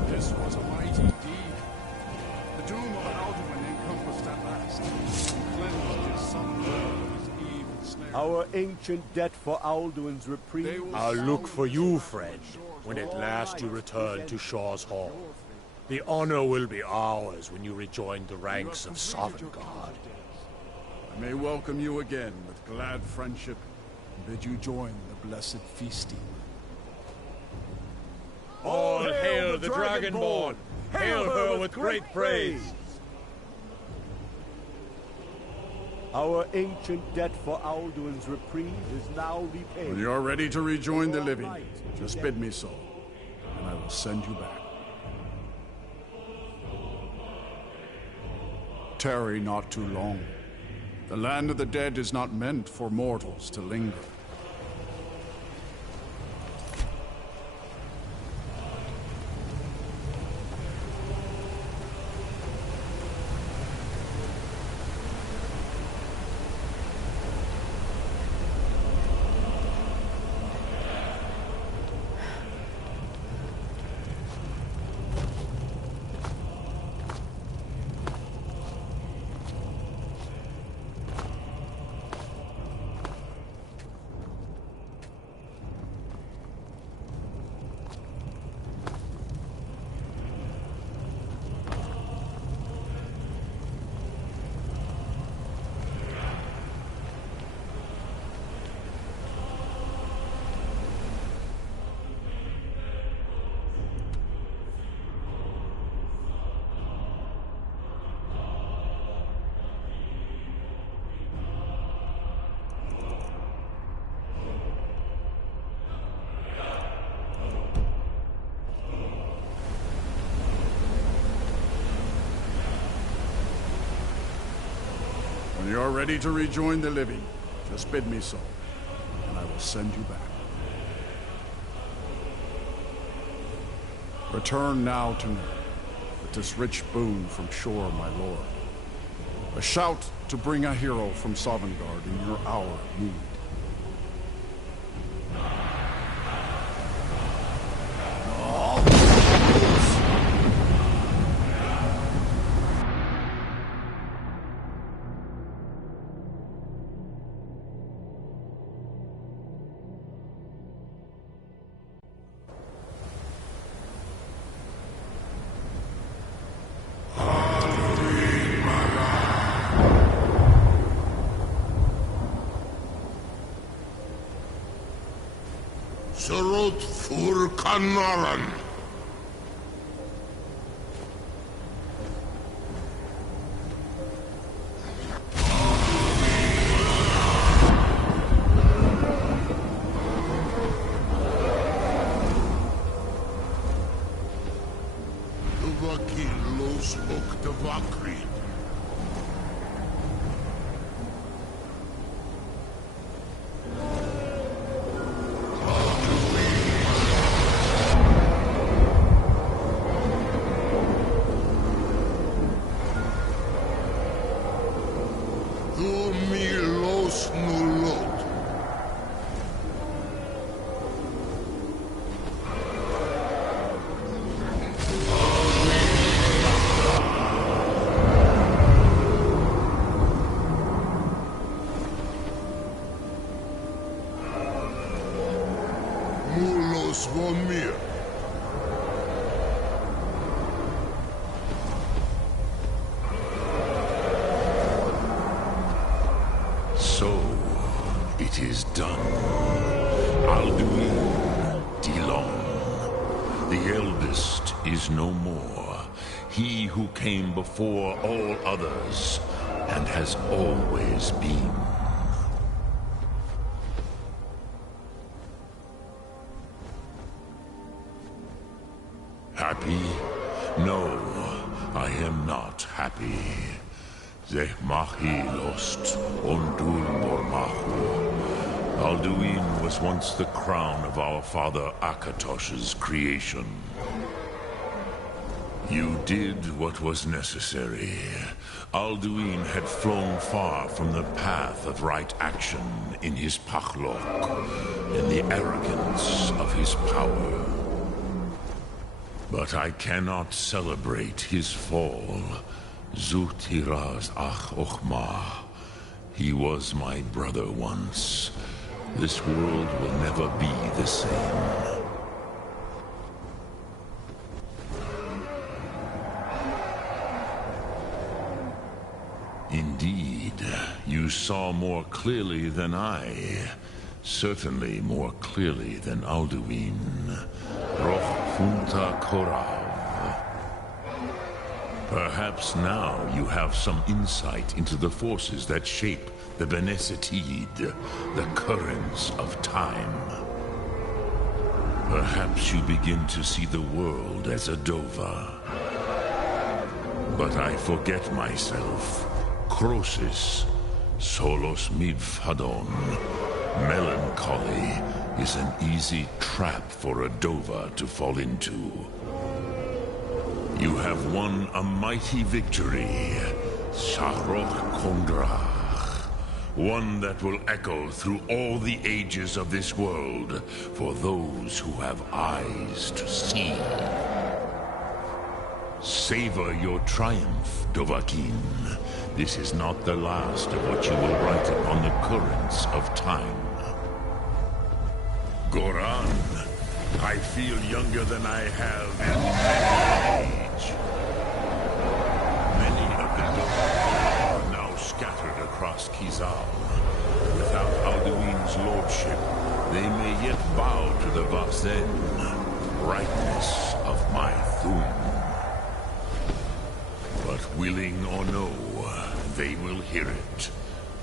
This was a mighty deed. The doom of Alduin encompassed at last. Cleansed his son of his evil snare. Our ancient debt for Alduin's reprieve. I'll look for you, friend, when at last you return to Shaw's Hall. The honor will be ours when you rejoin the ranks of Sovngarde. I may welcome you again with glad friendship and bid you join the blessed feasting. All hail the Dragonborn! Hail her with great praise! Our ancient debt for Alduin's reprieve is now repaid. When you're ready to rejoin the living, just bid me so, and I will send you back. Tarry not too long. The land of the dead is not meant for mortals to linger. When you're ready to rejoin the living, just bid me so, and I will send you back. Return now to me, with this rich boon from shore, my lord. A shout to bring a hero from Sovngarde in your hour of need. Surot fur kanaran. Duvakil los ok devakri. So, it is done. Alduin Dilong. The eldest is no more. He who came before all others, and has always been. Happy? No, I am not happy. Zeh mahi lost ondul mormahu. Alduin was once the crown of our father Akatosh's creation. You did what was necessary. Alduin had flown far from the path of right action in his pachlok, in the arrogance of his power. But I cannot celebrate his fall. Zutiraz ach ochma. He was my brother once. This world will never be the same. Indeed, you saw more clearly than I. Certainly more clearly than Alduin. Roch Funta Korav. Perhaps now you have some insight into the forces that shape the Benesetid, the currents of time. Perhaps you begin to see the world as a Dova. But I forget myself. Crosis, solos midfadon. Melancholy is an easy trap for a Dova to fall into. You have won a mighty victory, Shahroch Kondrach. One that will echo through all the ages of this world for those who have eyes to see. Savor your triumph, Dovahkiin. This is not the last of what you will write upon the currents of time. Goran, I feel younger than I have in many age. Many of the Dovahkiin are now scattered across Kizal. Without Alduin's lordship, they may yet bow to the Vazen, brightness of my Thum. But willing or no, they will hear it.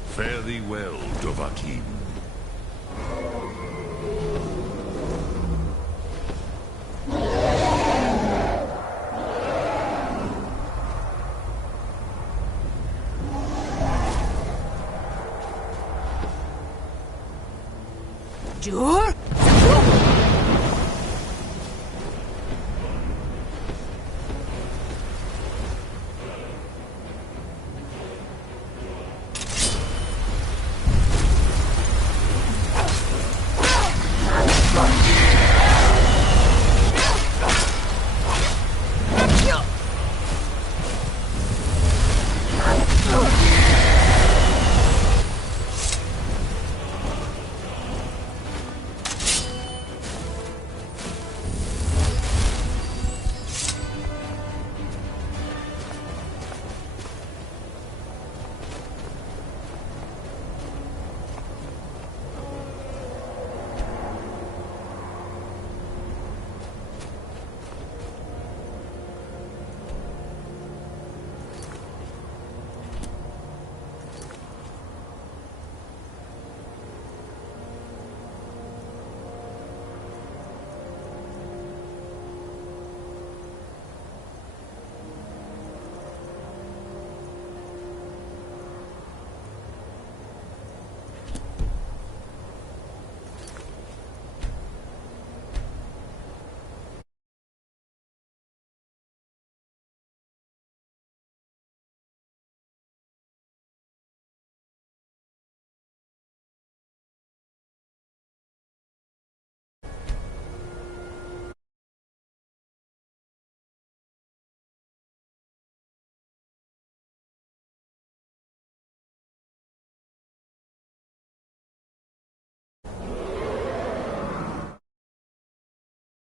Fare thee well, Dovahkiin. Sure?